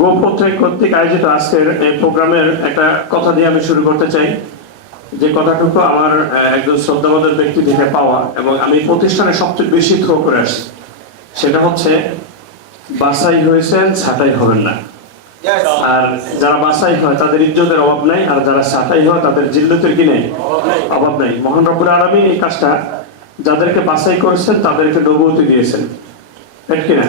গোপত্রিক কর্তৃক আয়োজিত আজকের এই প্রোগ্রামের একটা কথা দিয়ে আমি শুরু করতে চাই, যে কথাটুকু আমার একজন শ্রদ্ধাবাদের ব্যক্তি থেকে পাওয়া এবং আমি প্রতিষ্ঠানে সবচেয়ে বেশি থ্রো করে আসছি। সেটা হচ্ছে, বাছাই হয়েছেন, ছাঁটাই হবেন না। আর যারা বাছাই হয় তাদের ইজ্জতের অভাব নাই, আর যারা ছাঁটাই হয় তাদের জিল্লতের কি নেই, অভাব নাই। মহান রব্বুল আলামিন এই কাজটা যাদেরকে বাছাই করেছেন তাদেরকে নবুয়তি দিয়েছেন, ঠিক কিনা?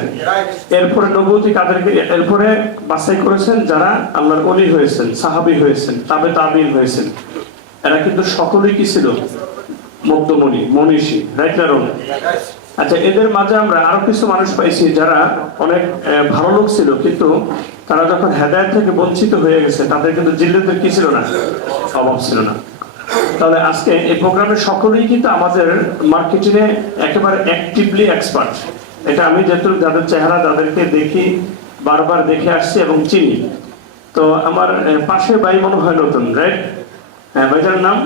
এরপরে নবুয়তি কাদেরকে, এরপরে বাছাই করেছেন যারা আল্লাহর ওলি হয়েছেন, সাহাবী হয়েছেন, তাবে তাবিঈন হয়েছেন। এরা কিন্তু সকলেই কি ছিল? মধ্যমণি, মনীষী, রাইট না রং? আচ্ছা, এদের মাঝে আমরা আরো কিছু মানুষ পাইছি যারা অনেক ভালো লোক ছিল, কিন্তু তারা যখন হেদায়েত থেকে বঞ্চিত হয়ে গেছে তাদের কিন্তু জিল্লতের কি ছিল না, অভাব ছিল না। তাহলে আজকে এই প্রোগ্রামের সকলেই কিন্তু আমাদের মার্কেটিং এ একেবারে অ্যাক্টিভলি এক্সপার্ট। এটা আমি যেহেতু যাদের চেহারা তাদেরকে দেখি, বারবার দেখে আসছি এবং চিনি। তো আমার পাশে ভাই মনে হয় নতুন, রাইট? হ্যাঁ, ভাইটার নাম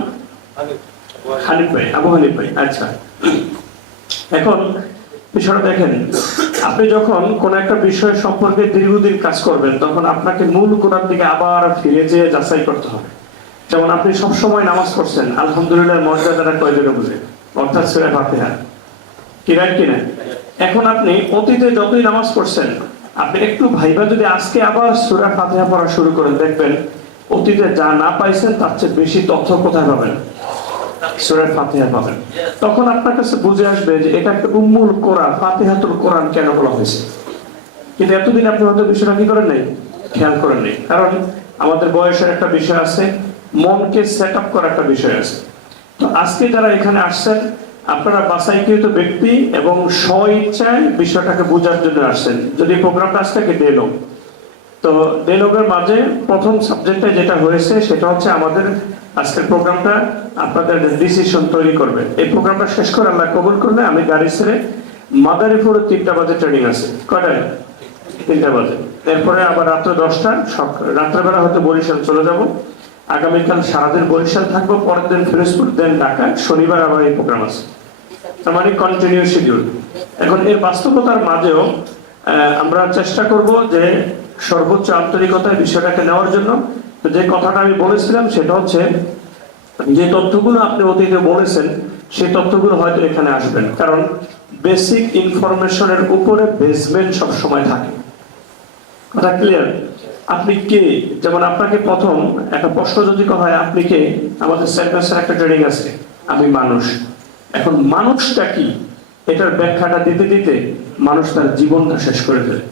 হানিফ ভাই, আবু হানিফ ভাই। আচ্ছা, এখন বিষয়টা দেখেন, আপনি যখন কোন একটা বিষয় সম্পর্কে দীর্ঘদিন কাজ করবেন তখন আপনাকে মূল কোরআন দিকে আবার ফিরে যেয়ে যাচাই করতে হবে। যেমন আপনি সবসময় নামাজ পড়ছেন, আলহামদুলিল্লাহ মর্যাদাটা কয়জনে বুঝে, অর্থাৎ সূরা ফাতিহা, কি রাইট কিনা? এখন আপনি অতীতে যতই নামাজ পড়ছেন, আপনি একটু ভাইবা যদি আজকে আবার সূরা ফাতিহা পড়া শুরু করেন, দেখবেন অতীতে যা না পাইছেন তার চেয়ে বেশি তথ্য কোথায় পাবেন? সূরা ফাতিহা পাবেন। তখন আপনার কাছে বুঝে আসবে যে এটা একটা উম্মুল কোরআন, ফাতিহাতুল কোরআন কেন বলা হয়েছে। কিন্তু এতদিন আপনি হয়তো বিষয়টা কি করেন নাই, খেয়াল করেন নাই। কারণ আমাদের বয়সের একটা বিষয় আছে, মনকে সেট আপ করার একটা বিষয় আছে। তো আজকে যারা এখানে আসছেন, আপনারা বাছাইকৃত ব্যক্তি এবং স্ব-ইচ্ছায় বিষয়টাকে বোঝার জন্য আসছেন। যদি প্রোগ্রামটা আজকে ডেলো, তো ডেলোগের মাঝে প্রথম সাবজেক্টে যেটা হয়েছে সেটা হচ্ছে আমাদের আজকের প্রোগ্রামটা আপনাদের ডিসিশন তৈরি করবে। এই প্রোগ্রামটা শেষ করে আল্লাহ কবুল করলে আমি গাড়ি ছেড়ে মাদারীপুরে 3টা বাজে ট্রেনিং আছে। কয়টায়? 3টা বাজে। এরপরে আবার রাত্রে 10টা, রাত্রেবেলা হয়তো বরিশাল চলে যাব। আগামীকাল সারাদিন বরিশাল থাকবো, পরের দিন ফিরোজপুর, দেন ঢাকা, শনিবার আবার এই প্রোগ্রাম আছে। তার মানে কন্টিনিউ শিডিউল। এখন এর বাস্তবতার মাঝেও আমরা চেষ্টা করব যে সর্বোচ্চ আন্তরিকতায় বিষয়টাকে নেওয়ার জন্য। তো যে কথাটা আমি বলেছিলাম সেটা হচ্ছে, যে তথ্যগুলো আপনি অতীতে বলেছেন সেই তথ্যগুলো হয়তো এখানে আসবেন, কারণ বেসিক ইনফরমেশনের উপরে বেসমেন্ট সব সময় থাকে। কথা ক্লিয়ার? আপনি কে, যেমন আপনাকে প্রথম একটা প্রশ্ন যদি হয় আপনি কে, আমাদের সেন্টেন্সের একটা ট্রেনিং আছে, আমি মানুষ। এখন মানুষটা কি, এটার ব্যাখ্যাটা দিতে দিতে মানুষ তার জীবনটা শেষ করে ফেলে।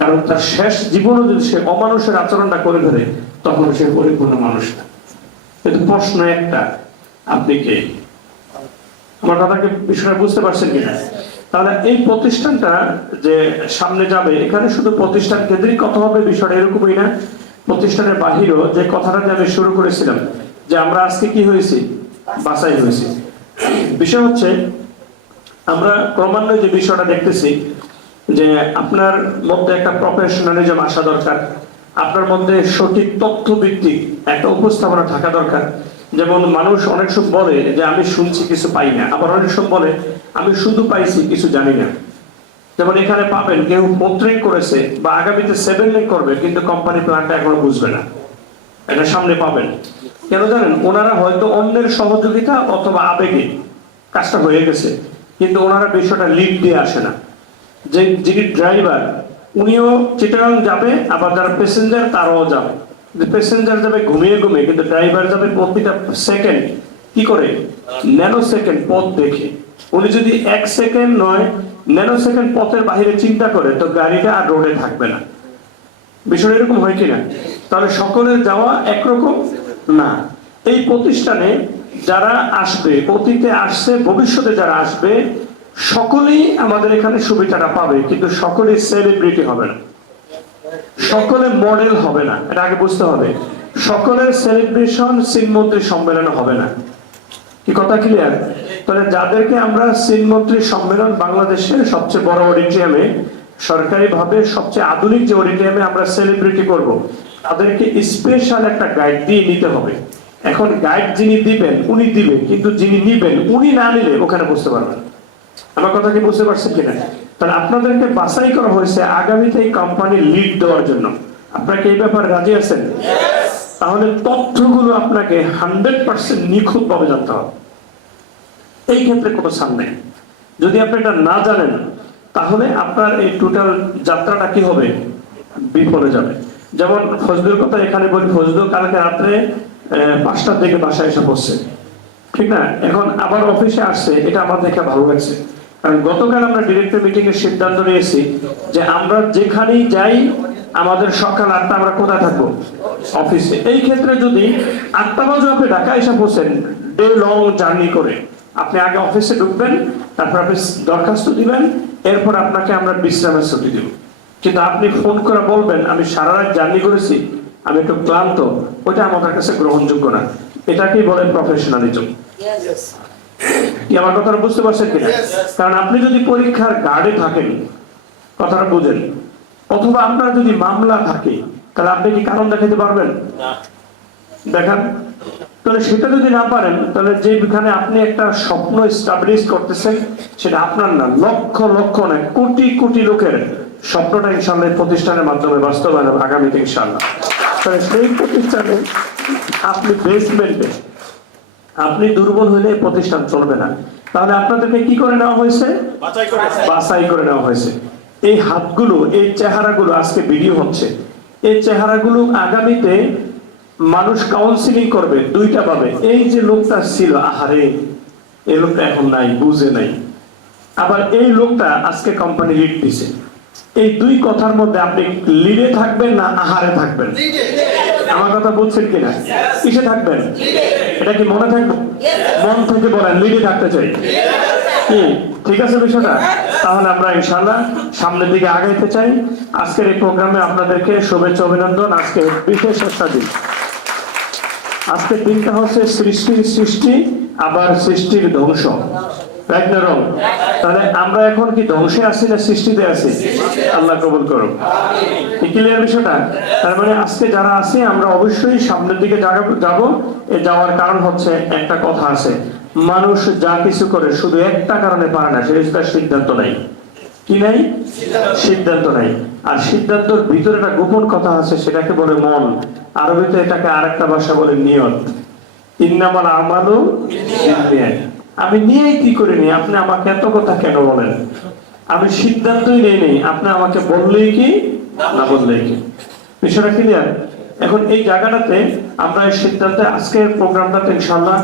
কারণ তার শেষ জীবনও যদি সে অমানুষের আচরণটা করে ফেলে তখন সে পরিপূর্ণ মানুষ না। কিন্তু প্রশ্ন একটা, আপনি কে? আমার কথাকে বিষয়টা বুঝতে পারছেন কিনা? তাহলে এই প্রতিষ্ঠানটা যে সামনে যাবে, এখানে শুধু প্রতিষ্ঠান কেন্দ্রিক কথা হবে বিষয়টা এরকমই না। প্রতিষ্ঠানের বাহিরেও যে কথাটা যে আমি শুরু করেছিলাম যে আমরা আজকে কি হয়েছি, বাছাই হয়েছি। বিষয় হচ্ছে, আমরা ক্রমান্বয়ে যে বিষয়টা দেখতেছি যে আপনার মধ্যে একটা প্রফেশনালিজম আসা দরকার, আপনার মধ্যে সঠিক তথ্য ভিত্তিক একটা উপস্থাপনা থাকা দরকার। যেমন মানুষ অনেক সময় বলে যে আমি শুনছি কিছু পাই না, আবার অনেক সময় বলে আমি শুধু পাইছি কিছু জানি না। যেমন এখানে পাবেন কেউ পোর্ট্রেং করেছে বা আগামীতে 7 লিঙ্ক করবে, কিন্তু কোম্পানি প্ল্যানটা এখনো বুঝবে না, এটা সামনে পাবেন। কেন জানেন? ওনারা হয়তো অন্যের সহযোগিতা অথবা আবেগে কাজটা হয়ে গেছে, কিন্তু ওনারা বিষয়টা লিড দিয়ে আসে না। যে যিনি ড্রাইভার উনিও চিটাগাং যাবে, আবার যারা প্যাসেঞ্জার তারাও যাবে। প্যাসেঞ্জার যাবে ঘুমিয়ে ঘুমিয়ে, কিন্তু ড্রাইভার যাবে প্রতিটা সেকেন্ড কি করে, ন্যানো সেকেন্ড পথ দেখে। উনি যদি 1 সেকেন্ড নয় ন্যানো সেকেন্ড পথের বাইরে চিন্তা করে, তো গাড়িটা আর রোডে থাকবে না। বিষয়টা এরকম হয় কিনা? তাহলে সকলের যাওয়া একরকম না। এই প্রতিষ্ঠানে যারা আসবে, অতীতে আসছে, ভবিষ্যতে যারা আসবে, সকলেই আমাদের এখানে সুবিধাটা পাবে, কিন্তু সকলেই সেলিব্রিটি হবে না, সকলে মডেল হবে না, এটা আগে বুঝতে হবে। সকলের সেলিব্রেশন সিনমন্ত্রী সম্মেলন হবে না। কি কথা ক্লিয়ার? তাহলে যাদেরকে আমরা সিনমন্ত্রী সম্মেলন বাংলাদেশের সবচেয়ে বড় অডিটোরিয়ামে, সরকারি ভাবে সবচেয়ে আধুনিক যে অডিটোরিয়ামে আমরা সেলিব্রিটি করব, তাদেরকে স্পেশাল একটা গাইড দিয়ে নিতে হবে। এখন গাইড যিনি দিবেন উনি দিবেন, কিন্তু যিনি নিবেন উনি না নিলে ওখানে বুঝতে পারবেন। আমার কথা কি বুঝতে পারছেন কিনা? তাহলে আপনাদেরকে বাছাই করা হয়েছে আগামীতে এই কোম্পানি লিড দেওয়ার জন্য। আপনারা কি এই ব্যাপারে রাজি আছেন? তাহলে তথ্যগুলো আপনাকে 100% নিখুঁত ভাবে জানতে হবে। এই ক্ষেত্রে কোনো ছাড় নেই। যদি আপনি এটা না জানেন তাহলে আপনার এই টোটাল যাত্রাটা কি হবে, বিফলে যাবে। যেমন ফজলুর কথা এখানে বলি, ফজলুর কালকে রাত্রে 5টার দিকে বাসায় এসে পড়ছে, ঠিক না? এখন আবার অফিসে আসছে, এটা আমার দেখে ভালো লাগছে। কারণ গতকাল আমরা ডিরেক্টর মিটিং এর সিদ্ধান্ত নিয়েছি যে আমরা যেখানেই যাই আমাদের সকাল 8টা আমরা কোথায় থাকবো, অফিসে। এই ক্ষেত্রে যদি 8টা বাজে আপনি ঢাকা এসে পড়ছেন ডে লং জার্নি করে, আপনি আগে অফিসে ঢুকবেন, তারপর আপনি দরখাস্ত দিবেন, এরপর আপনাকে আমরা বিশ্রামের ছুটি দেব। কিন্তু আপনি ফোন করে বলবেন আমি সারা রাত জার্নি করেছি, আমি একটু ক্লান্ত, ওটা আমাদের কাছে গ্রহণযোগ্য না। এটাকেই বলে প্রফেশনালিজম। কি আমার কথাটা বুঝতে পারছেন কিনা? কারণ আপনি যদি পরীক্ষার গার্ডে থাকেন, কথাটা বুঝেন, অথবা আপনার যদি মামলা থাকে, তাহলে আপনি কি কারণ দেখাতে পারবেন? দেখান। তাহলে সেটা যদি না পারেন, তাহলে যেখানে আপনি একটা স্বপ্ন এস্টাবলিশ করতেছেন সেটা আপনার না, লক্ষ লক্ষ নয় কোটি কোটি লোকের স্বপ্নটা ইনশাআল্লাহ প্রতিষ্ঠানের মাধ্যমে বাস্তবায়ন হবে আগামীতে ইনশাআল্লাহ। তাহলে সেই প্রতিষ্ঠানে আপনি বেসমেন্টে আপনি দুর্বল হলে প্রতিষ্ঠান চলবে না। তাহলে আপনাদেরকে কি করে নেওয়া হয়েছে? বাছাই করে নেওয়া হয়েছে। এই হাতগুলো, এই চেহারাগুলো আজকে ভিডিও হচ্ছে, এই চেহারাগুলো আগামীতে মানুষ কাউন্সিলিং করবে দুইটা ভাবে। এই যে লোকটা ছিল, আহারে এই লোকটা এখন নাই, বুঝে নাই, আবার এই লোকটা আজকে কোম্পানি লিড দিছে। এই দুই কথার মধ্যে আপনি লিডে থাকবেন না আহারে থাকবেন? আমার কথা বলছেন কিনা? কিসে থাকবেন? এটা কি মনে থাকবে? মন থেকে বলেন লিডে থাকতে চাই। কি ঠিক আছে বিষয়টা? তাহলে আমরা ইনশাআল্লাহ সামনের দিকে আগাইতে চাই। আজকের এই প্রোগ্রামে আপনাদেরকে শুভেচ্ছা, অভিনন্দন। আজকে বিশেষ একটা দিন। আজকের দিনটা হচ্ছে সৃষ্টির সৃষ্টি, আবার সৃষ্টির ধ্বংস। তাহলে আমরা এখন কি ধ্বংসে আছি না সৃষ্টিতে আছি? আল্লাহ কবুল করুন। ক্লিয়ার বিষয়টা? তার মানে আজকে যারা আছি আমরা অবশ্যই সামনের দিকে যাব। এ যাওয়ার কারণ হচ্ছে একটা কথা আছে, মানুষ যা কিছু করে শুধু একটা কারণে পারে না, সেটা তার সিদ্ধান্ত নাই। কি নাই? সিদ্ধান্ত নাই। আর সিদ্ধান্তের ভিতরে একটা গোপন কথা আছে, সেটাকে বলে মন। আরবিতে এটাকে আরেকটা ভাষা বলে নিয়ত। ইন্নামাল আমালু বিন্নিয়াত। আমি নিয়ে কি করে নি, আপনি আমাকে এত কথা কেন বলেন? আমি সিদ্ধান্তই নেই, আপনি আমাকে বললেই কি না বললেই কি। বিষয়টা ক্লিয়ার? এখন এই জায়গাটাতে আমরা এই সিদ্ধান্তে আজকের প্রোগ্রামটাতে ইনশাআল্লাহ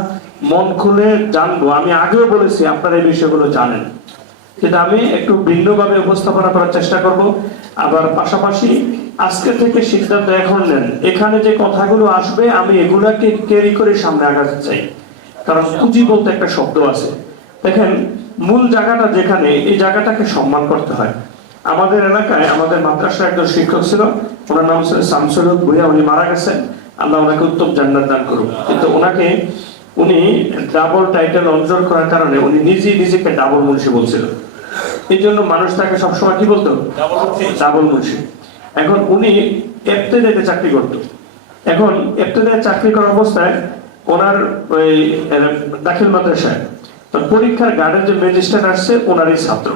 মন খুলে জানবো। আমি আগেও বলেছি আপনারা এই বিষয়গুলো জানেন, কিন্তু আমি একটু ভিন্নভাবে উপস্থাপনা করার চেষ্টা করব। আবার পাশাপাশি আজকে থেকে সিদ্ধান্ত এখন নেন, এখানে যে কথাগুলো আসবে আমি এগুলাকে ক্যারি করে সামনে আগাতে চাই। কারণ পুঁজি বলতে একটা শব্দ আছে। দেখেন মূল জায়গাটা যেখানে, এই জায়গাটাকে সম্মান করতে হয়। আমাদের এলাকায় আমাদের মাদ্রাসার একজন শিক্ষক ছিল, ওনার নাম ছিল শামসুল হক ভূঁইয়া। উনি মারা গেছেন, আল্লাহ ওনাকে উত্তম জান্নাত দান করুন। কিন্তু ওনাকে উনি ডাবল টাইটেল অর্জন করার কারণে উনি নিজেকে ডাবল মুন্সি বলছিল। এই জন্য মানুষ তাকে সবসময় কি বলতো? ডাবল মুন্সি। এখন উনি এফতেদাতে চাকরি করতো। এখন এফতেদাতে চাকরি করার অবস্থায় ওনার ওই দাখিল মাদ্রাসায় পরীক্ষার গার্ডের যে ম্যাজিস্ট্রেট আসছে ওনারই ছাত্র।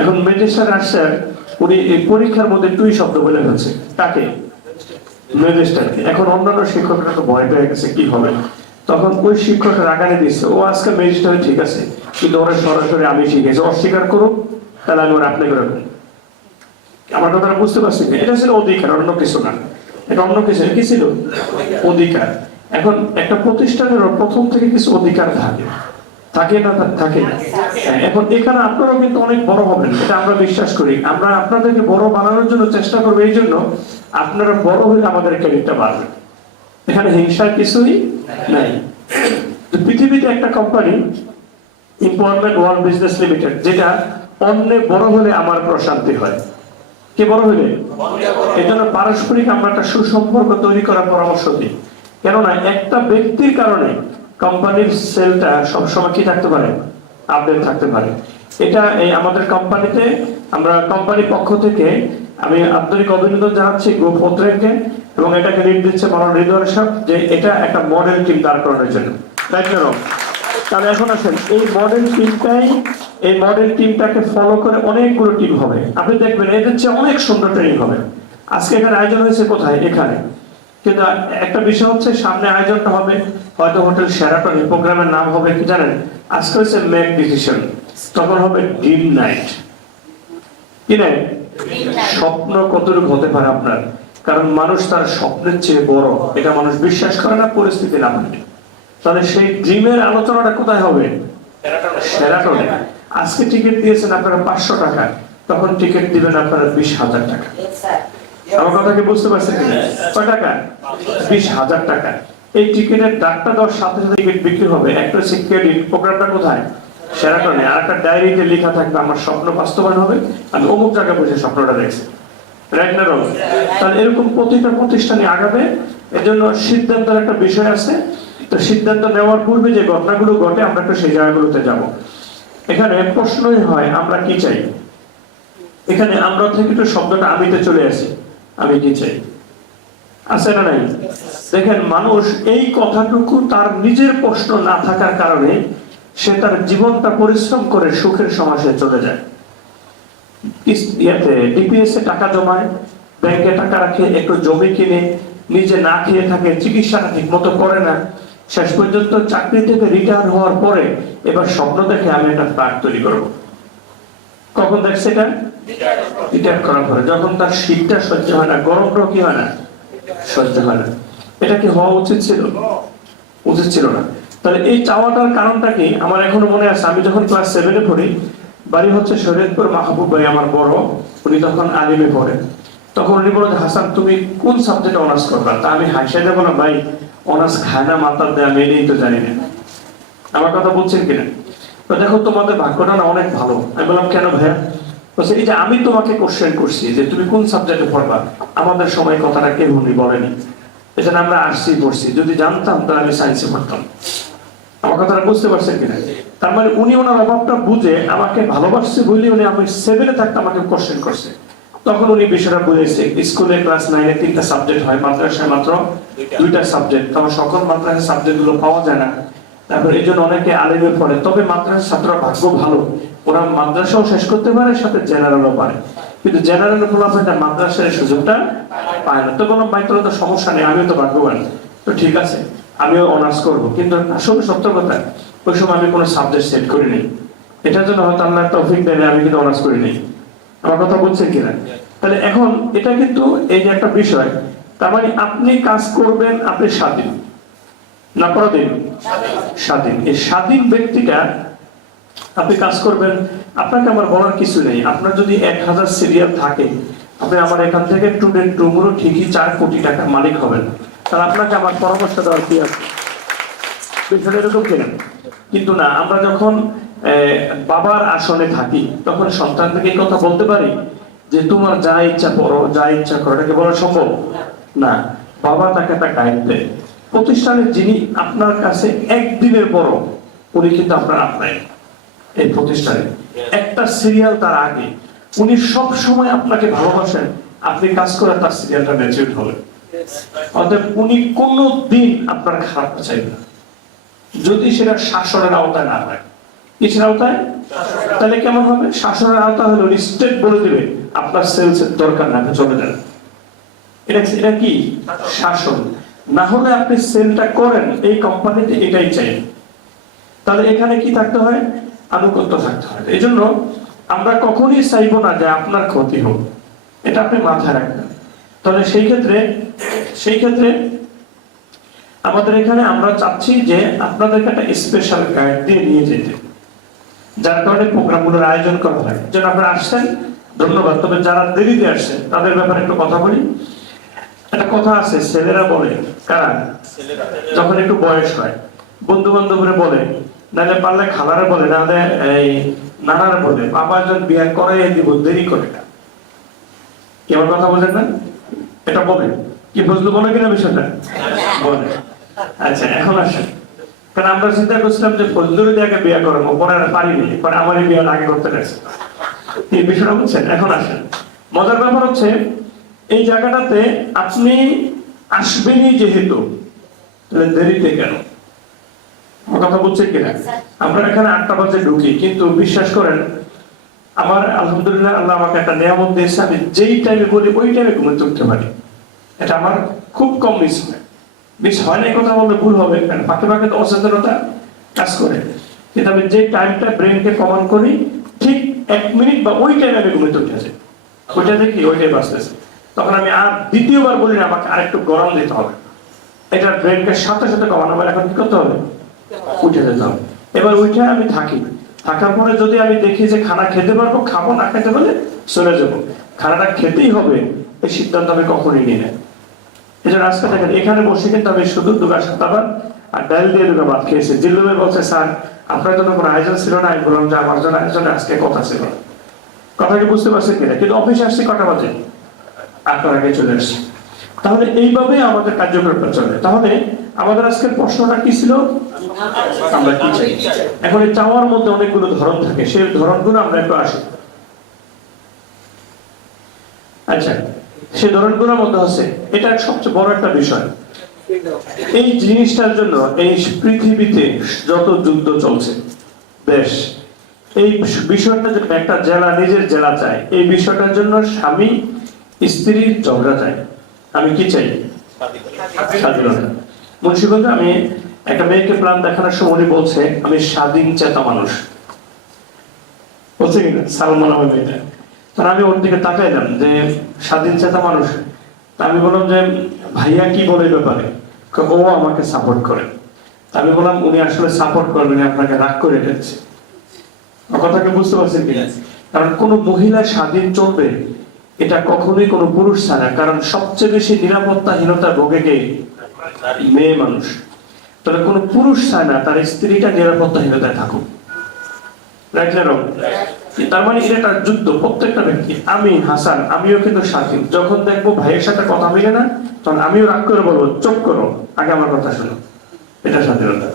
এখন ম্যাজিস্ট্রেট আসছে, উনি এই পরীক্ষার মধ্যে টুই শব্দ বলে ফেলছে। তাকে ম্যাজিস্ট্রেট। এখন অন্যান্য শিক্ষকরা তো ভয় পেয়ে গেছে কি হবে। তখন ওই শিক্ষকরা রাগানি দিচ্ছে, ও আজকে ম্যাজিস্ট্রেট ঠিক আছে, কিন্তু ওরা সরাসরি আমি শিখেছি, অস্বীকার করুক, তাহলে আমি ওরা আপনি করে দেবো। আমার কথাটা বুঝতে পারছি? এটা ছিল অধিকার, অন্য কিছু না। এটা অন্য কিছু কি ছিল? অধিকার। এখন একটা প্রতিষ্ঠানের প্রথম থেকে কিছু অধিকার থাকে না থাকে। এখন এখানে আপনারাও কিন্তু অনেক বড় হবেন, এটা আমরা বিশ্বাস করি। আমরা আপনাদেরকে বড় বানানোর জন্য চেষ্টা করবো, এই জন্য আপনারা বড় হলে আমাদের ক্যারিয়ারটা বাড়বে। এখানে হিংসার কিছুই নাই। পৃথিবীতে একটা company empowerment world business limited, যেটা অন্যে বড় হলে আমার প্রশান্তি হয়। কে বড় হলে? এই জন্য পারস্পরিক আমরা একটা সুসম্পর্ক তৈরি করার পরামর্শ দিই। কেননা একটা ব্যক্তির কারণে কোম্পানির সেলটা সবসময় কি থাকতে পারে? আপডেট থাকতে পারে। এটা এই আমাদের কোম্পানিতে আমরা কোম্পানির পক্ষ থেকে আমি আন্তরিক অভিনন্দন জানাচ্ছি গ্রুপ পত্রকে, এবং এটাকে লিড দিচ্ছে মাননীয় হৃদয় সাহেব, যে এটা একটা মডেল টিম দাঁড় করানোর জন্য। তাহলে এখন আসেন এই মডেল টিমটাকে ফলো করে অনেকগুলো টিম হবে, আপনি দেখবেন এদের চেয়ে অনেক সুন্দর ট্রেনিং হবে। আজকে এখানে আয়োজন হয়েছে কোথায়? এখানে। কিন্তু একটা বিষয় হচ্ছে সামনে আয়োজনটা হবে হয়তো হোটেল শেরাটন, প্রোগ্রামের নাম হবে কি জানেন? আজকে হচ্ছে মেক ডিসিশন, তখন হবে ড্রিম নাইট। কি নাই? স্বপ্ন কতটুকু হতে পারে আপনার, কারণ মানুষ তার স্বপ্নের চেয়ে বড়, এটা মানুষ বিশ্বাস করে না, পরিস্থিতি না মানে। তাহলে সেই ড্রিমের আলোচনাটা কোথায় হবে? শেরাটনে। আজকে টিকিট দিয়েছেন আপনারা 500 টাকা, তখন টিকিট দিবেন আপনারা 20,000 টাকা। আমার কথা কি বুঝতে পারছেন? কয় টাকা? 20,000 টাকা। এই টিকিটের ডাকটা দেওয়ার সাথে সাথে টিকিট বিক্রি হবে। একটা সিকিউরিটি প্রোগ্রামটা কোথায়? শেরাটনে। আর একটা ডায়েরিতে লেখা থাকবে আমার স্বপ্ন বাস্তবায়ন হবে, আমি অমুক জায়গায় বসে স্বপ্নটা দেখছি। রাইট না রং? তাহলে এরকম প্রতিটা প্রতিষ্ঠানে আগাবে। এজন্য সিদ্ধান্তের একটা বিষয় আছে। তো সিদ্ধান্ত নেওয়ার পূর্বে যে ঘটনাগুলো ঘটে আমরা একটু সেই জায়গাগুলোতে যাব। এখানে প্রশ্নই হয় আমরা কি চাই। এখানে আমরা থেকে একটু শব্দটা আমিতে চলে আসি, আমি কি চাই আছে না নাই? দেখেন মানুষ এই কথাটুকু তার নিজের প্রশ্ন না থাকার কারণে সে তার জীবনটা পরিশ্রম করে সুখের সমাজে চলে যায়। ডিপিএস এ টাকা জমায়, ব্যাংকে টাকা রাখে, একটু জমি কিনে, নিজে না খেয়ে থাকে, চিকিৎসাটা ঠিক মতো করে না, শেষ পর্যন্ত চাকরি থেকে রিটায়ার হওয়ার পরে এবার স্বপ্ন দেখে আমি একটা ফ্ল্যাট তৈরি করবো। কখন দেখছে এটা? রিটায়ার করার পরে, যখন তার শীতটা সহ্য হয় না, গরমটাও কি হয় না, সহ্য হয় না। এটা কি হওয়া উচিত ছিল? উচিত ছিল না। তাহলে এই চাওয়াটার কারণটা কি? আমার এখনো মনে আছে, আমি যখন ক্লাস 7-এ পড়ি, বাড়ি হচ্ছে শরীয়তপুর, মাহবুব ভাই আমার বড়, উনি তখন আলিমে পড়েন। তখন উনি বলেন, হাসান তুমি কোন সাবজেক্টে অনার্স করবা? তা আমি হাসিয়ে দেবো না, ভাই অনার্স খায় না মাতার দেয়, আমি এই তো জানি না। আমার কথা বলছেন কিনা? তো দেখো তোমাদের ভাগ্যটা না অনেক ভালো। আমি বললাম কেন ভাইয়া? বলছে এই যে আমি তোমাকে কোশ্চেন করছি যে তুমি কোন সাবজেক্টে পড়বা, আমাদের সময় কথাটা কেউ উনি বলেনি, এজন্য আমরা আর্টসই পড়ছি, যদি জানতাম তাহলে আমি সায়েন্সে পড়তাম। আমার কথাটা বুঝতে পারছেন কিনা? তার মানে উনি ওনার অভাবটা বুঝে আমাকে ভালোবাসছে বলে উনি আমি 7-এ থাকতে আমাকে কোশ্চেন করছে। তখন উনি বিষয়টা বুঝেছে। স্কুলে ক্লাস 9-এ 3টা সাবজেক্ট হয়, মাদ্রাসায় মাত্র 2টা সাবজেক্ট, তবে সকল মাদ্রাসার সাবজেক্ট গুলো পাওয়া যায় না। তারপর এই জন্য অনেকে আলিমে পড়ে। তবে মাদ্রাসার ছাত্ররা ভাগ্য ভালো, ওরা মাদ্রাসাও শেষ করতে পারে, সাথে জেনারেলও পারে। কিন্তু জেনারেল ফলাফলটা মাদ্রাসার সুযোগটা পায় না। তো কোনো মাইক্রো তো সমস্যা নেই, আমিও তো ভাগ্যবান, তো ঠিক আছে আমিও অনার্স করবো। কিন্তু আসলে সত্য কথা, ওই সময় আমি কোনো সাবজেক্ট সেট করিনি। এটার জন্য হয়তো আল্লাহ তৌফিক দেয় আমি কিন্তু অনার্স করিনি। আমার কথা বলছেন কিনা? তাহলে এখন এটা কিন্তু এই যে একটা বিষয়, তার মানে আপনি কাজ করবেন, আপনি স্বাধীন না পরাধীন? স্বাধীন। এই স্বাধীন ব্যক্তিটা আপনি কাজ করবেন, আপনাকে আমার বলার কিছু নেই। আপনার যদি 1000 সিরিয়াল থাকে, আপনি আমার এখান থেকে টুমুরো ঠিকই 4 কোটি টাকার মালিক হবেন। তাহলে আপনাকে আমার পরামর্শ দেওয়ার কি আছে? বিষয়টা এরকম কেন? কিন্তু না, আমরা যখন বাবার আসনে থাকি তখন সন্তানকে এই কথা বলতে পারি যে তোমার যা ইচ্ছা পড়ো, যা ইচ্ছা করো, এটাকে বলা সম্ভব না। বাবা তাকে একটা গাইড দেয়। প্রতিষ্ঠানের যিনি আপনার কাছে একদিনের বড়, উনি কিন্তু আপনার আপনাই এই প্রতিষ্ঠানে একটা সিরিয়াল তার আগে, উনি সব সময় আপনাকে ভালোবাসেন। আপনি কাজ করে তার সিরিয়ালটা ম্যাচিউর হবে। অতএব উনি কোনো দিন আপনার খারাপ চাইবেন না, যদি সেটা শাসনের আওতায় না হয়। কিসের আওতায়? তাহলে কেমন হবে? শাসনের আওতা হলে উনি স্টেট বলে দিবে আপনার সেলসের দরকার না, আপনি চলে যান। এটা কি শাসন? না হলে আপনি সেলটা করেন, এই কোম্পানিতে এটাই চাই। তাহলে এখানে কি থাকতে হয়? আনুগত্য থাকতে হয়। এই জন্য আমরা কখনই চাইবো না যে আপনার ক্ষতি হোক, এটা আপনি মাথায় রাখবেন। তাহলে সেই ক্ষেত্রে আমাদের এখানে আমরা চাচ্ছি যে আপনাদেরকে একটা স্পেশাল গাইড দিয়ে নিয়ে যেতে, যার কারণে প্রোগ্রামগুলোর আয়োজন করা হয়। যেন আপনারা আসছেন, ধন্যবাদ। তবে যারা দেরিতে আসছেন তাদের ব্যাপারে একটু কথা বলি। একটা কথা আছে, ছেলেরা বলে, কারা? যখন একটু বয়স হয়, বন্ধু বান্ধবরা বলে, নাহলে পারলে খালারে বলে, নাহলে এই নানারে বলে, বাবা একজন বিয়ে করে দিব, দেরি করে না। কি আমার কথা বলেন না? এটা বলে কি বুঝলো, বলে কিনা বিষয়টা বলে? আচ্ছা এখন আসেন, কারণ আমরা চিন্তা করছিলাম যে ফজলুর আগে বিয়ে করবো, পরে আর পারিনি, পরে আমারই বিয়ে আগে করতে গেছে। এই বিষয়টা বুঝছেন? এখন আসেন, মজার ব্যাপার হচ্ছে এই জায়গাটাতে আপনি আসবেনই যেহেতু, তাহলে দেরিতে কেন? আমার কথা বুঝছেন কিনা? আমরা এখানে 8টা বাজে ঢুকি, কিন্তু বিশ্বাস করেন আমার আলহামদুলিল্লাহ আল্লাহ আমাকে একটা নিয়ামত দিয়েছে, আমি যেই টাইমে বলি ওই টাইমে ঘুমোতে উঠতে পারি। এটা আমার খুব কম মিস হয় না, এই কথা বললে ভুল হবে, কারণ ফাঁকে ফাঁকে তো অচেতনতা কাজ করে। কিন্তু আমি যে টাইমটা ব্রেনকে কমান্ড করি ঠিক 1 মিনিট বা ওই টাইমে আমি ঘুমোতে উঠে যাই, ওইটা দেখি ওইটাই বাঁচতেছে। তখন আমি আর দ্বিতীয়বার বলি না আমাকে আরেকটু গরম দিতে হবে, এটা ব্রেনকে সাথে সাথে কমানো হবে। এখন কি করতে হবে? উঠে যেতে হবে। এবার উঠে আমি থাকার পরে যদি আমি দেখি যে খানা খেতে পারবো, খাবো, না খেতে পারলে চলে যাবো, খানাটা খেতেই হবে, এই সিদ্ধান্ত আমি কখনই নিই না। এই জন্য আজকে দেখেন এখানে বসে কিন্তু আমি শুধু 2 ভাত আর ডাল দিয়ে 2 ভাত খেয়েছি। জিল্লু ভাই বলছে স্যার আপনার জন্য কোনো আয়োজন ছিল না, আমি বললাম যে আমার জন্য আয়োজনে আজকে কথা ছিল। কথা কি বুঝতে পারছেন কিনা? কিন্তু অফিসে আসছি কটা বাজে? 8টার আগে চলে আসছি। তাহলে এইভাবে আমাদের কার্যক্রমটা চলে। তাহলে আমাদের আজকের প্রশ্নটা কি ছিল? আমরা কি চাই। এখন এই চাওয়ার মধ্যে অনেকগুলো ধরন থাকে, সেই ধরনগুলো আমরা একটু আসি। আচ্ছা, সেই ধরনগুলোর মধ্যে আছে, এটা সবচেয়ে বড় একটা বিষয়। এই জিনিসটার জন্য এই পৃথিবীতে যত যুদ্ধ চলছে দেশ, এই বিষয়টার জন্য একটা জেলা নিজের জেলা চায়, এই বিষয়টার জন্য স্বামী স্ত্রীর ঝগড়া চায়। আমি কি চাই? স্বাধীনতা। মুন্সিগঞ্জে আমি একটা মেয়েকে প্ল্যান দেখানোর সময় উনি বলছে আমি স্বাধীন চেতা মানুষ, বলছে কিনা সালমান আমার মেয়েটা। তখন আমি ওর দিকে তাকাইলাম যে স্বাধীন চেতা মানুষ। আমি বললাম যে ভাইয়া কি বলে ব্যাপারে? ও আমাকে সাপোর্ট করে। আমি বললাম উনি আসলে সাপোর্ট করবেন, আপনাকে রাগ করে রেখেছে। কথাকে বুঝতে পারছেন কিনা? কারণ কোন মহিলা স্বাধীন চলবে এটা কখনোই কোনো পুরুষ ছাড়া, কারণ সবচেয়ে বেশি নিরাপত্তাহীনতা ভোগে কে? মেয়ে মানুষ। তাহলে কোন পুরুষ চায় না তার স্ত্রীটা নিরাপত্তাহীনতায় থাকুক, রাইট না রং? তার মানে এটা একটা যুদ্ধ। প্রত্যেকটা ব্যক্তি, আমি হাসান আমিও কিন্তু স্বাধীন। যখন দেখবো ভাইয়ের সাথে কথা মিলে না, তখন আমিও রাগ করে বলবো চুপ করো, আগে আমার কথা শোনো। এটা স্বাধীনতা,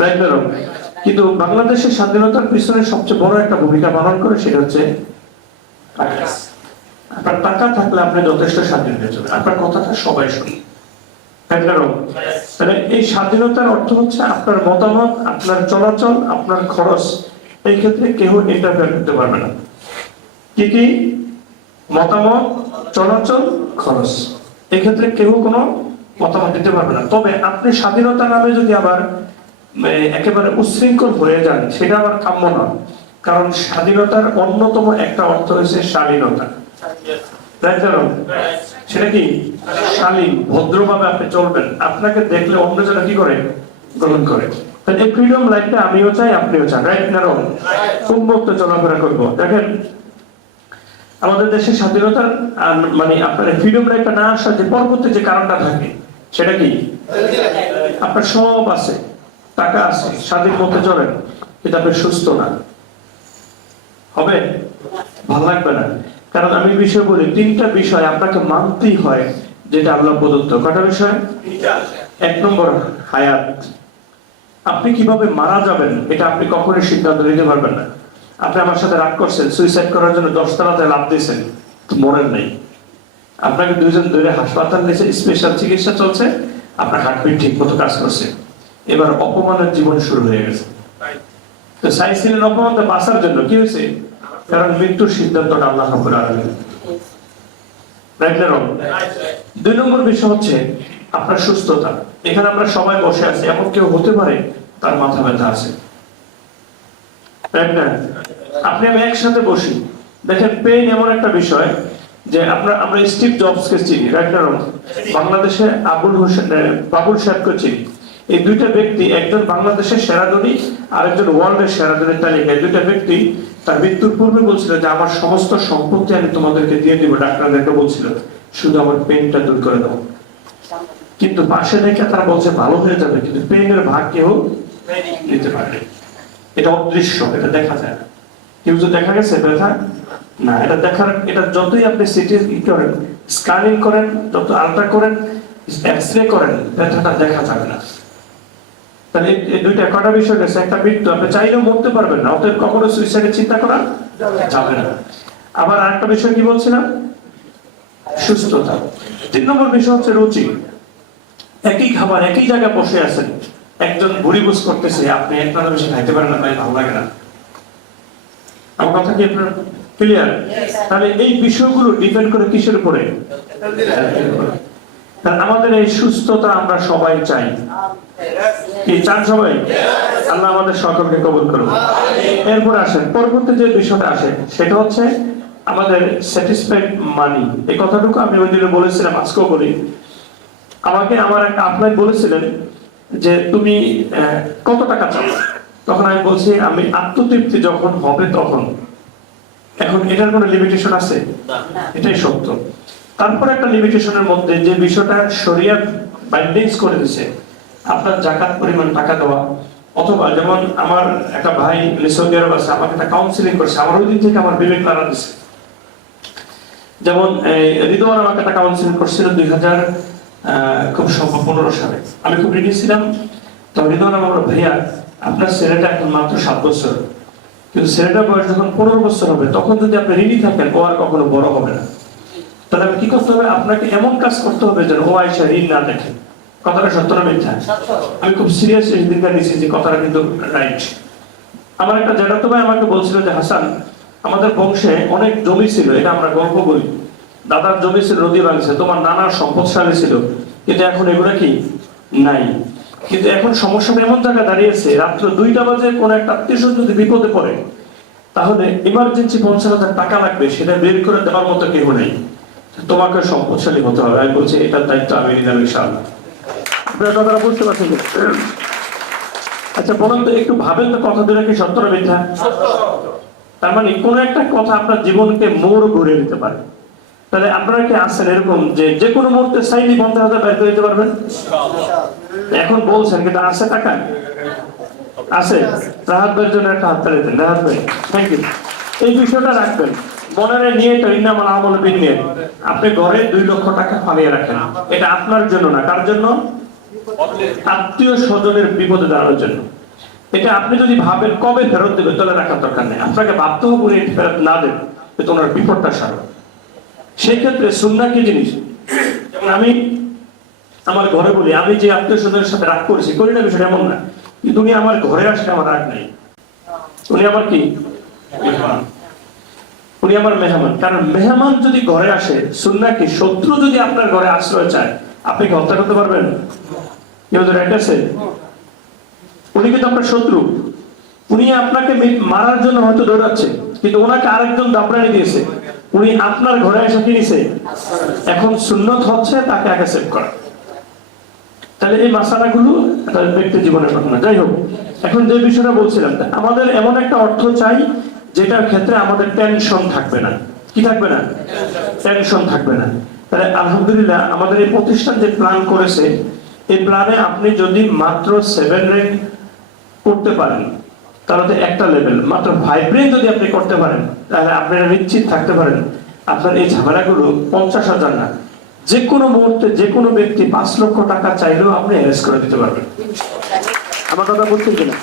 রাইট না রং? কিন্তু বাংলাদেশের স্বাধীনতার পিছনে সবচেয়ে বড় একটা ভূমিকা পালন করে, সেটা হচ্ছে টাকা। আপনার টাকা থাকলে আপনি যথেষ্ট স্বাধীন হয়ে যাবেন, আপনার কথাটা সবাই শুনে। তাহলে এই স্বাধীনতার অর্থ হচ্ছে আপনার মতামত, আপনার চলাচল, আপনার খরচ, এই ক্ষেত্রে কেউ ইন্টারফেয়ার করতে পারবে না। কি কি? মতামত, চলাচল, খরচ, এই ক্ষেত্রে কেউ কোনো মতামত দিতে পারবে না। তবে আপনি স্বাধীনতার নামে যদি আবার একেবারে উচ্ছৃঙ্খল হয়ে যান, সেটা আবার কাম্য না। কারণ স্বাধীনতার অন্যতম একটা অর্থ হচ্ছে শালীনতা, সেটা কি? শালীন, ভদ্রভাবে আপনি চলবেন, আপনাকে দেখলে অন্যজনে কি করে? গ্রহণ করে। তাহলে এই ফ্রিডম লাইফটা আমিও চাই, আপনিও চান, রাইট না রং? উন্মুক্ত চলাফেরা করবো। দেখেন আমাদের দেশের স্বাধীনতার মানে আপনার ফ্রিডম লাইফটা না আসার যে পরবর্তী যে কারণটা থাকে, সেটা কি? আপনার সব আছে, টাকা আছে, স্বাধীন মতে চলেন, কিন্তু আপনি সুস্থ না, হবে? ভালো লাগবে না। কারণ আমি বিষয় বলি, 3টা বিষয় আপনাকে মানতেই হয় যেটা আল্লাহ প্রদত্ত। কটা বিষয়? 1 নম্বর হায়াত। আপনি কিভাবে মারা যাবেন এটা আপনি কখনোই সিদ্ধান্ত নিতে পারবেন না। আপনি আমার সাথে রাগ করছেন, সুইসাইড করার জন্য 10 তলাতে লাফ দিয়েছেন, মরেন নাই। আপনাকে 2 জন ধরে হাসপাতাল নিয়েছে, স্পেশাল চিকিৎসা চলছে, আপনার হার্টবিট ঠিক মতো কাজ করছে, এবার অপমানের জীবন শুরু হয়ে গেছে। তো চাইছিলেন অপমানটা বাঁচার জন্য, কি হয়েছে? কারণ মৃত্যুর সিদ্ধান্তটা আল্লাহ রাব্বুল আলামিন, রাইট না রং? 2 নম্বর বিষয় হচ্ছে আপনার সুস্থতা। এখানে আমরা সবাই বসে আছি, এমন কেউ হতে পারে তার মাথা ব্যথা আছে, রাইট না? আপনি আমি একসাথে বসি, দেখেন পেইন এমন একটা বিষয় যে আমরা স্টিভ জবসকে চিনি, রাইট না রং? বাংলাদেশে বাবুল সাহেবকে চিনি। এই 2টা ব্যক্তি, একজন বাংলাদেশের সেরা ধনী, আরেকজন ওয়ার্ল্ডের সেরা ধনীর তালিকায়। 2টা ব্যক্তি তার মৃত্যুর পূর্বে বলছিল যে আমার সমস্ত সম্পত্তি আমি তোমাদেরকে দিয়ে দিব, ডাক্তারদেরকে বলছিল শুধু আমার পেইনটা দূর করে দাও। কিন্তু পাশে দেখে তারা বলছে ভালো হয়ে যাবে, কিন্তু পেইনের ভাগ কেউ নিতে পারে। এটা অদৃশ্য, এটা দেখা যায় না। কেউ তো দেখা গেছে ব্যথা না, এটা দেখার, এটা যতই আপনি সিটি করেন, স্ক্যানিং করেন, যত আলট্রা করেন, এক্সরে করেন, ব্যথাটা দেখা যাবে না। তাহলে এই 2টা কটা বিষয় গেছে। একটা মৃত্যু, আপনি চাইলেও মরতে পারবেন না, অতএব কখনো সুইসাইডের চিন্তা করা যাবে না। আবার আরেকটা বিষয় কি বলছিলাম? সুস্থতা। 3 নম্বর বিষয় হচ্ছে রুচি। একই খাবার একই জায়গায় বসে আছেন, একজন বুড়ি বুঝ করতেছে, আপনি একটা বেশি খাইতে পারেন না, তাই ভালো লাগে না। আমার কথা কি আপনার ক্লিয়ার? তাহলে এই বিষয়গুলো ডিপেন্ড করে কিসের উপরে? আমাদের এই সুস্থতা আমরা সবাই চাই, কি চান সবাই? আল্লাহ আমাদের সকলকে কবুল করুন। এরপর আসেন পরবর্তী যে বিষয়টা আসে, সেটা হচ্ছে আমাদের স্যাটিসফাইড মানি। এই কথাটুকু আমি ওই দিনে বলেছিলাম, আজকেও বলি। আমাকে আমার একটা আপনার বলেছিলেন যে তুমি কত টাকা চাও, তখন আমি বলছি আমি আত্মতৃপ্তি যখন হবে তখন। এখন এটার কোনো লিমিটেশন আছে? এটাই সত্য। তারপর একটা লিমিটেশনের মধ্যে যে বিষয়টা শরিয়ত বাইন্ডিংস করে দিয়েছে, আপনার যাকাত পরিমাণ টাকা দেওয়া, অথবা যেমন আমার একটা ভাই সৌদি আরব আছে, আমাকে একটা কাউন্সিলিং করছে, আমার ওই দিন থেকে আমার বিবেক নাড়া দিচ্ছে। যেমন রিদওয়ান আমাকে একটা কাউন্সিলিং করছিল 2000 খুব সম্ভব 15 সালে। আমি খুব রেডি ছিলাম, তো রিদওয়ান আমার ভাইয়া আপনার ছেলেটা এখন মাত্র 7 বছর, কিন্তু ছেলেটার বয়স যখন 15 বছর হবে তখন যদি আপনি রেডি থাকেন, ও আর কখনো বড় হবে না। তাহলে আমি কি করতে হবে? আপনাকে এমন কাজ করতে হবে যেন ও আয়সা ঋণ না দেখে। কথাটা সত্য না মিথ্যা? আমি খুব সিরিয়াস দিনটা নিয়েছি যে কথাটা কিন্তু রাইট। আমার একটা জ্যাঠাতো ভাই আমাকে বলছিল যে হাসান, আমাদের বংশে অনেক জমি ছিল, এটা আমরা গল্প বলি, দাদার জমি ছিল, নদী ভাঙছে, তোমার নানার সম্পদশালী ছিল, কিন্তু এখন এগুলো কি নাই। কিন্তু এখন সমস্যাটা এমন জায়গায় দাঁড়িয়েছে, রাত্র 2টা বাজে কোন একটা আত্মীয় যদি বিপদে পড়ে, তাহলে ইমার্জেন্সি 50,000 টাকা লাগবে, সেটা বের করে দেওয়ার মতো কেউ নেই, তোমাকে সম্পদশালী হতে হবে। আমি বলছি এটার দায়িত্ব আমি নিলাম ইনশাআল্লাহ। আপনারা কথাটা বুঝতে পারছেন? আচ্ছা বলুন তো, একটু ভাবেন তো, কথা দুটো কি সত্য না মিথ্যা? তার মানে কোন একটা কথা আপনার জীবনকে মোড় ঘুরিয়ে দিতে পারে। তাহলে আপনারা কি আছেন এরকম যে যে কোনো মুহূর্তে চাইলে 50,000 বের করে দিতে পারবেন? এখন বলছেন, কিন্তু আছে টাকা? আছে? রাহাত ভাইয়ের জন্য একটা হাত তালি দেন। রাহাত ভাই, থ্যাংক ইউ। এই বিষয়টা রাখবেন মনে নিয়ে, তো ইন্নামাল আমালু বিন্নিয়াত। আপনি ঘরে 2 লক্ষ টাকা ফালিয়ে রাখেন, এটা আপনার জন্য না, কার জন্য? আত্মীয় স্বজনের বিপদে দাঁড়ানোর জন্য। এটা আপনি যদি ভাবেন কবে ফেরত দেবে, তাহলে রাখার দরকার নেই। আপনাকে ভাবতে হবে উনি ফেরত না দেন, কিন্তু ওনার বিপদটা সারো। সেই ক্ষেত্রে সুন্নাহ কি জিনিস? যেমন আমি আমার ঘরে বলি, আমি যে আত্মীয় স্বজনের সাথে রাগ করেছি, করি না, বিষয়টা এমন না, কিন্তু উনি আমার ঘরে আসলে আমার রাগ নেই, উনি আমার কি মেহমান, উনি আমার মেহমান। কারণ মেহমান যদি ঘরে আসে, সুন্নাহ কি, শত্রু যদি আপনার ঘরে আশ্রয় চায়, আপনি কি হত্যা করতে পারবেন? কেউ তো রাইট আছে? উনি কিন্তু আপনার শত্রু, উনি আপনাকে মারার জন্য হয়তো দৌড়াচ্ছে, কিন্তু ওনাকে আরেকজন দাপড়ানি দিয়েছে, উনি আপনার ঘরে এসে কিনেছে। এখন সুন্নত হচ্ছে তাকে আগে সেভ করা। তাহলে এই মাসালাগুলো ব্যক্তি জীবনের ঘটনা। যাই হোক, এখন যে বিষয়টা বলছিলাম, আমাদের এমন একটা অর্থ চাই যেটার ক্ষেত্রে আমাদের টেনশন থাকবে না। কি থাকবে না? টেনশন থাকবে না। তাহলে আলহামদুলিল্লাহ আমাদের এই প্রতিষ্ঠান যে প্ল্যান করেছে, এই প্ল্যানে আপনি যদি মাত্র 7 র্যাঙ্ক করতে পারেন, তাহলে একটা লেভেল, মাত্র 5 র্যাঙ্ক যদি আপনি করতে পারেন, তাহলে আপনারা নিশ্চিত থাকতে পারেন আপনার এই ঝামেলাগুলো 50,000 না, যে কোনো মুহূর্তে যে কোনো ব্যক্তি 5 লক্ষ টাকা চাইলেও আপনি অ্যারেঞ্জ করে দিতে পারবেন। আমার কথা বলছেন কিনা?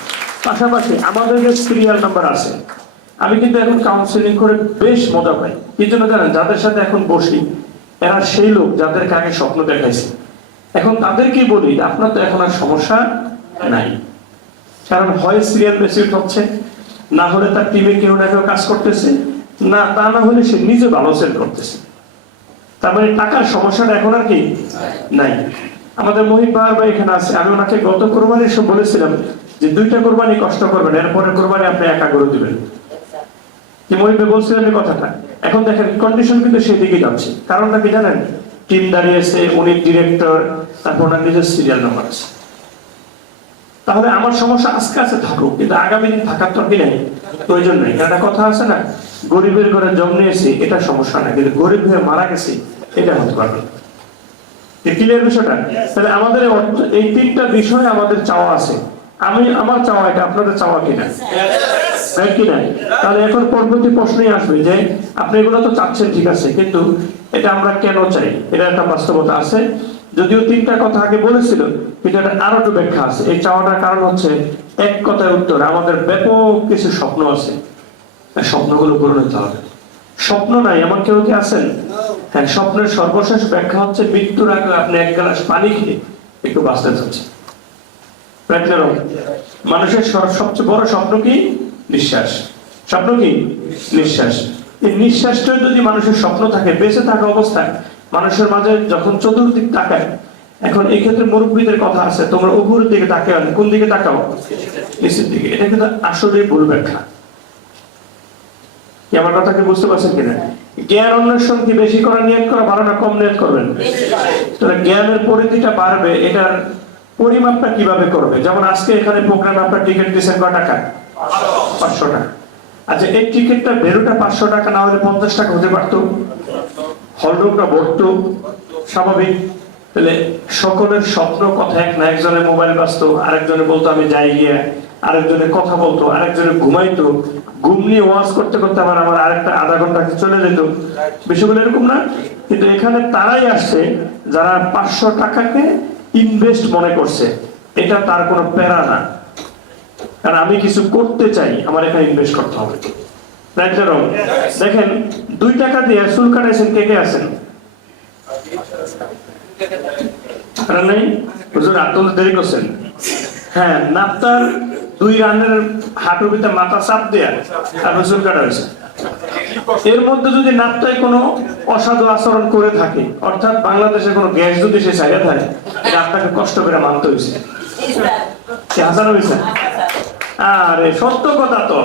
পাশাপাশি আমাদের যে সিরিয়াল নাম্বার আছে, আমি কিন্তু এখন কাউন্সিলিং করে বেশ মজা পাই। কি জন্য জানেন? যাদের সাথে এখন বসি, এরা সেই লোক যাদেরকে আগে স্বপ্ন দেখাইছে। এখন তাদেরকে বলি আপনার তো এখন আর সমস্যা নাই, কারণ হয় সিরিয়াল মেসিউট হচ্ছে, না হলে তার টিমে কেউ না কেউ কাজ করতেছে, না তা না হলে সে নিজে ভালো সেল করতেছে। তার মানে টাকার সমস্যাটা এখন আর কি নাই। আমাদের মহিব ভাই এখানে আছে, আমি ওনাকে গত কোরবানি সব বলেছিলাম যে 2টা কোরবানি কষ্ট করবেন, এরপরে কোরবানি আপনি একা করে দিবেন। কি মহিব বলছিলেন এই কথাটা? এখন দেখেন কন্ডিশন কিন্তু সেই দিকে যাচ্ছে। কারণটা কি জানেন? টিম দাঁড়িয়েছে, উনি ডিরেক্টর, তারপর ওনার নিজের সিরিয়াল নাম্বার আছে। তাহলে আমার সমস্যা আজকে আছে, থাকুক, কিন্তু আগামী দিন থাকার তো কি নেই, প্রয়োজন নেই। একটা কথা আছে না, গরিবের ঘরে জন্ম নিয়েছি এটা সমস্যা না, কিন্তু গরিব হয়ে মারা গেছি এটা হতে পারবে না। ক্লিয়ার বিষয়টা? তাহলে আমাদের এই 3টা বিষয় আমাদের চাওয়া আছে। আমি আমার চাওয়া এটা, আপনাদের চাওয়া কিনা? কিনা? তাহলে এখন পরবর্তী প্রশ্নই আসবে যে আপনি এগুলো তো চাচ্ছেন, ঠিক আছে, কিন্তু এটা আমরা কেন চাই? এটা একটা বাস্তবতা আছে। যদিও 3টা কথা আগে বলেছিল, কিন্তু এটা আরো একটু ব্যাখ্যা আছে। এই চাওয়াটার কারণ হচ্ছে, এক কথায় উত্তর, আমাদের ব্যাপক কিছু স্বপ্ন আছে, স্বপ্নগুলো পূরণ হতে হবে। স্বপ্ন নাই এমন কেউ কি আছেন? হ্যাঁ, স্বপ্নের সর্বশেষ ব্যাখ্যা হচ্ছে মৃত্যুর আগে আপনি 1 গ্লাস পানি খেয়ে একটু বাঁচতে চাচ্ছেন। মানুষের সবচেয়ে বড় স্বপ্ন কি? নিঃশ্বাস। স্বপ্ন কি? নিঃশ্বাস। এই নিঃশ্বাসটা যদি মানুষের স্বপ্ন থাকে, বেঁচে থাকা অবস্থায় মানুষের মাঝে যখন চতুর্দিক তাকায়, এখন এই ক্ষেত্রে মুরব্বীদের কথা আছে, তোমরা উপরের দিকে তাকাও, কোন দিকে তাকাও? নিচের দিকে। এটা কিন্তু আসলে ভুল ব্যাখ্যা। কি আমার কথা কি বুঝতে পারছেন কিনা? জ্ঞান অন্বেষণ কি বেশি করে নিয়ত করা ভালো না কম নিয়ত করবেন? তাহলে জ্ঞানের পরিধিটা বাড়বে, এটার পরিমাপটা কিভাবে করবে? যেমন আজকে এখানে প্রোগ্রামে আপনার টিকিট দিচ্ছেন কয় টাকা? 500 টাকা। আচ্ছা, এই টিকিটটা বেরোটা 500 টাকা না হলে 50 টাকা হতে পারতো, হলরুমটা ভরতো, স্বাভাবিক। তাহলে সকলের স্বপ্ন কথা এক না। একজনের মোবাইল ব্যস্ত, আরেকজনে বলতো আমি যাই গিয়া, আরেকজনে কথা বলতো, আরেকজনে ঘুমাইতো, ঘুম নিয়ে ওয়াজ করতে করতে আমার আরেকটা আধা ঘন্টা চলে যেত। বিষয়গুলো এরকম না? কিন্তু এখানে তারাই আসছে যারা 500 টাকাকে ইনভেস্ট মনে করছে। এটা তার কোনো প্যারা না, কারণ আমি কিছু করতে চাই, আমার এখানে ইনভেস্ট করতে হবে। দেখেন 2 টাকা দিয়ে চুল কাটাইছেন, কে কে আছেন? নাই হুজুর, আতল দেরি করছেন। হ্যাঁ, নাপ্তার 2 রানের হাঁটুর ভিতরে মাথা চাপ দেয়া আর চুল কাটা হয়েছে। এর মধ্যে যদি নাপ্তায় কোনো অসাধু আচরণ করে থাকে, অর্থাৎ বাংলাদেশে কোনো গ্যাস যদি সে চাইলে থাকে, এটা আপনাকে কষ্ট করে মানতে হয়েছে। হাসানো হয়েছে? আরে সত্য কথা তো।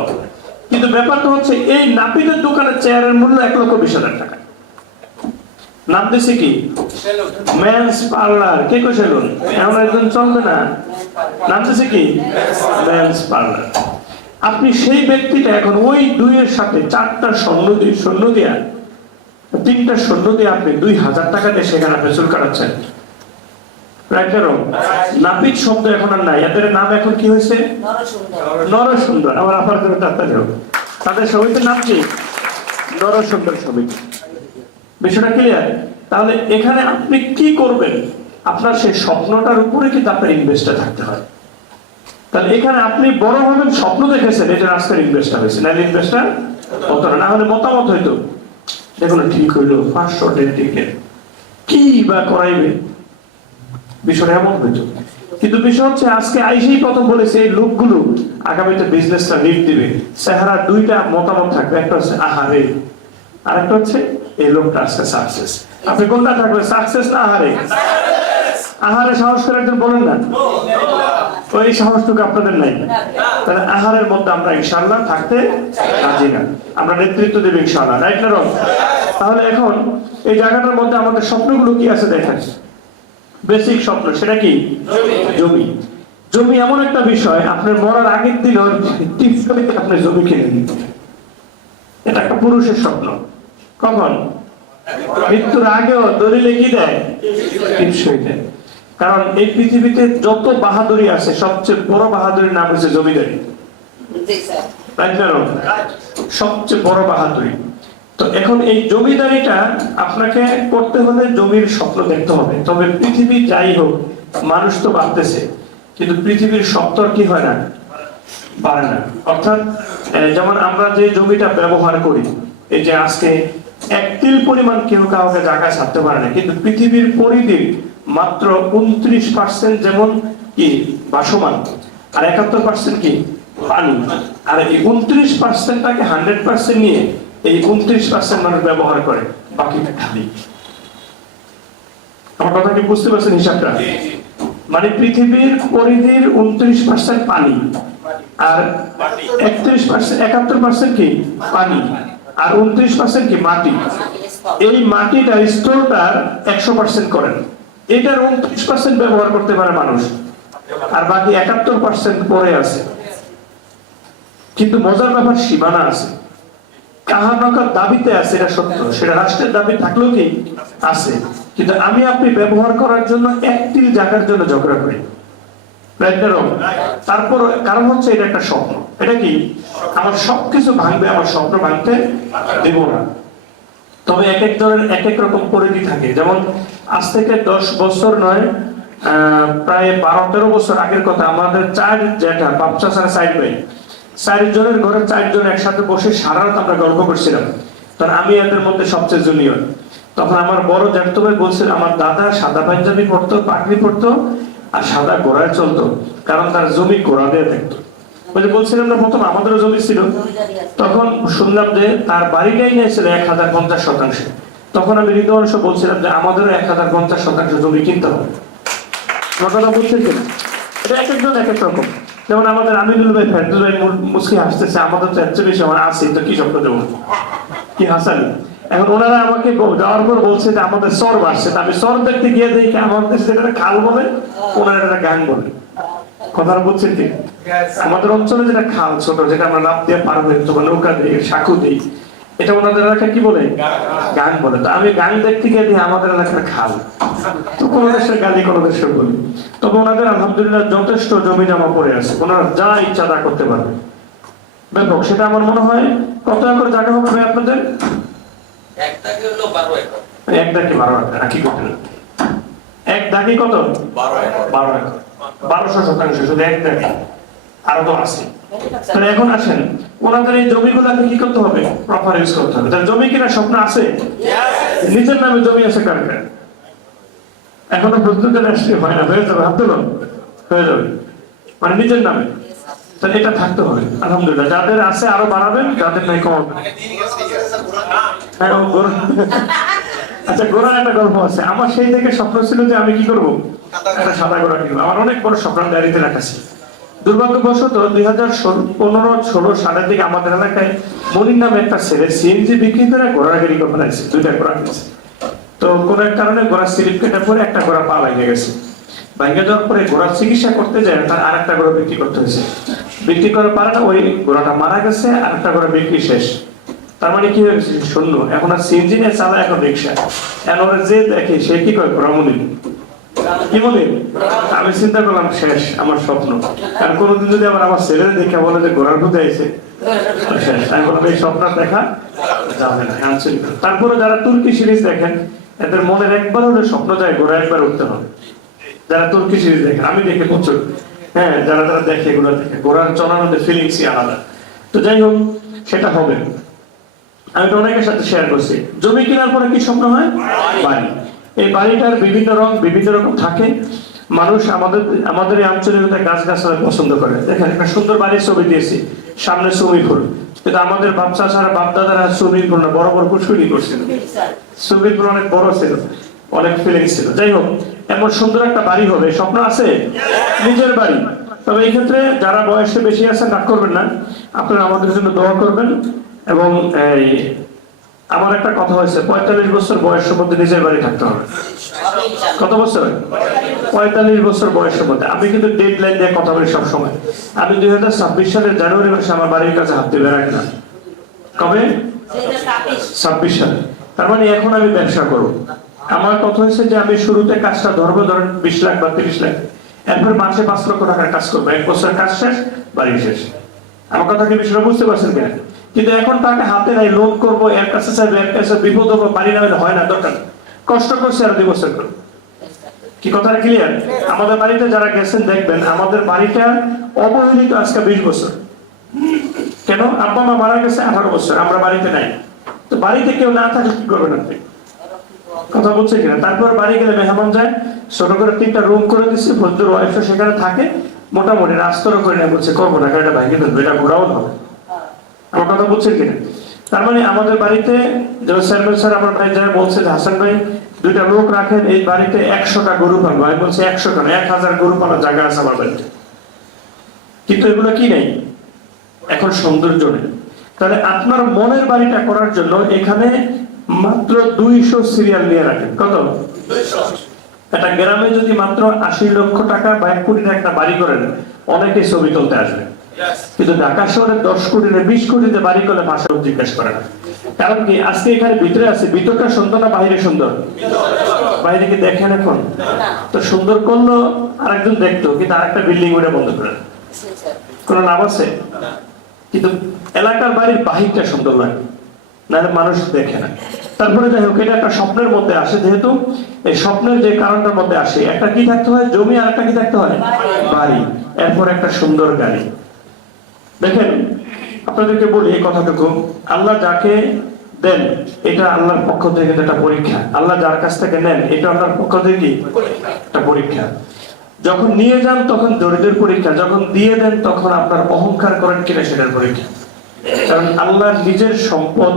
কিন্তু ব্যাপারটা হচ্ছে, এই নাপিতের দোকানের চেয়ারের মূল্য 1,20,000 টাকা। নাম দিছে কি? Men's parlour. কে কো সেলুন? এমন একজন চলবে না। নাম দিছে কি? Men's parlour. আপনি সেই ব্যক্তিটা এখন ওই 2 এর সাথে 4টা স্বর্ণ দিয়া 3টা স্বর্ণ দিয়ে আপনি 2,000 টাকা দিয়ে সেখানে আপনি চুল কাটাচ্ছেন। নাপিত শব্দ এখন আর নাই, এদের নাম এখন কি হয়েছে? নরসুন্দর। আবার আবার তাদের সবাইতে নাম কি? নরসুন্দর সমিতি। বিষয়টা ক্লিয়ার? তাহলে এখানে আপনি কি করবেন? আপনার সেই স্বপ্নটার উপরে কিন্তু আপনার ইনভেস্টটা থাকতে হয়। তাহলে এখানে আপনি বড় হবেন স্বপ্ন দেখেছেন, এটা আজকের ইনভেস্টটা হয়েছে, না ইনভেস্টটা হতো না। হলে মতামত হইতো, দেখুন ঠিক হইলো 500 টিকিট কি বা করাইবে, বিষয়টা এমন হইতো। কিন্তু বিষয় হচ্ছে, আজকে আইসেই প্রথম বলেছে এই লোকগুলো আগামীতে বিজনেসটা লিড দিবে। চেহারা 2টা মতামত থাকবে, একটা হচ্ছে আহারে, আর একটা হচ্ছে এই লোকটা আজকে সাকসেস। আপনি কোনটা থাকবে, সাকসেস না আহারে? আহারে সাহস করে একজন বলেন না, ওই সাহসটুকু আপনাদের নাই। তাহলে আহারের মধ্যে আমরা ইনশাআল্লাহ থাকতে রাজি না, আমরা নেতৃত্ব দেব ইনশাআল্লাহ, রাইট না রং? তাহলে এখন এই জায়গাটার মধ্যে আমাদের স্বপ্নগুলো কি আছে দেখেন। বেসিক স্বপ্ন সেটা কি? জমি। জমি এমন একটা বিষয়, আপনার মরার আগের দিন আপনি জমি কিনে নিন। এটা একটা পুরুষের স্বপ্ন। কখন? মৃত্যুর আগেও দলিলে কি দেয়? টিপসই দেয়। কারণ এই পৃথিবীতে যত বাহাদুরি আছে, সবচেয়ে বড় বাহাদুরির নাম হচ্ছে জমিদারি। সবচেয়ে বড় বাহাদুরি। তো এখন এই জমিদারিটা আপনাকে করতে হলে জমির স্বপ্ন দেখতে হবে। তবে পৃথিবী যাই হোক, মানুষ তো বাড়তেছে, কিন্তু পৃথিবীর স্বপ্ন কি হয় না? বাড়ে না। অর্থাৎ যেমন আমরা যে জমিটা ব্যবহার করি, এই যে আজকে 1 তিল পরিমাণ কেউ কাউকে জায়গা ছাড়তে পারে না, কিন্তু পৃথিবীর পরিধির মাত্র 29% যেমন কি ভাসমান, আর 71% কি পানি। আর এই 29%টাকে 100% নিয়ে এই 29% মানুষ ব্যবহার করে, বাকিটা খালি। আমার কথা কি বুঝতে পারছেন হিসাবটা? মানে পৃথিবীর পরিধির 29% পানি, আর 71% কি পানি, আর 29% কি মাটি। এই মাটিটা স্তরটার 100% করেন, এটার 29% ব্যবহার করতে পারে মানুষ, আর বাকি 71% পরে আছে। কিন্তু মজার ব্যাপার, সীমানা আছে, কাহার দাবিতে আছে, এটা সত্য, সেটা রাষ্ট্রের দাবি থাকলেও কি আছে। কিন্তু আমি আপনি ব্যবহার করার জন্য 1 তিল জায়গার জন্য ঝগড়া করি। তারপর কারণ হচ্ছে এটা একটা স্বপ্ন। এটা কি? আমার সবকিছু ভাঙবে, আমার স্বপ্ন ভাঙতে দেব না। তবে এক একজনের এক এক রকম পরিধি থাকে। যেমন আজ থেকে 10 বছর নয়, প্রায় 12-13 বছর আগের কথা, আমাদের 4 জ্যাঠা বাপচা ছাড়া 4 ভাই, 4 জনের ঘরে 4 জন একসাথে বসে সারা রাত আমরা গল্প করছিলাম। তখন আমি এদের মধ্যে সবচেয়ে জুনিয়র। তখন আমার বড় জ্যাঠতো ভাই বলছিল, আমার দাদা সাদা পাঞ্জাবি পরতো, পাগড়ি পরতো, আর সাদা ঘোড়ায় চলতো, কারণ তার জমি ঘোড়া দিয়ে থাকতো। বলছিলাম না প্রথম আমাদেরও জমি ছিল, তখন শুনলাম যে তার বাড়িটাই নিয়েছিল 1050%। তখন আমি হৃদয় অংশ বলছিলাম যে আমাদেরও 1050% জমি কিনতে হবে। ঘটনা বুঝছেন কিনা? এটা এক একজন এক এক রকম। যেমন আমাদের আমিনুল ভাই, ফেরদৌস ভাই মুসকি হাসতেছে, আমাদের তো এর চেয়ে বেশি আমার আছে, তো কি স্বপ্ন দেবো, কি হাসালি। এখন ওনারা আমাকে যাওয়ার পর বলছে যে আমাদের সর বাড়ছে, আমি সর দেখতে গিয়ে দেখি আমাদের যেটা খাল বলে, ওনারা এটা গান বলে। কথাটা বুঝছেন কি? আমাদের অঞ্চলে যেটা খাল ছোট, যেটা আমরা লাভ দিয়ে পার হই, তোমার নৌকা দিই, সাঁকু দিই, এটা ওনাদের এলাকায় কি বলে? গান বলে। তো আমি গান দেখতে গিয়ে দিই আমাদের এলাকার খাল। তো কোন দেশের গালি কোন দেশের বলি। তবে ওনাদের আলহামদুলিল্লাহ যথেষ্ট জমি জমা পড়ে আছে, ওনারা যা ইচ্ছা তা করতে পারবে। ব্যাপক। সেটা আমার মনে হয় কত একর জায়গা হবে ভাই আপনাদের? এক দাগে 12 একর। এক দাগে 12 একর। কি করতে? এক দাগে কত? 12 একর। 1200%, শুধু এক দাগে। আরো তো আছে। তাহলে এখন আসেন, ওনাদের এই জমিগুলোকে কি করতে হবে? প্রপার ইউজ করতে হবে। তাহলে জমি কিনার স্বপ্ন আছে? নিজের নামে জমি আছে কার কার? এখনো প্রস্তুত রাষ্ট্রীয় হয় না, হয়ে যাবে, হাত তুলুন, হয়ে যাবে, মানে নিজের নামে। তাহলে এটা থাকতে হবে আলহামদুলিল্লাহ। যাদের আছে আরো বাড়াবেন, যাদের নাই কমাবেন। আচ্ছা, ঘোড়ার একটা গল্প আছে। আমার সেই থেকে স্বপ্ন ছিল যে আমি কি করবো, একটা সাদা ঘোড়া কিনবো। আমার অনেক বড় স্বপ্ন ডায়েরিতে রাখা ছিল। দুর্ভাগ্যবশত 2015-16 সালের দিকে আমাদের এলাকায় মনির নামে একটা ছেলে সিএনজি বিক্রি করে ঘোড়ার গাড়ি করে ফেলাইছে, 2টা ঘোড়া কিনছে। তো কোন এক কারণে ঘোড়ার স্লিপ কেটে পরে একটা ঘোড়া পা ভেঙে গেছে। ভেঙে যাওয়ার পরে ঘোড়ার চিকিৎসা করতে যায়, তার আর একটা ঘোড়া বিক্রি করতে হয়েছে। বিক্রি করার পারে না, ওই ঘোড়াটা মারা গেছে, আর একটা ঘোড়া বিক্রি শেষ। তার মানে কি হয়েছে? শূন্য। এখন আর সিএনজি নিয়ে চালায়, এখন রিক্সা। এখন যে দেখে সে কি করে, ঘোড়া মনির কি বলে। আমি চিন্তা করলাম শেষ আমার স্বপ্ন। কারণ কোনোদিন যদি আবার আমার ছেলে দেখে বলে যে ঘোড়ার দুধে আইছে, শেষ। আমি বললাম এই স্বপ্ন দেখা যাবে না। তারপরে যারা তুর্কি সিরিজ দেখেন, এদের মনের একবার হলে স্বপ্ন যায় ঘোড়া একবার উঠতে হবে। যারা তুর্কি সিরিজ দেখেন, আমি দেখে প্রচুর, হ্যাঁ, যারা যারা দেখে এগুলো দেখে, ঘোড়ার চলানোর ফিলিংসই আলাদা। তো যাই হোক, সেটা হবে। আমি তো অনেকের সাথে শেয়ার করছি, জমি কেনার পরে কি স্বপ্ন হয়? বাড়ি। এই বাড়িটার বিভিন্ন রং, বিভিন্ন রকম থাকে। মানুষ আমাদের এই আঞ্চলিকতা গাছ গাছালি পছন্দ করে। দেখেন, একটা সুন্দর বাড়ির ছবি দিয়েছি, সামনে সুইমিং পুল। কিন্তু আমাদের বাচ্চা ছাড়া বাপ দাদারা সুইমিং পুল না, বড় বড় পুষ্করিণী করছিল। সুইমিং পুল অনেক বড় ছিল, অনেক ফিলিংস ছিল। যাই হোক, এমন সুন্দর একটা বাড়ি হবে, স্বপ্ন আছে নিজের বাড়ি। তবে এই ক্ষেত্রে যারা বয়সে বেশি আছেন রাগ করবেন না, আপনারা আমাদের জন্য দোয়া করবেন। এবং আমার একটা কথা হয়েছে, 45 বছর বয়সের মধ্যে নিজের বাড়ি থাকতে হবে। কত বছর? 45 বছর বয়সের মধ্যে। আমি কিন্তু ডেড লাইন দিয়ে কথা বলি সবসময়। আমি 2026 সালের জানুয়ারি মাসে আমার বাড়ির কাছে হাত দিবে রাখলাম। কবে? 26 সালে। তার মানে এখন আমি ব্যবসা করব। আমার কথা হয়েছে যে আমি শুরুতে কাজটা ধরবো, ধরেন 20 লাখ বা 30 লাখ, এরপর মাসে 5 লক্ষ টাকার কাজ করবো। 1 বছর কাজ শেষ, বাড়ি শেষ। আমার কথা কি বিষয়টা বুঝতে পারছেন কিনা? কিন্তু এখন টাকা হাতে নাই, লোন করবো, এর কাছে চাইবো, এর কাছে বিপদ হবো, বাড়ি নামে হয় না, দরকার কষ্ট করছে আর 2 বছর করবো। কি কথাটা ক্লিয়ার? আমাদের বাড়িতে যারা গেছেন দেখবেন, আমাদের বাড়িটা অবহেলিত আজকে 20 বছর। কেন? আব্বা মা মারা গেছে 18 বছর, আমরা বাড়িতে নাই। তো বাড়িতে কেউ না থাকলে কি করবেন আপনি? কথা বলছে কিনা? তারপর বাড়ি গেলে মেহমান যায়, ছোট করে 3টা রুম করে দিচ্ছি, ভদ্র ওয়াইফ সেখানে থাকে, মোটামুটি রাস্তর করে নেয়, বলছে করবো না, এটা ভাঙিয়ে দেবো, এটা ঘোরাও হবে। আমার কথা বুঝছেন কিনা? তার মানে আমাদের বাড়িতে যেমন চেয়ারম্যান স্যার আমার ভাই যারা বলছে যে হাসান ভাই 2টা লোক রাখেন, এই বাড়িতে 100টা গরু পালবো। আমি বলছি 100টা না, 1000 গরু পালার জায়গা আছে আমার বাড়িতে। কিন্তু এগুলো কি নেই, এখন সৌন্দর্য নেই। তাহলে আপনার মনের বাড়িটা করার জন্য এখানে মাত্র 200 সিরিয়াল নিয়ে রাখেন। কত? 200। একটা গ্রামে যদি মাত্র 80 লক্ষ টাকা বা 1 কোটি টাকা একটা বাড়ি করেন, অনেকে ছবি তুলতে আসবে। কিন্তু ঢাকা শহরে 10 কোটি না 20 কোটিতে বাড়ি করলে ভাষা জিজ্ঞেস করে না। কারণ কি? আজকে এখানে ভিতরে আছে, ভিতরটা সুন্দর না বাইরে সুন্দর? বাইরে কি দেখেন এখন? তো সুন্দর করলো আরেকজন দেখতো, কিন্তু আরেকটা বিল্ডিং ওটা বন্ধ করে, কোনো লাভ আছে? কিন্তু এলাকার বাড়ির বাহিরটা সুন্দর লাগে, নাহলে মানুষ দেখে না। তারপরে যাই হোক, এটা একটা স্বপ্নের মধ্যে আসে। যেহেতু এই স্বপ্নের যে কারণটার মধ্যে আসে, একটা কি থাকতে হয়? জমি। আর একটা কি থাকতে হয়? বাড়ি। এরপর একটা সুন্দর গাড়ি। দেখেন, আপনাদেরকে বলি এই কথাটুকু, আল্লাহ যাকে দেন এটা আল্লাহর পক্ষ থেকে একটা পরীক্ষা, আল্লাহ যার কাছ থেকে নেন এটা আল্লাহর পক্ষ থেকে একটা পরীক্ষা। যখন নিয়ে যান তখন দরিদ্রের পরীক্ষা, যখন দিয়ে দেন তখন আপনার অহংকার করেন কিনা সেটার পরীক্ষা। কারণ আল্লাহর নিজের সম্পদ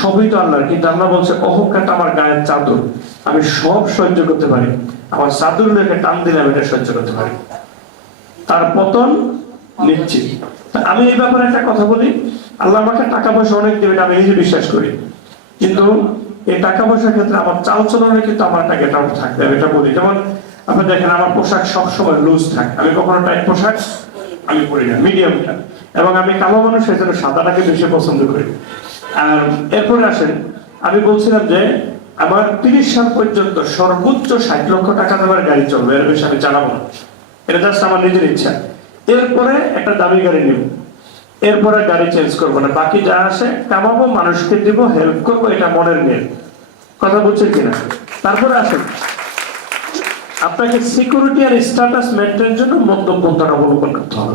সবই তো আল্লাহর, কিন্তু আল্লাহ বলছে অহংকারটা আমার গায়ের চাদর, আমি সব সহ্য করতে পারি, আমার চাদর লেখে টান দিলে আমি এটা সহ্য করতে পারি। তার পতন নিশ্চিত। আমি এই ব্যাপারে একটা কথা বলি, আল্লাহ আমাকে টাকা পয়সা অনেক দেবেন আমি নিজে বিশ্বাস করি, কিন্তু এই টাকা পয়সার ক্ষেত্রে আমার চাল চলনে কিন্তু আমার একটা গেট আউট থাকবে, আমি এটা বলি। যেমন আপনি দেখেন আমার পোশাক সবসময় লুজ থাকে, আমি কখনো টাইট পোশাক আমি পরি না, মিডিয়ামটা। এবং আমি কালো মানুষ, সেই জন্য সাদাটাকে বেশি পছন্দ করি। আর এরপরে আসেন, আমি বলছিলাম যে আমার 30 সাল পর্যন্ত সর্বোচ্চ 60 লক্ষ টাকা দেওয়ার গাড়ি চলবে, এর বেশি আমি চালাবো না, এটা জাস্ট আমার নিজের ইচ্ছা। এরপরে একটা দামি গাড়ি নিব, এরপরে গাড়ি চেঞ্জ করবো না, বাকি যা আসে কামাবো, মানুষকে দিব, হেল্প করবো, এটা মনের নিয়ে। কথা বলছেন কিনা? তারপরে আসেন, আপনাকে সিকিউরিটি আর স্ট্যাটাস মেইনটেইনের জন্য মধ্যম পন্থা অবলম্বন করতে হবে।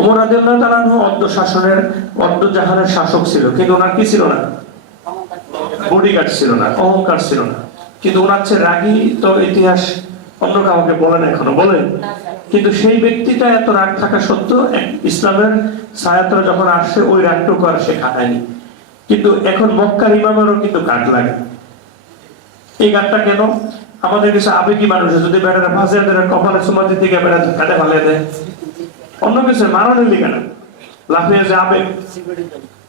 ওমর রাদিয়াল্লাহু তাআলা অর্ধ শাসনের অর্ধ জাহানের শাসক ছিল, কিন্তু ওনার কি ছিল না? বডিগার্ড ছিল না, অহংকার ছিল না। কিন্তু ওনার চেয়ে রাগী তো ইতিহাস অন্য কাউকে বলেন, এখনো বলেন। কিন্তু সেই ব্যক্তিটা এত রাগ থাকা সত্ত্বেও ইসলামের ছায়াতলে যখন আসছে ওই রাগটুকু আর সে কাটায়নি। কিন্তু এখন মক্কার ইমামেরও কিন্তু গাঁট লাগে। এই গাঁটটা কেন? আমাদের কিছু আবেগী মানুষ যদি বেড়াটা ভাজে দেয়, কপালে চুমা দিতে গিয়ে বেড়া কাটে ভালে দেয়, অন্য কিছু মারানোর লিখে না, লাফিয়ে যে আবেগ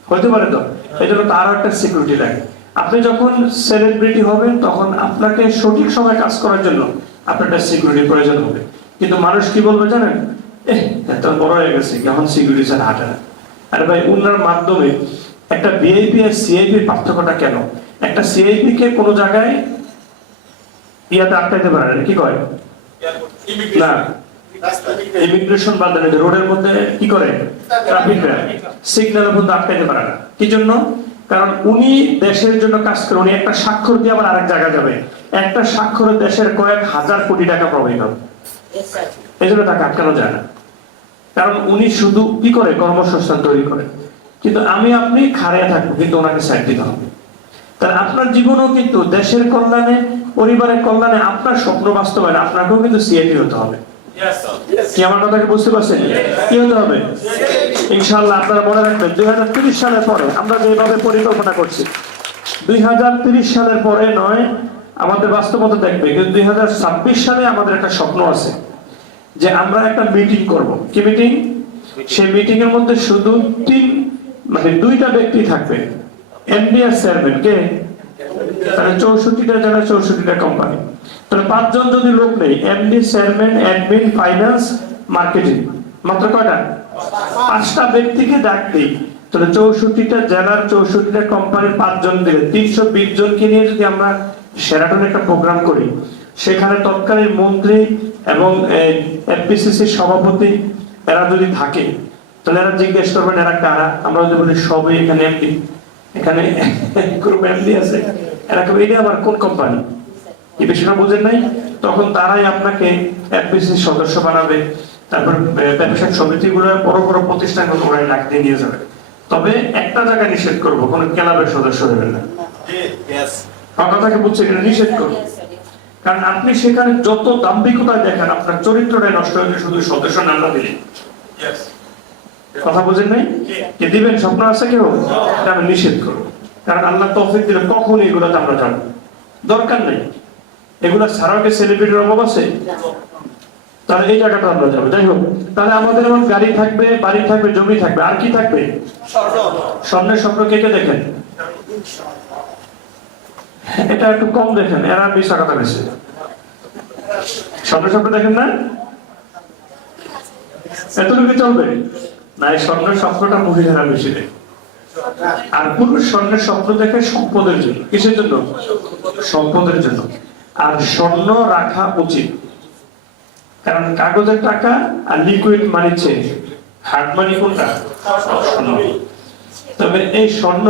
হইতে পারে। তো এই জন্য তারও একটা সিকিউরিটি লাগে। আপনি যখন সেলিব্রিটি হবেন তখন আপনাকে সঠিক সময় কাজ করার জন্য আপনার একটা সিকিউরিটির প্রয়োজন হবে। কিন্তু মানুষ কি বলবে জানেন? এত বড় হয়ে গেছে, এখন সিকিউরিটি ছাড়া হাঁটে না। আরে ভাই, উনার মাধ্যমে একটা ভিআইপি আর সিআইপি পার্থক্যটা কেন? একটা সিআইপি কে কোনো জায়গায় ইয়াতে আটকাইতে পারে না, কি কয় না, ইমিগ্রেশন বাদে রোডের মধ্যে কি করে, ট্রাফিক সিগন্যালের মধ্যে আটকাইতে পারে না। কি জন্য? কারণ উনি দেশের জন্য কাজ করে, উনি একটা স্বাক্ষর দিয়ে আবার আরেক জায়গায় যাবে, একটা স্বাক্ষরে দেশের কয়েক হাজার কোটি টাকা প্রবাহিত হবে, এই জন্য তাকে আটকানো যায় না। কারণ উনি শুধু কি করে, কর্মসংস্থান তৈরি করে। কিন্তু আমি আপনি খাড়িয়ে থাকবো, কিন্তু ওনাকে সাইড দিতে হবে। তাহলে আপনার জীবনও কিন্তু দেশের কল্যাণে, পরিবারের কল্যাণে, আপনার স্বপ্ন বাস্তবায়নে আপনাকেও কিন্তু সিআইপি হতে হবে। কি আমার কথাকে বুঝতে পারছেন? কি হতে হবে? ইনশাআল্লাহ আপনারা মনে রাখবেন, 2030 সালের পরে আমরা যেভাবে পরিকল্পনা করছি, 2030 সালের পরে নয়, আমাদের বাস্তবতা দেখবে। কিন্তু 2026 সালে আমাদের একটা স্বপ্ন আছে যে আমরা একটা মিটিং করব। কি মিটিং? সেই মিটিং এর মধ্যে শুধু দুইটা ব্যক্তি থাকবে, এমডি আর চেয়ারম্যান। কে? তাহলে 64টা জেলা, 64টা কোম্পানি। তাহলে 5 জন যদি লোক নেই, MD, chairman, admin, finance, marketing, মাত্র কয়টা? 5টা ব্যক্তিকে ডাক দিই। তাহলে 64টা জেলার 64টা কোম্পানির 5 জন দিলে 320 জনকে নিয়ে যদি আমরা শেরাটনে একটা প্রোগ্রাম করি, সেখানে তৎকালীন মন্ত্রী এবং এফপিসিসি সভাপতি এরা যদি থাকে, তাহলে এরা জিজ্ঞেস করবেন এরা কারা। আমরা যদি বলি সবই এখানে এমডি, এখানে গ্রুপ এমডি আছে, এরা কেউ এটা আবার কোন কোম্পানি, এই বিষয়টা বুঝেন নাই? তখন তারাই আপনাকে এফপিসিসি সদস্য বানাবে। তারপর ব্যবসায়িক সমিতিগুলোর বড় বড় প্রতিষ্ঠানগুলো ওরা ডাক দিয়ে নিয়ে যাবে। তবে একটা জায়গায় নিষেধ করবো, কোন ক্লাবের সদস্য হবেন না। আমার কথাকে বুঝছে, এটা নিষেধ করবো। কারণ আপনি সেখানে যত দাম্ভিকতা দেখেন, আপনার চরিত্রটাই নষ্ট হয়ে শুধু সদস্য নামটা দিলে। কথা বুঝেন নাই? কে দিবেন? স্বপ্ন আছে কেউ? এটা আমি নিষেধ করবো। কারণ আল্লাহ তৌফিক দিলে কখনই এগুলোতে আমরা যাবো, দরকার নেই। এগুলো ছাড়াও কি সেলিব্রিটির অভাব আছে? তাহলে এই জায়গাটা আমরা যাবো। যাই হোক, তাহলে আমাদের এমন গাড়ি থাকবে, বাড়ি থাকবে, জমি থাকবে, আর কি থাকবে? স্বর্ণের স্বপ্ন কে কে দেখেন? এটা একটু কম দেখেন, এরা 20 টাকা বেশি। স্বর্ণের স্বপ্ন দেখেন না? এতটুকু চলবে না। এই স্বর্ণের স্বপ্নটা মহিলারা বেশি দেখে। আর পুরুষ স্বর্ণের স্বপ্ন দেখে সম্পদের জন্য। কিসের জন্য? সম্পদের জন্য। আর স্বর্ণ রাখা উচিত, কারণ কাগজের টাকা আর লিকুইড মানি চেয়ে হার্ড মানি কোনটা? স্বর্ণ। তবে এই স্বর্ণ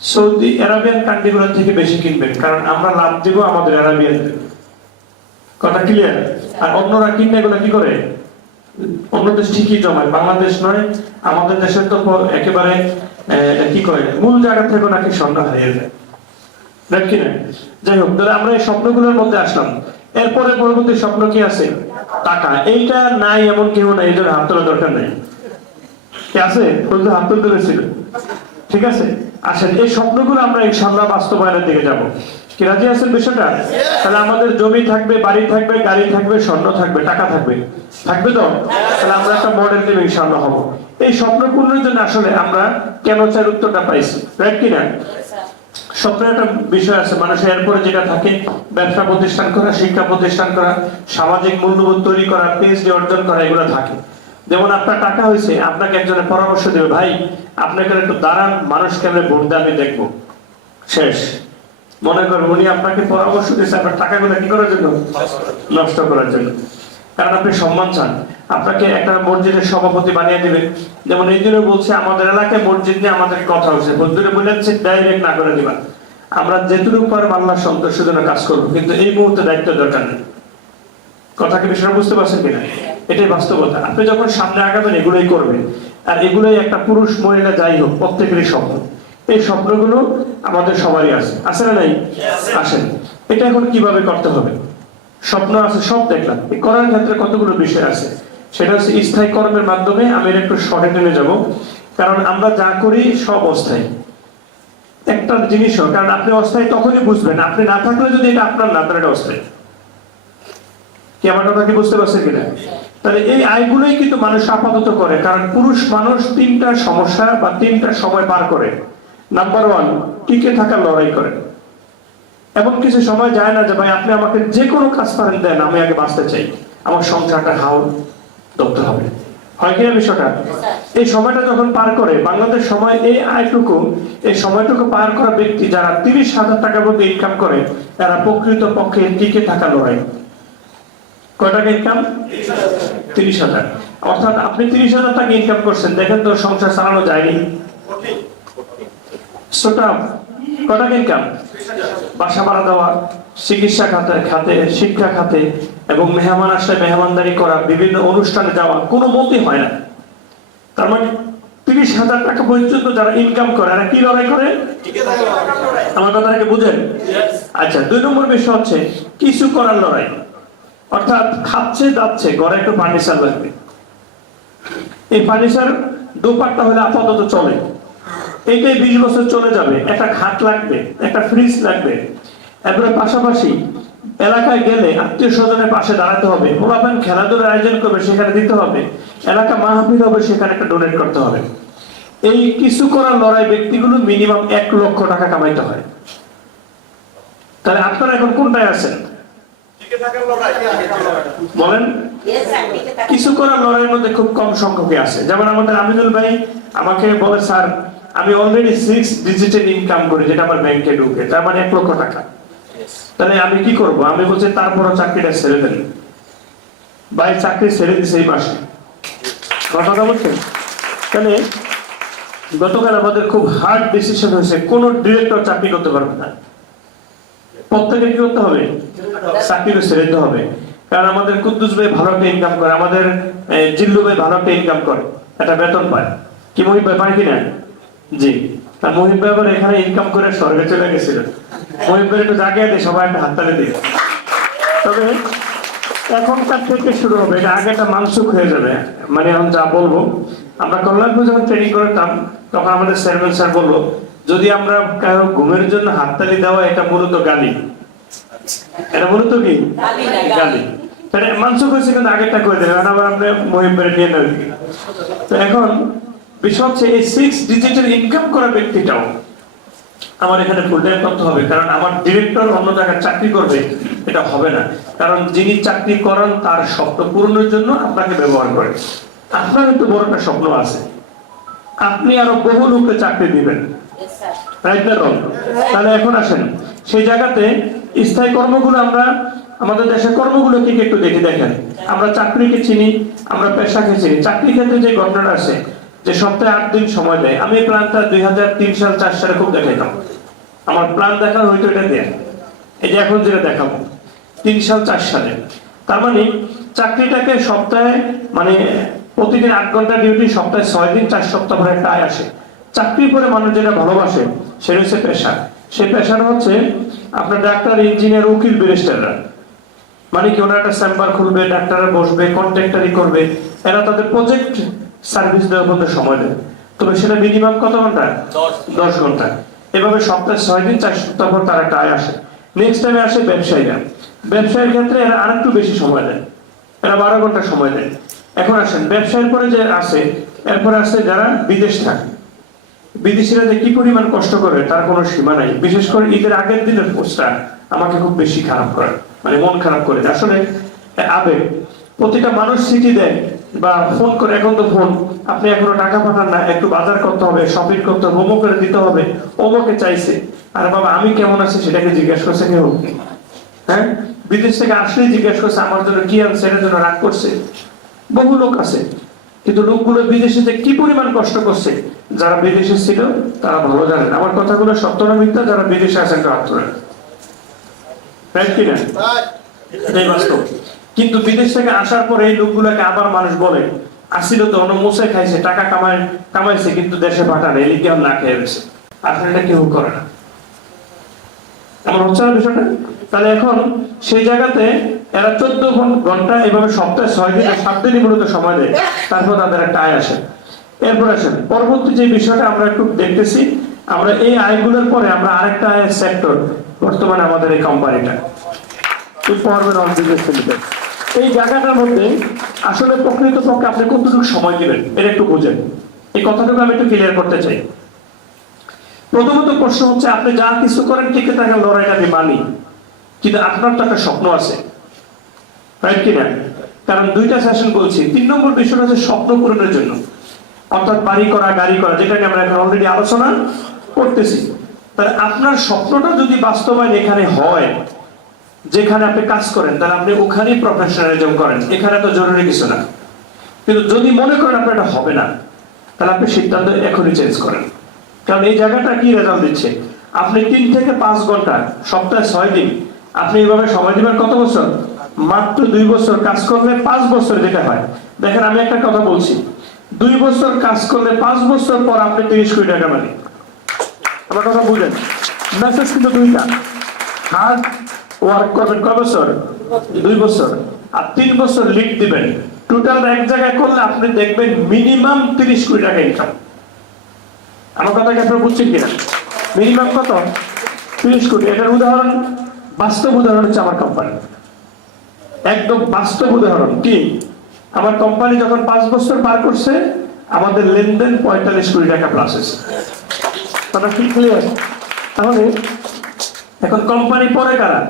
সৌদি আরবিয়ান কান্ট্রিগুলো থেকে বেশি কিনবেন, কারণ আমরা লাভ দিব আমাদের আরবিয়ান। কথা ক্লিয়ার? আর অন্যরা কিনলে এগুলো কি করে? অন্য দেশ ঠিকই জমায়, বাংলাদেশ নয়। আমাদের দেশের তো একেবারে কি করে, মূল জায়গা থেকে নাকি স্বর্ণ হারিয়ে যায়, নাকি না? যাই হোক, তাহলে আমরা এই স্বপ্নগুলোর মধ্যে আসলাম। এরপরে পরবর্তী স্বপ্ন কি আছে? টাকা। এইটা নাই এমন কেউ নাই, এদের হাত তোলা দরকার নাই। কি আছে? বলতে হাত তুলতে পেরেছিল। ঠিক আছে, আসেন এই স্বপ্নগুলো আমরা ইনশাআল্লাহ বাস্তবায়নের দিকে যাব। কি রাজি আছেন বিষয়টা? তাহলে আমাদের জমি থাকবে, বাড়ি থাকবে, গাড়ি থাকবে, স্বর্ণ থাকবে, টাকা থাকবে, থাকবে তো? তাহলে আমরা একটা মডেল টিম ইনশাআল্লাহ হব। এই স্বপ্ন পূরণের জন্য আসলে আমরা কেন চাই উত্তরটা পাইছি, রাইট কিনা? স্বপ্নের একটা বিষয় আছে, মানুষের এরপরে যেটা থাকে ব্যবসা প্রতিষ্ঠান করা, শিক্ষা প্রতিষ্ঠান করা, সামাজিক মূল্যবোধ তৈরি করা, পিএইচডি অর্জন করা, এগুলো থাকে। যেমন আপনার টাকা হয়েছে, আপনাকে একজনে পরামর্শ দেবে, ভাই আপনাকে একটু দাঁড়ান, মানুষ কেমনে ভোট দেয় আমি দেখবো। শেষ। মনে করেন উনি আপনাকে পরামর্শ দিচ্ছে আপনার টাকাগুলো কি করার জন্য? নষ্ট করার জন্য। কারণ আপনি সম্মান চান, আপনাকে একটা মসজিদের সভাপতি বানিয়ে দিবে। যেমন এই দিনে বলছে আমাদের এলাকায় মসজিদ নিয়ে আমাদের কথা হচ্ছে, হুজুরে বলেছে ডাইরেক্ট না করে দিবা, আমরা যেটুকু পারবো আল্লাহর সন্তুষ্টির জন্য কাজ করবো, কিন্তু এই মুহূর্তে দায়িত্ব দরকার নেই। কথা কি বিষয়টা বুঝতে পারছেন কিনা? এটাই বাস্তবতা। আপনি যখন সামনে আগাবেন এগুলোই করবেন, আর এগুলোই একটা পুরুষ মহিলা যাই হোক প্রত্যেকেরই স্বপ্ন। এই স্বপ্নগুলো আমাদের সবারই আছে, আছে না নাই? আসেন এটা এখন কিভাবে করতে হবে। স্বপ্ন আছে সব দেখলাম, এই করার ক্ষেত্রে কতগুলো বিষয় আছে। সেটা হচ্ছে স্থায়ী কর্মের মাধ্যমে। আমি একটু শর্টে টেনে যাব, কারণ আমরা যা করি সব অস্থায়ী। একটা জিনিসও, কারণ আপনি অস্থায়ী তখনই বুঝবেন, আপনি না থাকলে যদি এটা আপনার না, তাহলে এটা অস্থায়ী। কি আমার কথা কি বুঝতে পারছেন কিনা? তাহলে এই আয়গুলোই কিন্তু মানুষ আপাতত করে, কারণ পুরুষ মানুষ তিনটা সমস্যা বা তিনটা সময় পার করে। নাম্বার 1, টিকে থাকার লড়াই করে। এমন কিছু সময় যায় না যে ভাই আপনি আমাকে যে কোনো কাজ পারেন দেন, আমি আগে বাঁচতে চাই, আমার সংসারটা হাল ধরতে হবে, হয় কিনা বিষয়টা? এই সময়টা যখন পার করে, বাংলাদেশ সময় এই আয়টুকু, এই সময়টুকু পার করা ব্যক্তি যারা 30,000 টাকার মধ্যে ইনকাম করে, তারা প্রকৃত পক্ষে টিকে থাকা লড়াই। কয় টাকা ইনকাম? 30,000। অর্থাৎ আপনি 30,000 টাকা ইনকাম করছেন, দেখেন তো সংসার চালানো যায়নি। কয় টাকা ইনকাম? বাসা ভাড়া দেওয়া, চিকিৎসা খাতে, শিক্ষা খাতে, এবং মেহমান আসলে মেহমানদারি করা, বিভিন্ন অনুষ্ঠানে যাওয়া, কোনো মতই হয় না। তার মানে 30,000 টাকা পর্যন্ত যারা ইনকাম করে, এরা কি লড়াই করে? আমার কথাটাকে বুঝেন? আচ্ছা, 2 নম্বর বিষয় হচ্ছে কিছু করার লড়াই। অর্থাৎ খাচ্ছে যাচ্ছে, ঘরে একটু ফার্নিচার লাগবে, এই ফার্নিচার দোপাট্টা হলে আপাতত চলে, এইটাই 20 বছর চলে যাবে। একটা খাট লাগবে, একটা ফ্রিজ লাগবে। এরপরে পাশাপাশি এলাকায় গেলে আত্মীয় স্বজনের পাশে দাঁড়াতে হবে, ওরাবেন খেলাধুলার আয়োজন করবে, সেখানে দিতে হবে, এলাকা মাহফিল হবে, সেখানে একটা ডোনেট করতে হবে। এই কিছু করার লড়াই ব্যক্তিগুলো মিনিমাম 1 লক্ষ টাকা কামাইতে হয়। তাহলে আপনারা এখন কোনটায় আছেন? বলেন। কিছু করার লড়াইয়ের মধ্যে খুব কম সংখ্যকই আছে। যেমন আমাদের আমিনুল ভাই আমাকে বলে, স্যার আমি অলরেডি 6 ডিজিটের ইনকাম করি, যেটা আমার ব্যাংকে ঢুকে, তার মানে 1 লক্ষ টাকা। তাহলে আমি কি করব? আমি বলছি তারপরও চাকরিটা ছেড়ে দেন। ভাই চাকরি ছেড়ে দিছে এই মাসে, কথা বলছেন? তাহলে গতকাল আমাদের খুব হার্ড ডিসিশন হয়েছে, কোন ডিরেক্টর চাকরি করতে পারবে না, প্রত্যেকে কি করতে হবে? চাকরিটা ছেড়ে দিতে হবে। কারণ আমাদের কুদ্দুস ভাই ভালো একটা ইনকাম করে, আমাদের জিল্লু ভাই ভালো একটা ইনকাম করে, একটা বেতন পায়। কি মহিব ভাই পায় কিনা? জি। আর মহিব ভাই আবার এখানে ইনকাম করে স্বর্গে চলে গেছিল। মহিব ভাই একটু জায়গায় দিয়ে সবাই একটা হাততালি দিয়ে। তবে এখনকার থেকে শুরু হবে, এটা আগে একটা মানসুখ হয়ে যাবে। মানে এখন যা বলবো, আমরা কল্যাণপুর যখন ট্রেনিং করতাম, তখন আমাদের চেয়ারম্যান স্যার বললো, যদি আমরা কারো ঘুমের জন্য হাততালি দেওয়া, এটা মূলত গালি। এটা মূলত কি গালি। মানসুখ হয়েছে, কিন্তু আগেরটা করে দেবে, আবার আমরা মহিবের নিয়ে নেব। তো এখন বিষয় হচ্ছে এই 6 ডিজিটের ইনকাম করা ব্যক্তিটাও আমার এখানে ফুল টাইম করতে হবে, কারণ আমার ডিরেক্টর অন্য জায়গায় চাকরি করবে, এটা হবে না। কারণ যিনি চাকরি করান তার স্বপ্ন পূরণের জন্য আপনাকে ব্যবহার করে। আপনার একটু বড় একটা স্বপ্ন আছে, আপনি আরো বহু লোককে চাকরি দিবেন, রাইট না রং? তাহলে এখন আসেন সেই জায়গাতে স্থায়ী কর্মগুলো, আমরা আমাদের দেশের কর্মগুলো কি একটু দেখে দেখেন। আমরা চাকরিকে চিনি, আমরা পেশাকে চিনি। চাকরি ক্ষেত্রে যে ঘটনাটা আছে, যে সপ্তাহে 8 দিন সময় দেয়, আমি প্ল্যানটা 2003 সাল 4 সালে খুব দেখাইতাম। আমার প্ল্যান দেখা হয়তো এটা দেয়, এই যে এখন যেটা দেখাবো 3 সাল 4 সালে। তার মানে চাকরিটাকে সপ্তাহে, মানে প্রতিদিন 8 ঘন্টা ডিউটি, সপ্তাহে 6 দিন, 4 সপ্তাহ পরে একটা আয় আসে। চাকরির পরে মানুষ যেটা ভালোবাসে সেটা হচ্ছে পেশা। সেই পেশাটা হচ্ছে আপনার ডাক্তার, ইঞ্জিনিয়ার, উকিল, ব্যারিস্টাররা। মানে কি ওনারা একটা চেম্বার খুলবে, ডাক্তাররা বসবে, কন্ট্রাক্টরি করবে, এরা তাদের প্রজেক্ট সার্ভিস দেওয়ার মধ্যে সময় দেয়। তবে সেটা মিনিমাম কত ঘন্টা? 10 ঘন্টা। এভাবে সপ্তাহে 6 দিন 4 সপ্তাহ পর তার একটা আয় আসে। নেক্সট টাইমে আসে ব্যবসায়ীরা। ব্যবসায়ীর ক্ষেত্রে এরা আরেকটু বেশি সময় দেয়, এরা 12 ঘন্টা সময় দেয়। এখন আসেন ব্যবসায়ের পরে যে আসে, এরপরে আসে যারা বিদেশ থাকে। বিদেশিরা যে কি পরিমাণ কষ্ট করে তার কোনো সীমা নাই। বিশেষ করে ঈদের আগের দিনের পোস্টটা আমাকে খুব বেশি খারাপ করে, মানে মন খারাপ করে। আসলে আবেগ। প্রতিটা মানুষ চিঠি দেয় বা ফোন করে, এখন তো ফোন, আপনি এখনো টাকা পাঠান না, একটু বাজার করতে হবে, শপিং করতে হবে, অমুক করে দিতে হবে, অমুকে চাইছে। আর বাবা আমি কেমন আছি সেটাকে জিজ্ঞেস করছে কেউ? হ্যাঁ, বিদেশ থেকে আসলেই জিজ্ঞেস করছে আমার জন্য কি আনছে, এটার জন্য রাগ করছে। বহু লোক আছে, কিন্তু লোকগুলো বিদেশে যে কি পরিমাণ কষ্ট করছে, যারা বিদেশে ছিল তারা ভালো জানেন। আমার কথাগুলো সত্য না মিথ্যা? যারা বিদেশে আছেন রাইট কিনা? এটাই বাস্তব। কিন্তু বিদেশ থেকে আসার পরে এই লোকগুলোকে আবার মানুষ বলে আসিল তো অন্য মোসে খাইছে, টাকা কামাইছে, কিন্তু দেশে পাঠানে, এলি কেউ না খেয়ে গেছে। আসলে এটা কেউ করে না। এমন হচ্ছে না বিষয়টা? তাহলে এখন সেই জায়গাতে এরা 14 ঘন্টা এভাবে সপ্তাহে 6 দিন 7 দিনই মূলত সময় দেয়, তারপর তাদের একটা আয় আসে। এরপর আসেন পরবর্তী যে বিষয়টা আমরা একটু দেখতেছি, আমরা এই আয়গুলোর পরে আমরা আরেকটা আয়ের সেক্টর বর্তমানে আমাদের এই কোম্পানিটা এই জায়গাটার মধ্যে আসলে প্রকৃতপক্ষে আপনি কতটুকু সময় দিবেন এটা একটু বুঝেন। এই কথাটুকু আমি একটু ক্লিয়ার করতে চাই। প্রথমত প্রশ্ন হচ্ছে, আপনি যা কিছু করেন টিকে থাকার লড়াইটা আমি মানি, কিন্তু আপনার তো একটা স্বপ্ন আছে, রাইট কিনা? কারণ 2টা সেশন বলছি। 3 নম্বর বিষয়টা হচ্ছে স্বপ্ন পূরণের জন্য, অর্থাৎ বাড়ি করা, গাড়ি করা, যেটা নিয়ে আমরা এখন অলরেডি আলোচনা করতেছি। তাহলে আপনার স্বপ্নটা যদি বাস্তবায়ন এখানে হয়, যেখানে আপনি কাজ করেন, তাহলে আপনি ওখানেই প্রফেশনালিজম করেন, এখানে তো জরুরি কিছু না। কিন্তু যদি মনে করেন আপনার এটা হবে না, তাহলে আপনি সিদ্ধান্ত এখনই চেঞ্জ করেন। কারণ এই জায়গাটা কি রেজাল্ট দিচ্ছে, আপনি 3 থেকে 5 ঘন্টা সপ্তাহে 6 দিন আপনি এইভাবে সময় দিবেন। কত বছর? মাত্র 2 বছর কাজ করলে 5 বছর যেটা হয়। দেখেন আমি একটা কথা বলছি, 2 বছর কাজ করলে 5 বছর পর আপনি 30 কোটি টাকা মালিক। আমার কথা বুঝলেন? মেসেজ কিন্তু 2টা। হার্ড ওয়ার্ক করবেন কয় বছর? 2 বছর। আর 3 বছর লিড দিবেন। টোটাল এক জায়গায় করলে আপনি দেখবেন মিনিমাম 30 কোটি টাকা ইনকাম। আমার কথা কি আপনারা বুঝছেন কিনা? মিনিমাম কত? 30 কোটি। এটার উদাহরণ, বাস্তব উদাহরণ হচ্ছে আমার কোম্পানি। একদম বাস্তব উদাহরণ। কি? আমার কোম্পানি যখন 5 বছর পার করছে, আমাদের লেনদেন 45 কোটি টাকা প্লাস হয়েছে। কথা কি ক্লিয়ার? তাহলে এখন কোম্পানি পরে কারা?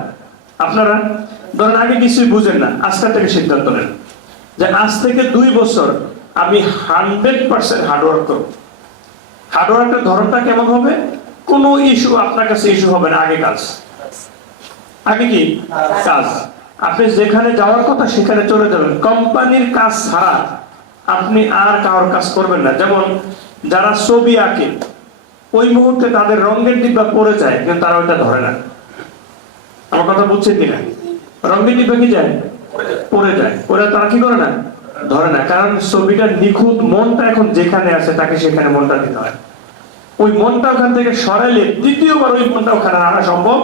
আপনারা। ধরেন আগে কিছুই বুঝেন না, আজকে থেকে সিদ্ধান্ত নেন যে আজ থেকে 2 বছর আমি 100% হার্ডওয়ার্ক করব। হার্ডওয়ার্কের ধরনটা কেমন হবে? কোনো ইস্যু আপনার কাছে ইস্যু হবে না। আগে কাজ, আগে কি কাজ। আপনি যেখানে যাওয়ার কথা সেখানে চলে যাবেন। কোম্পানির কাজ ছাড়া আপনি আর কারোর কাজ করবেন না। যেমন যারা ছবি আঁকে, ওই মুহূর্তে তাদের রঙের ডিব্বা পড়ে যায়, কিন্তু তারা ওইটা ধরে না। আমার কথা বুঝছেন কিনা? রঙের ডিব্বা কি যায়? পড়ে যায়। ওরা তারা কি করে না? ধরে না। কারণ ছবিটা নিখুঁত, মনটা এখন যেখানে আছে তাকে সেখানে মনটা দিতে হয়। ওই মনটা ওখান থেকে সরাইলে দ্বিতীয়বার ওই মনটা ওখানে আনা সম্ভব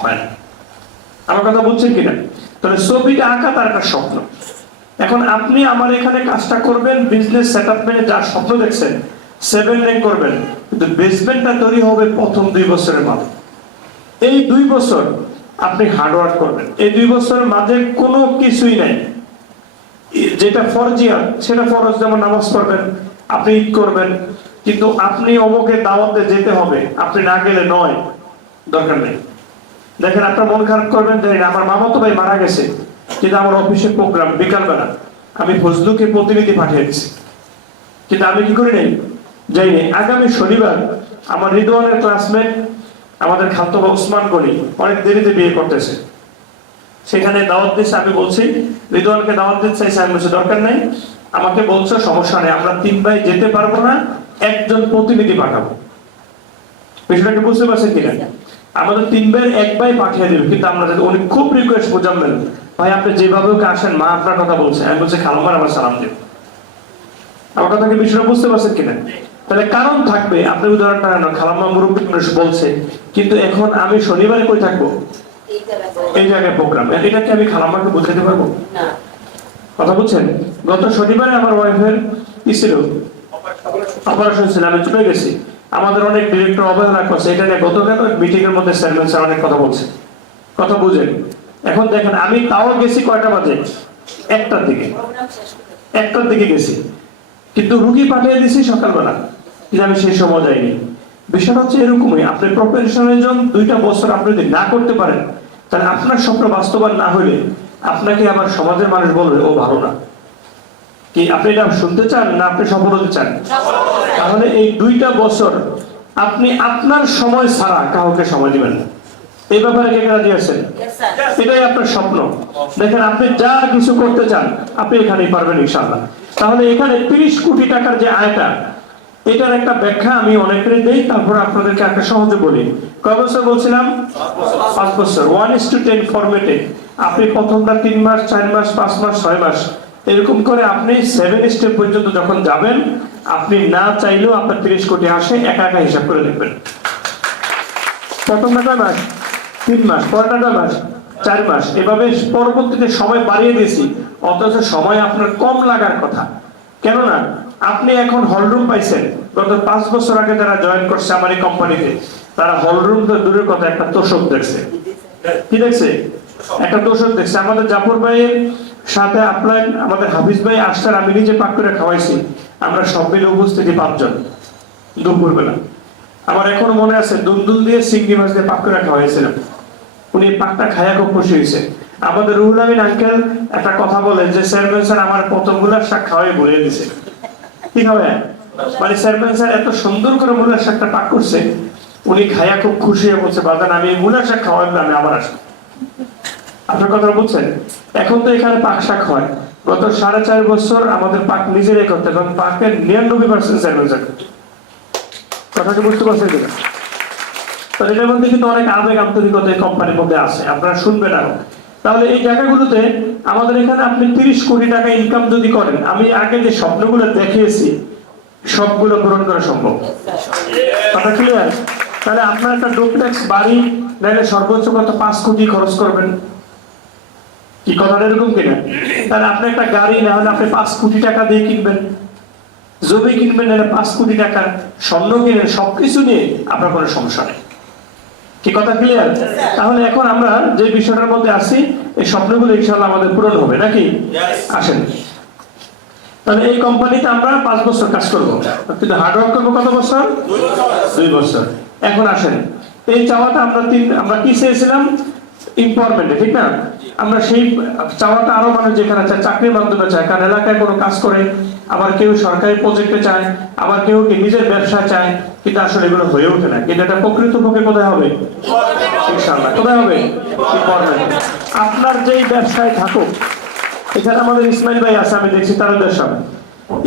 হয় না। আমার কথা বুঝছেন কিনা? তাহলে ছবিটা আঁকা তার একটা স্বপ্ন। এখন আপনি আমার এখানে কাজটা করবেন, বিজনেস সেটআপ মেনে যা স্বপ্ন দেখছেন 7 র্যাঙ্ক করবেন, কিন্তু বেসমেন্টটা তৈরি হবে প্রথম 2 বছরের মাঝে। এই 2 বছর আপনি হার্ডওয়ার্ক করবেন। এই 2 বছরের মাঝে কোনো কিছুই নাই। যেটা ফরজিয়াত সেটা ফরজ, যেমন নামাজ পড়বেন, আপনি ঈদ করবেন, কিন্তু আপনি অমুকে দাওয়াতে যেতে হবে, আপনি না গেলে নয়, দরকার নেই। দেখেন আপনার মন খারাপ করবেন যে আমার মামাতো ভাই মারা গেছে, কিন্তু আমার অফিসের প্রোগ্রাম বিকালবেলা, আমি ফজলুকে প্রতিনিধি পাঠিয়েছি, কিন্তু আমি কি করি নাই? যাইনি। আগামী শনিবার আমার রিদওয়ানের ক্লাসমেট, আমাদের খালতো ওসমান গনি অনেক দেরিতে বিয়ে করতেছে, সেখানে দাওয়াত দিচ্ছে। আমি বলছি রিদওয়ানকে দাওয়াত দিতে চাইছে, আমি বলছি দরকার নেই, আমাকে বলছো সমস্যা নেই, আমরা 3 ভাই যেতে পারবো না, একজন প্রতিনিধি পাঠাবো। বিষয়টাকে বুঝতে পারছেন কিনা? আমাদের 3 ভাইয়ের 1 ভাই পাঠিয়ে দেবে, কিন্তু আমরা উনি খুব রিকোয়েস্ট বুঝাবেন, ভাই আপনি যেভাবে আসেন, মা আপনার কথা বলছে। আমি বলছি খালাম্মার আমার সালাম দেব। আমার কথা কি বিষয়টা বুঝতে পারছেন কিনা? তাহলে কারণ থাকবে। আপনি উদাহরণটা নেন, খালাম্মা মুরব্বী বলছে, কিন্তু এখন আমি শনিবারে কই থাকবো? এই জায়গায় প্রোগ্রাম, এটা কি আমি খালাম্মাকে বুঝাতে পারবো? কথা বলছেন? গত শনিবারে আমার ওয়াইফের কি ছিল, অপারেশন ছিল, আমি চলে গেছি। আমাদের অনেক ডিরেক্টর অবহেলা করছে এটা নিয়ে। গতকাল মিটিং এর মধ্যে চেয়ারম্যান স্যার অনেক কথা বলছে, কথা বুঝেন। এখন দেখেন আমি তাও গেছি কয়টা বাজে, একটার দিকে গেছি, কিন্তু রুগী পাঠিয়ে দিছি সকালবেলা, কিন্তু আমি সেই সময় যাইনি। বিষয়টা হচ্ছে এরকমই, আপনি প্রফেশনালিজম 2টা বছর আপনি যদি না করতে পারেন, তাহলে আপনার স্বপ্ন বাস্তবায়ন না হলে আপনাকে আবার সমাজের মানুষ বলবে ও ভালো না। কি আপনি এটা শুনতে চান না আপনি সফল হতে চান? তাহলে এই 2টা বছর আপনি আপনার সময় ছাড়া কাউকে সময় দিবেন না। এই ব্যাপারে কে রাজি আছেন? এটাই আপনার স্বপ্ন। দেখেন আপনি যা কিছু করতে চান আপনি এখানেই পারবেন ইনশাআল্লাহ। তাহলে এখানে 30 কোটি টাকার যে আয়টা, এটার একটা ব্যাখ্যা আমি অনেকেরই দেই, তারপর আপনাদেরকে একটা সহজে বলি। কয় বছর বলছিলাম? 5 বছর। 1:10 ফরম্যাটে আপনি প্রথমটা 3 মাস, 4 মাস, 5 মাস, 6 মাস এরকম করে আপনি 7 স্টেপ পর্যন্ত যখন যাবেন, আপনি না চাইলেও আপনার 30 কোটি আসে, একা একা হিসাব করে দেখবেন। প্রথমটা কয় মাস? 3 মাস। পরেরটা কয় মাস? 4 মাস। এভাবে পরবর্তীতে সময় বাড়িয়ে দিয়েছি, অথচ সময় আপনার কম লাগার কথা। কেননা আপনি এখন হলরুম পাইছেন। গত 5 বছর আগে যারা জয়েন করছে আমার এই কোম্পানিতে, তারা হলরুম তো দূরের কথা, একটা তোষক দেখছে। কি দেখছে? একটা তোষক দেখছে। আমাদের জাফর ভাইয়ের সাথে আপনার আমাদের হাফিজ ভাই আসছেন, আমি নিজে পাক করে খাওয়াইছি। আমরা সব মিলে উপস্থিতি 5 জন দুপুরবেলা। আমার এখনো মনে আছে দুলদুল দিয়ে চিংড়ি মাছ দিয়ে পাক করে খাওয়াইছিলাম। উনি পাকটা খাইয়া খুব খুশি হয়েছে। আমাদের রুহুল আমিন আঙ্কেল একটা কথা বলে যে চেয়ারম্যান স্যার আমার প্রথমগুলার শাক খাওয়াই ভুলিয়ে দিছে। কি খাওয়ায়? মানে চেয়ারম্যান স্যার এত সুন্দর করে মূলার শাকটা পাক করছে, উনি খাইয়া খুব খুশি হয়ে বলছে বাদান আমি মূলার শাক খাওয়াই আমি আবার আসবো। আপনার কথা বুঝছেন? এখন তো এখানে পাক শাক হয়। গত 4.5 বছর আমাদের পাক নিজেরাই করতে, এবং পাকের 99% চেয়ারম্যান স্যার করতে। কথাটা বুঝতে পারছেন কিনা? তো এটার মধ্যে কিন্তু অনেক আবেগ আন্তরিকতা এই কোম্পানির মধ্যে আছে, আপনারা শুনবেন আরো। তাহলে এই জায়গাগুলোতে আমাদের এখানে আপনি 30 কোটি টাকা ইনকাম যদি করেন, আমি আগে যে স্বপ্নগুলো দেখিয়েছি সবগুলো পূরণ করা সম্ভব। কথা ক্লিয়ার? তাহলে আপনার একটা ডুপ্লেক্স বাড়ি নাহলে সর্বোচ্চ কত 5 কোটি খরচ করবেন। কি কথাটা এরকম কিনা? তাহলে আপনি একটা গাড়ি না হলে আপনি 5 কোটি টাকা দিয়ে কিনবেন, জমি কিনবেন নাহলে 5 কোটি টাকা, স্বর্ণ কিনেন, সবকিছু নিয়ে আপনার কোনো সমস্যা নেই। কি কথা ক্লিয়ার? তাহলে এখন আমরা যে বিষয়টার মধ্যে আছি, এই স্বপ্নগুলো ইনশাআল্লাহ আমাদের পূরণ হবে নাকি? আসেন। তাহলে এই কোম্পানিতে আমরা 5 বছর কাজ করব, কিন্তু হার্ডওয়ার্ক করবো কত বছর? 2 বছর। এখন আসেন, এই চাওয়াটা আমরা কি চেয়েছিলাম? এমপাওয়ারমেন্ট, ঠিক না? আমরা সেই চাওয়াটা আরো মানুষ যেখানে চায়, চাকরির মাধ্যমে চায়, কারণ এলাকায় কোনো কাজ করে, আবার কেউ সরকারি প্রজেক্টে চায়, আবার কেউ নিজের ব্যবসা চায়, কিন্তু আসলে এগুলো হয়ে ওঠে না। কিন্তু এটা প্রকৃতপক্ষে কোথায় হবে? ইনশাআল্লাহ কোথায় হবে? এমপাওয়ারমেন্ট। আপনার যেই ব্যবসায় থাকুক, এখানে আমাদের ইসমাইল ভাই আছে, আমি দেখছি তালুকদার সাহেব।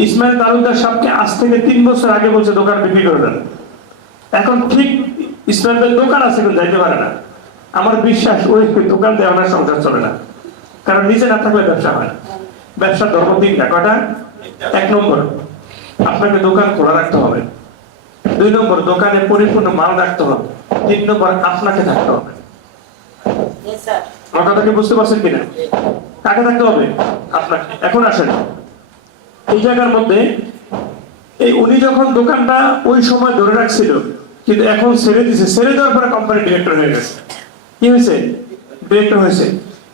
ইসমাইল তালুকদার সাহেবকে আজ থেকে 3 বছর আগে বলছে দোকান বিক্রি করে দেন। এখন ঠিক ইসমাইল ভাই দোকান আছে কিন্তু যাইতে পারে না। আমার বিশ্বাস ওই দোকান দিয়ে আমার সংসার চলে না, কারণ নিজে না থাকলে ব্যবসা হয় না। ব্যবসার ধর্ম 3টা। কয়টা? 1 নম্বর, আপনাকে দোকান খোলা রাখতে হবে। 2 নম্বর, দোকানে পরিপূর্ণ মাল রাখতে হবে। 3 নম্বর, আপনাকে থাকতে হবে। আমার কথা কি বুঝতে পারছেন কিনা? কাকে থাকতে হবে? আপনাকে। এখন আসেন, এই জায়গার মধ্যে এই উনি যখন দোকানটা ওই সময় ধরে রাখছিল, কিন্তু এখন ছেড়ে দিয়েছে। ছেড়ে দেওয়ার পরে কোম্পানি ডিরেক্টর হয়ে গেছে। কি হয়েছে? ডিরেক্টর হয়েছে।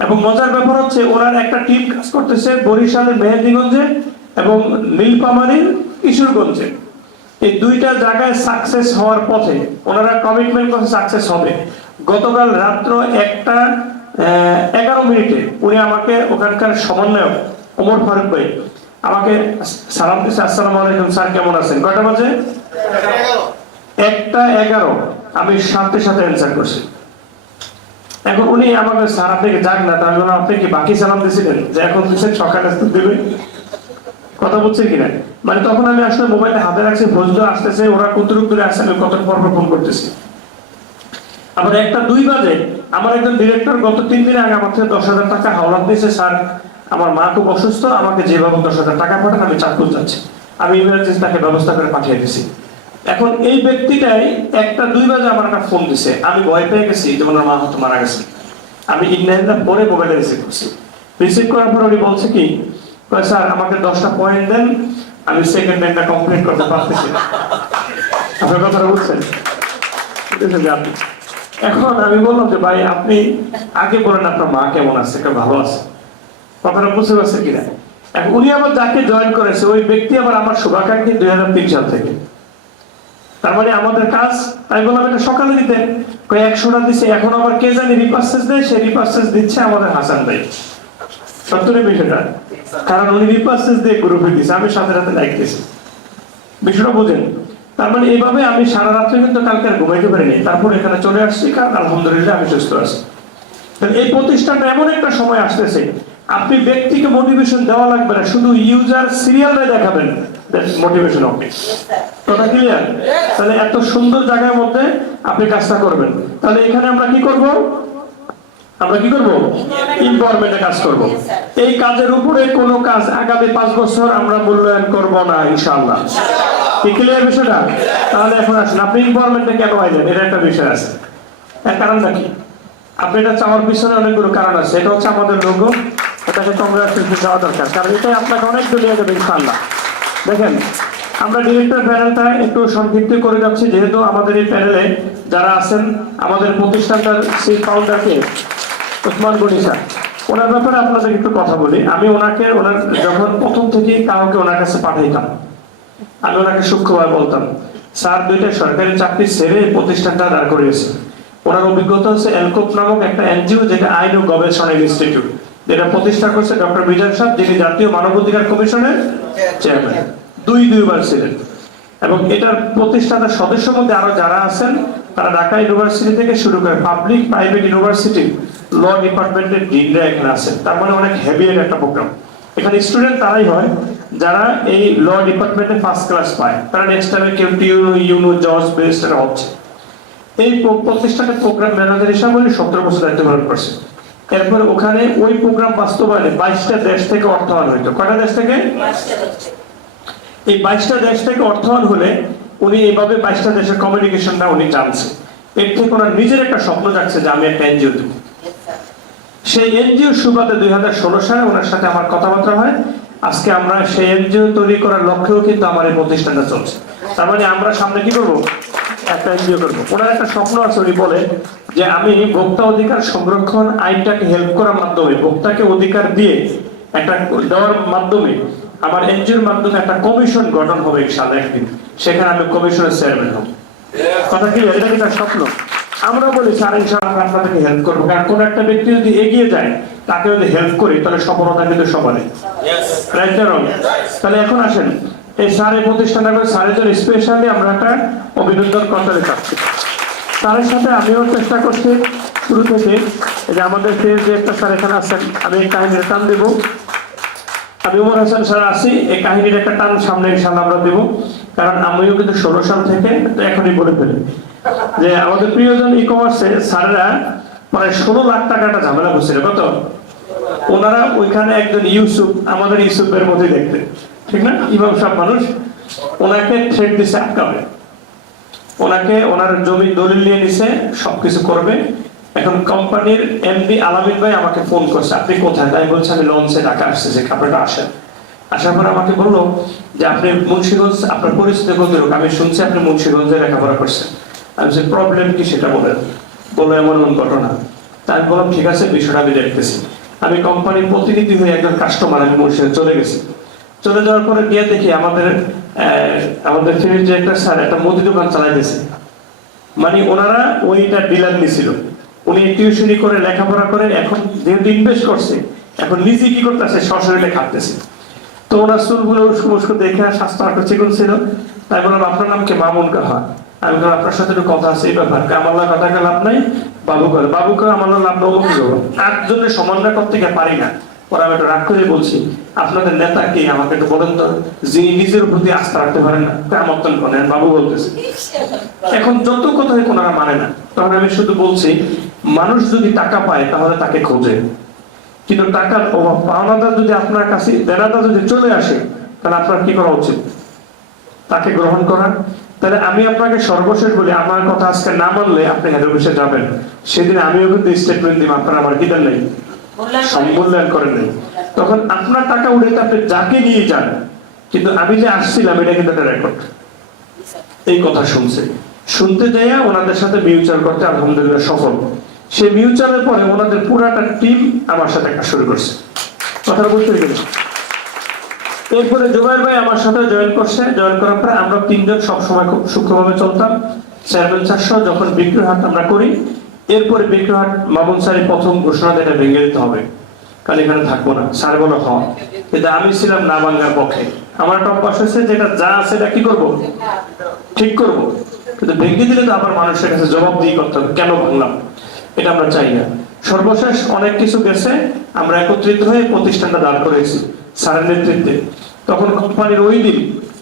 এবং মজার ব্যাপার হচ্ছে ওনার একটা টিম কাজ করতেছে বরিশালের মেহেন্দিগঞ্জে এবং নীলফামারীর কিশোরগঞ্জে। এই 2টা জায়গায় সাকসেস হওয়ার পথে ওনারা কমিটমেন্ট করে সাকসেস হবে। গতকাল রাত্র 1:11 মিনিটে উনি আমাকে ওখানকার সমন্বয়ক ওমর ফারুক ভাই আমাকে সালাম দিচ্ছে, আসসালামু আলাইকুম স্যার, কেমন আছেন? কয়টা বাজে? 1:11। আমি সাথে সাথে অ্যান্সার করছি। এখন উনি আমাকে স্যার আপনি কি যাক না, তাহলে আপনি কি বাকি সালাম দিয়েছিলেন যে এখন দিচ্ছেন সকালে দেবে? কথা বলছেন কিনা? মানে তখন আমি আসলে মোবাইলটা হাতে রাখছি, ফজল আসতেছে, ওরা কতটুক দূরে আসছে আমি কত পর ফোন করতেছি। আবার 1:02 বাজে আমার একজন ডিরেক্টর গত 3 দিন আগে আমার থেকে 10,000 টাকা হাওলাত দিয়েছে, স্যার আমার মা খুব অসুস্থ, আমাকে যেভাবে 10,000 টাকা পাঠান, আমি চাঁদপুর যাচ্ছি। আমি ইমার্জেন্সি তাকে ব্যবস্থা করে পাঠিয়ে দিয়েছি। এখন এই ব্যক্তিটাই 1:02 বাজে আমার একটা ফোন দিছে। আমি ভয় পেয়ে গেছি যে ওনার মা হয়তো মারা গেছে। আমি ইন্ডিয়ানরা পরে মোবাইলে রিসিভ করার পর উনি বলছে কি, স্যার আমাকে 10টা পয়েন্ট দেন, আমি সেকেন্ড ব্যাংকটা কমপ্লিট করতে পারতেছি না। আপনার কথাটা বুঝছেন? এখন আমি বললাম যে ভাই আপনি আগে বলেন আপনার মা কেমন আছে, ভালো আছে, কথাটা বুঝতে পারছে কিনা। এখন উনি আবার যাকে জয়েন করেছে ওই ব্যক্তি আবার আমার শুভাকাঙ্ক্ষী 2003 সাল থেকে। তার মানে আমাদের কাজ, আমি বললাম এটা সকালে দিতেন, 100টা দিচ্ছে, এখন আবার কে জানি রিপার্সেস দেয়, সেই রিপার্সেস দিচ্ছে আমাদের হাসান ভাই। সত্যি বিষয়টা, কারণ উনি রিপার্সেস দিয়ে গ্রুপে দিচ্ছে, আমি সাথে সাথে লাইক দিয়েছি। বিষয়টা বোঝেন? তার মানে এইভাবে আমি সারা রাত্রে কিন্তু কালকে আর ঘুমাইতে পারিনি, তারপর এখানে চলে আসছি, কারণ আলহামদুলিল্লাহ আমি সুস্থ আছি। এই প্রতিষ্ঠানটা এমন একটা সময় আসতেছে, আপনি ব্যক্তিকে মোটিভেশন দেওয়া লাগবে না, শুধু ইউজার সিরিয়ালটা দেখাবেন, মোটিভেশন হবে। কথা ক্লিয়ার? তাহলে এত সুন্দর জায়গার মধ্যে আপনি কাজটা করবেন। তাহলে এখানে আমরা কি করব? আমরা কি করব? এমপাওয়ারমেন্টে কাজ করব। এই কাজের উপরে কোনো কাজ আগামী 5 বছর আমরা মূল্যায়ন করব না ইনশাআল্লাহ। কি ক্লিয়ার বিষয়টা? তাহলে এখন আসুন, আপনি এমপাওয়ারমেন্টে কেন আইলেন, এর একটা বিষয় আছে। এর কারণটা কি? আপনি এটা চাওয়ার পিছনে অনেকগুলো কারণ আছে। এটা হচ্ছে আমাদের লোগো, এটাকে কংগ্রাচুলেশন দেওয়া দরকার, কারণ এটাই আপনাকে অনেক দুনিয়া দেবে ইনশাআল্লাহ। দেখেন, আমরা ডিরেক্টর প্যানেলটা একটু সংক্ষিপ্ত করে যাচ্ছি, যেহেতু আমাদের এই প্যানেলে যারা আছেন, আমাদের প্রতিষ্ঠানটার সেই ফাউন্ডারকে ওসমান গনি স্যার, ওনার ব্যাপারে আপনাদের একটু কথা বলি। আমি ওনার যখন প্রথম থেকে কাউকে ওনার কাছে পাঠাইতাম, আমি ওনাকে সূক্ষ্মভাবে বলতাম, স্যার 2টা সরকারি চাকরি ছেড়ে প্রতিষ্ঠানটা দাঁড় করিয়েছে। ওনার অভিজ্ঞতা হচ্ছে এলকোপ নামক একটা এনজিও, যেটা আইন ও গবেষণা ইনস্টিটিউট, যেটা প্রতিষ্ঠা করেছে ডক্টর মিজান সাহেব, যিনি জাতীয় মানবাধিকার কমিশনের চেয়ারম্যান, দুইবার ছিলেন। এবং এটার প্রতিষ্ঠাতার সদস্যের মধ্যে আরো যারা আছেন, তারা ঢাকা ইউনিভার্সিটি থেকে শুরু করে পাবলিক প্রাইভেট ইউনিভার্সিটি ল ডিপার্টমেন্টের ডিনরা এখানে আছেন। তার মানে অনেক হেভি একটা প্রোগ্রাম। এখানে স্টুডেন্ট তারাই হয় যারা এই ল ডিপার্টমেন্টে ফার্স্ট ক্লাস পায়, তারা নেক্সট টাইমে কেউ ইউনো জজ বেস্ট হচ্ছে। এই প্রতিষ্ঠানের প্রোগ্রাম ম্যানেজার হিসাবে উনি 17 বছর দায়িত্ব পালন করছেন। এরপরে ওখানে ওই প্রোগ্রাম বাস্তবায়নে 22টা দেশ থেকে অর্থায়ন হইতো। কয়টা দেশ থেকে? এই 22টা দেশ থেকে অর্থায়ন হলে উনি এইভাবে 22টা দেশের কমিউনিকেশনটা উনি জানছেন। এর থেকে ওনার নিজের একটা স্বপ্ন জাগছে যে আমি একটা এনজিও দেব। সেই এনজিও সুবাদে 2016 সালে ওনার সাথে আমার কথাবার্তা হয়। আজকে আমরা সেই এনজিও তৈরি করার লক্ষ্যেও কিন্তু আমার এই প্রতিষ্ঠানটা চলছে। তার মানে আমরা সামনে কি করব? একটা এনজিও করবো। ওনার একটা স্বপ্ন আছে, উনি বলে যে আমি ভোক্তা অধিকার সংরক্ষণ আইনটাকে হেল্প করার মাধ্যমে, ভোক্তাকে অধিকার দিয়ে একটা দেওয়ার মাধ্যমে আমার এনজিওর মাধ্যমে একটা কমিশন গঠন হবে ইনশাআল্লাহ একদিন, সেখানে আমি কমিশনের চেয়ারম্যান হব। কথা কি? এটা কি তার স্বপ্ন? আমরা বলি স্যার ইনশাআল্লাহ আপনাদেরকে হেল্প করবো, কারণ কোন একটা ব্যক্তি যদি এগিয়ে যায়, তাকে যদি হেল্প করি, তাহলে সফলতা কিন্তু সবারই। রাইট না রং? তাহলে এখন আসেন, এই স্যারের প্রতিষ্ঠানটা করে স্যারের জন্য স্পেশালি আমরা একটা অভিনন্দন করতে চাচ্ছি। স্যারের সাথে আমিও চেষ্টা করছি শুরু থেকে, যে আমাদের যে একটা স্যার এখানে আছেন, আমি এই কাহিনীর টান দেব। আমি উমর হাসান স্যার আছি, এই কাহিনীর একটা টান সামনে ইনশাআল্লাহ আমরা দেব, কারণ আমিও কিন্তু 16 সাল থেকে এখনই বলে ফেলি যে আমাদের প্রিয়জন ই কমার্সে স্যারেরা প্রায় 16 লাখ টাকাটা ঝামেলা করছিল। কত? ওনারা ওইখানে একজন ইউসুফ, আমাদের ইউসুফের মধ্যে দেখতে, ঠিক না, ইমাম সাহেব মানুষ, ওনাকে থ্রেট দিছে আটকাবে, ওনাকে ওনার জমি দলিল নিয়ে নিছে, সবকিছু করবে। এখন কোম্পানির এমডি আলামিন ভাই আমাকে ফোন করছে, আপনি কোথায়? তাই বলছে আমি লঞ্চে ঢাকা আসতেছি, আপনারা আসেন। আসার পর আমাকে বললো যে আপনি মুন্সিগঞ্জ, আপনার পরিস্থিতি কতটুকু? আমি শুনছি আপনি মুন্সিগঞ্জে লেখাপড়া করছেন। আমি বলছি প্রবলেম কি সেটা বলেন। বললো এমন এমন ঘটনা। তাই আমি বললাম ঠিক আছে, বিষয়টা আমি দেখতেছি। আমি কোম্পানির প্রতিনিধি হয়ে একজন কাস্টমার, আমি মুন্সিগঞ্জ চলে গেছি। চলে যাওয়ার পরে গিয়ে দেখি আমাদের ফিরির যে একটা স্যার একটা মুদি দোকান চালাইতেছে। মানে ওনারা ওইটা ডিলার নিছিল, উনি টিউশনি করে লেখাপড়া করে এখন যেহেতু ইনভেস্ট করছে, এখন নিজে কি করতেছে, সশরীরে খাটতেছে। তো ওনার চুলগুলো উস্কো উস্কো দেখে স্বাস্থ্য একটা চিকন ছিল। তাই বললাম আপনার নাম কি? মামুন কাহা। আমি বললাম আপনার সাথে একটু কথা আছে এই ব্যাপার। আমার কথা লাভ নাই, বাবু করে আমার লাভ নেবো কি করবো? 8 জনের সমানটা করতে গিয়ে পারি না। ওরা আমি একটু রাগ করে বলছি, আপনাদের নেতা কে আমাকে একটু বলেন তো, যিনি নিজের প্রতি আস্থা রাখতে পারেন না, কেমন করেন? বাবু বলতেছে। এখন যত কথাই ওনারা মানে না, তখন আমি শুধু বলছি মানুষ যদি টাকা পায় তাহলে তাকে খোঁজে, কিন্তু টাকার অভাব, পাওনাদার যদি আপনার কাছে, দেনাদার যদি চলে আসে, তাহলে আপনার কি করা উচিত? তাকে গ্রহণ করা। তাহলে আমি আপনাকে সর্বশেষ বলি, আমার কথা আজকে না মানলে আপনি হেড অফিসে যাবেন, সেদিন আমিও কিন্তু স্টেটমেন্ট দিব আপনারা আমার কি দেন নাই, সম্মূল্যায়ন করেন নাই। তখন আপনার টাকা উঠে আপনি যাকে নিয়ে যান, কিন্তু আমি যে আসছিলাম এটা কিন্তু একটা রেকর্ড। এই কথা শুনতে যাইয়া ওনাদের সাথে মিউচুয়াল করতে আলহামদুলিল্লাহ সফল। সেই মিউচুয়ালের পরে ওনাদের পুরাটা টিম আমার সাথে কাজ শুরু করছে, কথা বুঝতে পেরেছি। এরপরে জুবাইর ভাই আমার সাথে জয়েন করছে, জয়েন করার পরে আমরা তিনজন সবসময় খুব সূক্ষ্মভাবে চলতাম। চেয়ারম্যান স্যার সহ যখন বিক্রয় হাট আমরা করি, এরপরে বিক্রয় হাট মামুন স্যারের প্রথম ঘোষণা এটা ভেঙে দিতে হবে, কারণ এখানে থাকবো না। স্যার বলো হ, কিন্তু আমি ছিলাম না ভাঙার পক্ষে। আমার একটা অভ্যাস হয়েছে যেটা যা আছে এটা কি করবো, ঠিক করবো, কিন্তু ভেঙে দিলে তো আবার মানুষের কাছে জবাবদিহি করতে হবে কেন ভাঙলাম, এটা আমরা চাই না। সর্বশেষ অনেক কিছু গেছে, আমরা একত্রিত হয়ে প্রতিষ্ঠানটা দাঁড় করেছি স্যারের নেতৃত্বে। তখন কোম্পানির ওই দিন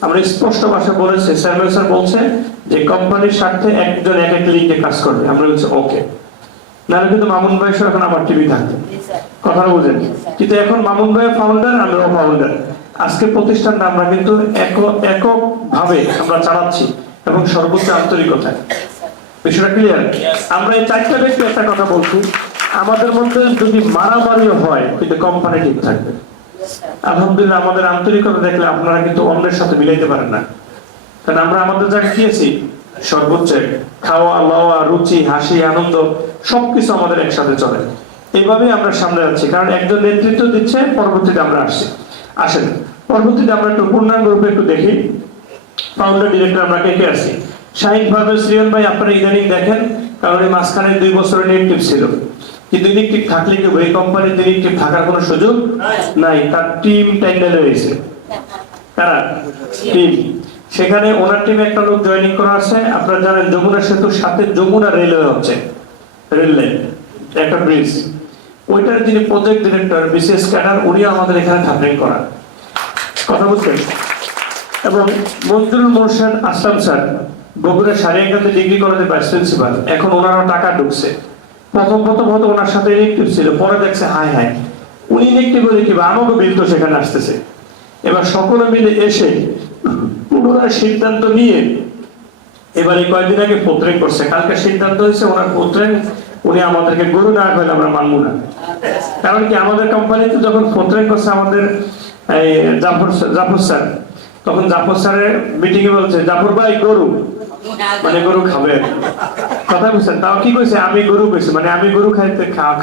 আমরা স্পষ্ট ভাষায় বলেছি, চেয়ারম্যান স্যার বলছে যে কোম্পানির স্বার্থে একজন এক এক লিঙ্কে কাজ করবে। আমরা বলছি ওকে, নাহলে কিন্তু মামুন ভাই সহ এখন আমার টিভি থাকতো, কথাটা বুঝেন। কিন্তু এখন মামুন ভাই ফাউন্ডার, আমরাও ফাউন্ডার। আজকে প্রতিষ্ঠানটা আমরা কিন্তু একক ভাবে আমরা চালাচ্ছি এবং সর্বোচ্চ আন্তরিকতায়। বিষয়টা ক্লিয়ার? আমরা এই চারটা ব্যক্তি একটা কথা বলছি, আমাদের মধ্যে যদি মারামারিও হয় কিন্তু কোম্পানি ঠিক থাকবে। আলহামদুলিল্লাহ আমাদের আন্তরিকতা দেখলে আপনারা কিন্তু অন্যের সাথে মিলাইতে পারেন না, কারণ আমরা আমাদের জায়গায় দিয়েছি সর্বোচ্চ, খাওয়া লওয়া রুচি হাসি আনন্দ সবকিছু আমাদের একসাথে চলে। এইভাবেই আমরা সামনে যাচ্ছি, কারণ একজন নেতৃত্ব দিচ্ছে, পরবর্তীতে আমরা আসেন পরবর্তীতে আমরা একটু পূর্ণাঙ্গ রূপে একটু দেখি ফাউন্ডার ডিরেক্টর আমরা কে কে আছি। শাহিন পারভেজ শ্রিয়ন ভাই আপনারা ইদানিং দেখেন, কারণ এই মাঝখানে 2 বছরের ইনএক্টিভ ছিল, কিন্তু ইনএক্টিভ থাকলে কি ওই কোম্পানিতে ইনএক্টিভ থাকার কোনো সুযোগ নাই। তার টিম টাইটেল হয়েছে, কারা টিম, সেখানে ওনার টিমে একটা লোক জয়েনিং করা আছে। আপনারা জানেন যমুনা সেতুর সাথে যমুনা রেলওয়ে হচ্ছে, রেল লাইন একটা ব্রিজ, ওইটার যিনি প্রজেক্ট ডিরেক্টর বিশেষ ক্যাডার, উনি আমাদের এখানে থাকবেন করা, কথা বুঝছেন। এবং মঞ্জুরুল মোর্শেদ আসলাম স্যার বগুড়া সারিয়াকান্দি ডিগ্রি কলেজের ভাইস প্রিন্সিপাল, এখন ওনারও টাকা ঢুকছে। প্রথম হয়তো ওনার সাথে ইনএক্টিভ ছিল, পরে দেখছে হাই উনি ইনএক্টিভ হলে কি আমাকে বিল তো সেখানে আসতেছে। এবার সকলে মিলে এসে পুনরায় সিদ্ধান্ত নিয়ে এবার এই কয়েকদিন আগে পোত্রেন করছে, কালকে সিদ্ধান্ত হয়েছে ওনার পোত্রেন উনি আমাদেরকে গরু না হলে আমরা মানবো না। কারণ কি আমাদের কোম্পানিতে যখন পোত্রেন করছে আমাদের এই জাফর স্যার, তখন জাফর স্যারের মিটিং এ বলছে জাফর ভাই গরু, মানে গরু খাবে, কথা বুঝছেন। তাও কি কইছে, আমি গরু কইছি, মানে আমি গরু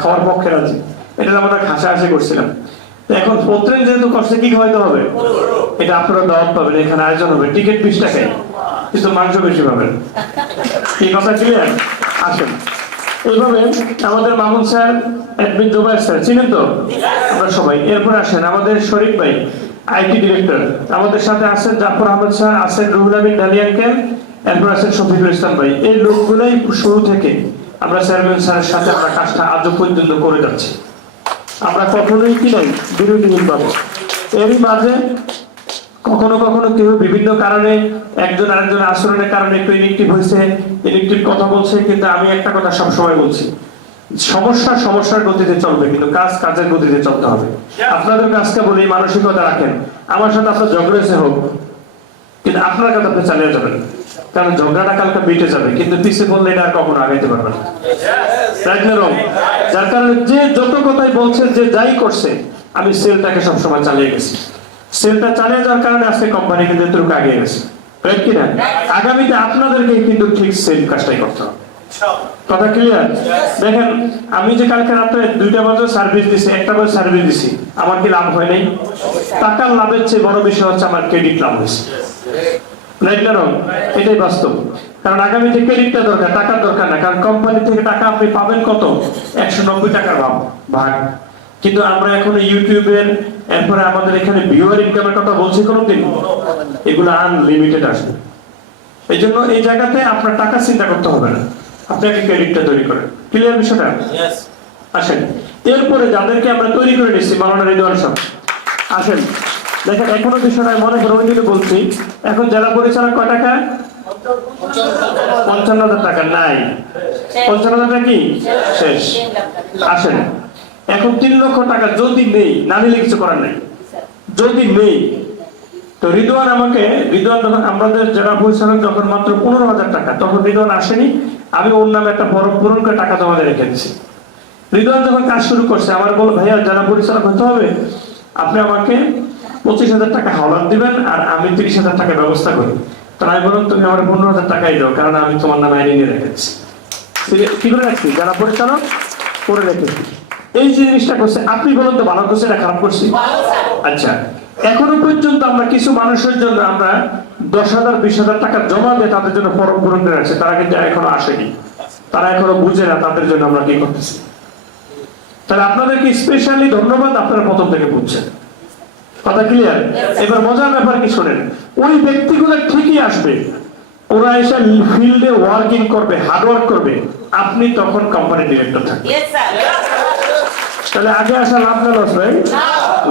খাওয়ার পক্ষে আছি, এটা আমরা হাসাহাসি করছিলাম। এখন পোত্রেন যেহেতু করছে কি খাওয়াইতে হবে, এটা আপনারা দাওয়াত পাবেন, এখানে আয়োজন হবে, টিকিট 20 টাকায়, কিন্তু মাংস বেশি পাবেন। এই কথা ক্লিয়ার? আসেন এইভাবে আমাদের Mamun sir, admin Zubair sir চিনেন তো আমরা সবাই। এরপর আসেন আমাদের শরীফ ভাই আইটি ডিরেক্টর, আমাদের সাথে আছেন জাফর আহমেদ স্যার, আছেন রুহুল আমিন ডালিয়ানকেল, এরপর আছেন শফিকুল ইসলাম ভাই। এই লোকগুলাই শুরু থেকে আমরা চেয়ারম্যান স্যারের সাথে আমরা কাজটা আজও পর্যন্ত করে যাচ্ছি। আমরা কখনোই কি নাই বিরোধী পাবো। এরই মাঝে কখনো কেউ বিভিন্ন কারণে একজন আরেকজন আচরণের কারণে একটু ইনএক্টিভ হয়েছে, ইনএক্টিভ কথা বলছে, কিন্তু আমি একটা কথা সবসময় বলছি, সমস্যার গতিতে চলবে, কিন্তু কাজের গতিতে চলতে হবে। আপনাদের কাজকে বলি মানসিকতা রাখেন, আমার সাথে আপনার ঝগড়া হোক, কিন্তু আপনার কাছে আপনি চালিয়ে যাবেন, কারণ ঝগড়াটা কালকে মিটে যাবে, কিন্তু পিছিয়ে বললে এটা আর কখনো আগাইতে পারবে না। যার কারণে যে যত কথাই বলছে, যে যাই করছে, আমি সেলটাকে সবসময় চালিয়ে গেছি। সেলটা চালিয়ে যাওয়ার কারণে আজকে কোম্পানি কিন্তু এতটুকু এগিয়ে গেছে, কিনা? আগামীতে আপনাদেরকে কিন্তু ঠিক সেল কাজটাই করতে হবে, কথা ক্লিয়ার? দেখেন আমি যে কালকে রাত্রে 2টা বাজে সার্ভিস দিছি, 1টা বাজে সার্ভিস দিছি, আমার কি লাভ হয় নাই? টাকার লাভের চেয়ে বড় বিষয় হচ্ছে আমার ক্রেডিট লাভ হয়েছে, এটাই বাস্তব। কারণ আগামীতে ক্রেডিটটা দরকার, টাকার দরকার না, কারণ কোম্পানি থেকে টাকা আপনি পাবেন কত, 190 টাকার ভাগ। কিন্তু আমরা এখন ইউটিউবের, এরপরে আমাদের এখানে ভিউয়ার ইনকামের কথা বলছি কোনদিন, এগুলো আনলিমিটেড আসবে। এই জন্য এই জায়গাতে আপনার টাকা চিন্তা করতে হবে না, আপনি আগে ক্রেডিটটা তৈরি করেন। ক্লিয়ার বিষয়টা? আসেন এরপরে যাদেরকে আমরা তৈরি করে নিচ্ছি, মাওলানা রিদওয়ান সাহেব আসেন। দেখেন এখনো বিষয়টা মনে করে ওই দিকে বলছি, এখন জেলা পরিচালক কয় টাকা? 55,000 টাকা নাই, 55,000 টাকা কি শেষ। আসেন এখন 3 লক্ষ টাকা যদি নেই, না নিলে কিছু করার নাই, যদি নেই তো রিদওয়ান যখন আমাদের জেলা পরিচালক যখন মাত্র 15,000 টাকা, তখন রিদওয়ান আসেনি, আমি ওর নামে একটা ফর্ম পূরণ করে টাকা জমা দিয়ে রেখে দিচ্ছি। রিদওয়ান যখন কাজ শুরু করছে, আমার বলল ভাইয়া জেলা পরিচালক হতে হবে, আপনি আমাকে 25,000 টাকা হাওলাত দিবেন আর আমি 30,000 টাকা ব্যবস্থা করি। তো আমি বললাম তুমি আমার 15,000 টাকাই দাও, কারণ আমি তোমার নামে আইনি নিয়ে রেখেছি। কি করে রাখছি? জেলা পরিচালক করে রেখেছি। এই জিনিসটা করছে, আপনি বলুন তো ভালো করছে না খারাপ করছি? আচ্ছা, এখনো পর্যন্ত আমরা কিছু মানুষের জন্য আমরা 10,000 20,000 টাকা জমা দিয়ে তাদের জন্য ফর্ম পূরণ করে রাখছি, তারা কিন্তু এখনো আসেনি, তারা এখনো বুঝে না তাদের জন্য আমরা কি করতেছি। তাহলে আপনাদেরকে স্পেশালি ধন্যবাদ, আপনারা প্রথম থেকে বুঝছেন। কথা ক্লিয়ার? এবার মজার ব্যাপার কি শোনেন, ওই ব্যক্তিগুলো ঠিকই আসবে, ওরা এসে ফিল্ডে ওয়ার্কিং করবে, হার্ড ওয়ার্ক করবে, আপনি তখন কোম্পানি ডিরেক্টর থাকবেন। তাহলে আগে আসা লাভ না লস ভাই?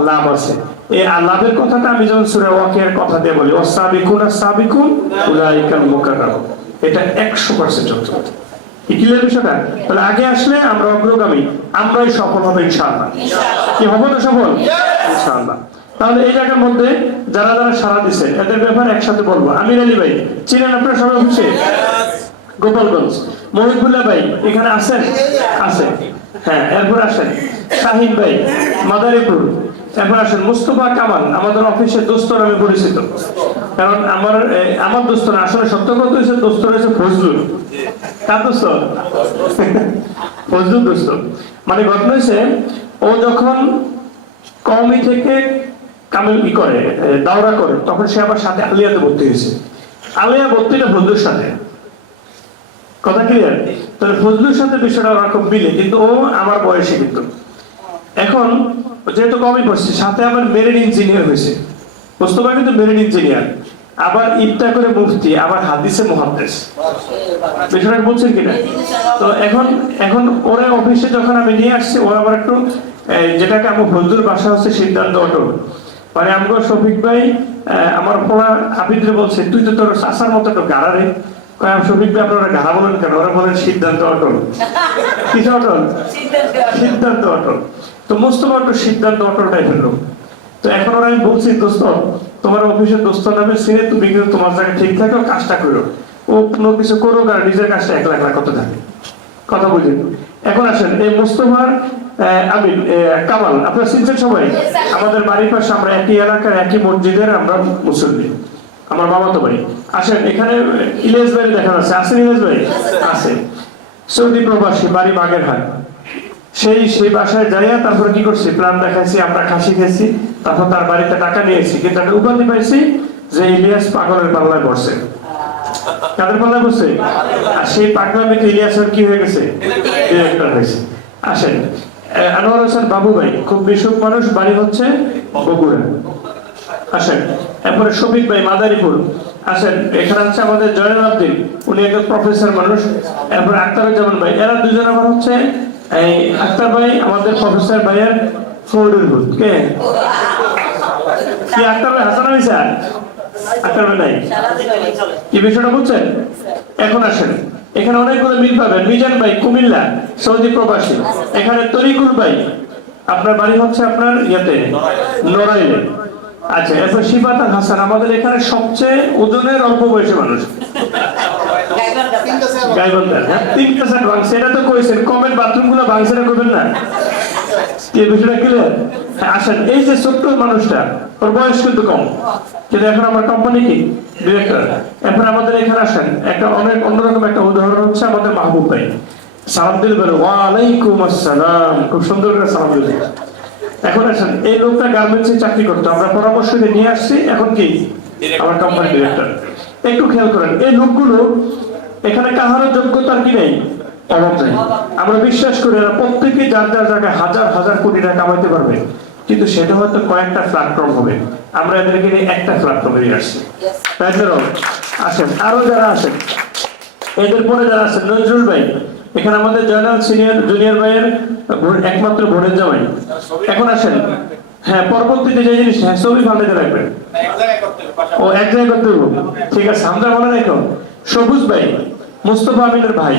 লাভ আছে। এই লাভের কথাটা আমি যখন সূরা ওয়াকিয়ার কথা দিয়ে বলি, ওয়াসাবিকুনা সাবিকুন উলাইকাল মুকাররাবুন, এটা 100% সত্য। কি ক্লিয়ার বিষয়টা? তাহলে আগে আসলে আমরা অগ্রগামী, আমরাই সফল হবে ইনশাআল্লাহ। কি হবে না সফল? ইনশাআল্লাহ। তাহলে এই জায়গার মধ্যে যারা যারা সারা দিছে এদের ব্যাপারে একসাথে বলবো। আমির আলী ভাই চিনেন আপনারা সবাই? হচ্ছে গোপালগঞ্জ। মহিবুল্লাহ ভাই এখানে আছেন? আছে। হ্যাঁ, এরপর আসেন শাহিন ভাই মাদারীপুর। এরপর আসেন মুস্তফা কামাল, আমাদের অফিসের দোস্ত নামে পরিচিত। কারণ আমার দোস্ত না, আসলে সত্য কথা হয়েছে, দোস্ত রয়েছে ফজলুল। কার দোস্ত? ফজলুল দোস্ত। মানে ঘটনা হয়েছে, ও যখন কওমি থেকে কামিল করে দাওরা করে, তখন সে আবার সাথে আলিয়াতে ভর্তি হয়েছে। আলিয়া ভর্তিটা ফজলুর সাথে। কথা ক্লিয়ার? তাহলে ফজলুর সাথে বিষয়টা ওরকম মিলে, কিন্তু ও আমার বয়সে। কিন্তু এখন যেহেতু কমই পড়ছে, সাথে আবার মেরিন ইঞ্জিনিয়ার হয়েছে। মোস্তফা কিন্তু মেরিন ইঞ্জিনিয়ার, আবার ইফতা করে মুফতি, আবার হাদিসে মুহাদ্দিস। বিষয়টা বলছেন কিনা? তো এখন ওরে অফিসে যখন আমি নিয়ে আসছি, ওর আবার একটু যেটাকে আমার ফজলুর বাসা হচ্ছে সিদ্ধান্ত অটল। মানে আমগো শফিক ভাই আমার পড়া আবিদরে বলছে, তুই তো তোর চাচার মতো একটু গাড়া রে। শফিক ভাই আপনারা গাড়া বলেন কেন? ওরা বলেন সিদ্ধান্ত অটল। কিসে অটল? সিদ্ধান্ত অটল। তো মোস্তফা একটু সিদ্ধান্ত অটল টাইপের লোক। তো এখন ওরা আমি বলছি, দোস্ত তোমার অফিসের দোস্ত নামে সিনে, তুমি কিন্তু তোমার জায়গায় ঠিক থাকো, কাজটা করো। ও কোনো কিছু করুক আর নিজের কাজটা একলা একলা করতে থাকে। কথা বুঝেন? এখন আসেন এই মোস্তফার আমিন কামাল, আপনারা চিনছেন সবাই? আমাদের বাড়ির পাশে, আমরা একই এলাকার একই মসজিদের আমরা মুসল্লি, আমার মামাতো ভাই। আসেন এখানে ইলিয়াস ভাই দেখা যাচ্ছে, আছেন ইলিয়াস ভাই? আছে। সৌদি প্রবাসী, বাড়ি বাগেরহাট। সেই বাসায় যাইয়া তারপরে কি করছি, প্ল্যান দেখাইছি, আমরা খাসি খেয়েছি, তারপর তার বাড়িতে টাকা নিয়েছি, কিন্তু একটা উপাধি পাইছি যে ইলিয়াস পাগলের পাল্লায় পড়ছে। কাদের পাল্লায় পড়ছে? আর সেই পাগলামিতে ইলিয়াসের কি হয়ে গেছে? ডিরেক্টর হয়েছে। আসেন আনোয়ার হোসেন বাবু ভাই, খুব মিশুক মানুষ, বাড়ি হচ্ছে বগুড়া। আসেন এরপরে শফিক ভাই মাদারীপুর। আসেন এখানে আছে আমাদের জয়নাল আব্দিন, উনি একজন প্রফেসর মানুষ। এরপর আখতারুজ্জামান ভাই, এরা দুজন আবার হচ্ছে এই আখতার ভাই আমাদের প্রফেসর ভাইয়ের ফৌডের ভূত। কে? কি আখতার ভাই? হাসান আলী স্যার? আখতার ভাই নাই? কি বিষয়টা বুঝছেন? এখন আসেন এখানে অনেকগুলো মিল পাবেন। মিজান ভাই কুমিল্লা, সৌদি প্রবাসী। এখানে তরিকুল ভাই, আপনার বাড়ি হচ্ছে আপনার ইয়েতে নড়াইলে। আচ্ছা, এরপর শিফাত হাসান, আমাদের এখানে সবচেয়ে ওজনের অল্প বয়সী মানুষ। গাইবান্ধার। হ্যাঁ, 3টা সেট ভাঙছে, এটা তো কইছেন কমেন্ট, বাথরুম গুলো ভাঙছে না, করবেন না? এই বিষয়টা ক্লিয়ার? আসেন এই যে ছোট্ট মানুষটা, ওর বয়স কিন্তু কম, কিন্তু এখন আমার কোম্পানি কি ডিরেক্টর। এখন আমাদের এখানে আসেন একটা অনেক অন্যরকম একটা উদাহরণ হচ্ছে আমাদের মাহবুব ভাই। সালাম দিল বলে ওয়ালাইকুম আসসালাম, খুব সুন্দর করে সালাম দিল। এখন আসেন এই লোকটা গার্মেন্টসে চাকরি করতো, আমরা পরামর্শ দিয়ে নিয়ে আসছি, এখন কি আমার কোম্পানি ডিরেক্টর। একটু খেয়াল করেন, এই লোকগুলো এখানে কাহারও যোগ্যতার কি নেই, অভাব নেই। আমরা বিশ্বাস করি এরা প্রত্যেকে যার যার জায়গায় হাজার হাজার কোটি টাকা কামাইতে পারবে, কিন্তু সেটা হয়তো কয়েকটা প্ল্যাটফর্ম হবে। আমরা এদেরকে নিয়ে একটা প্ল্যাটফর্মে নিয়ে আসছি। তাই তো আসেন আরো যারা আসেন, এদের পরে যারা আছেন, নজরুল ভাই এখানে আমাদের জয়নাল সিনিয়র জুনিয়র ভাইয়ের একমাত্র বোনের জামাই। এখন আসেন, হ্যাঁ পরবর্তীতে যে জিনিস, হ্যাঁ ছবি ফান্ডে রাখবেন, ও এক জায়গায় করতে হবে। ঠিক আছে, আমরা মনে রাখো সবুজ ভাই, মুস্তফা আমিনের ভাই।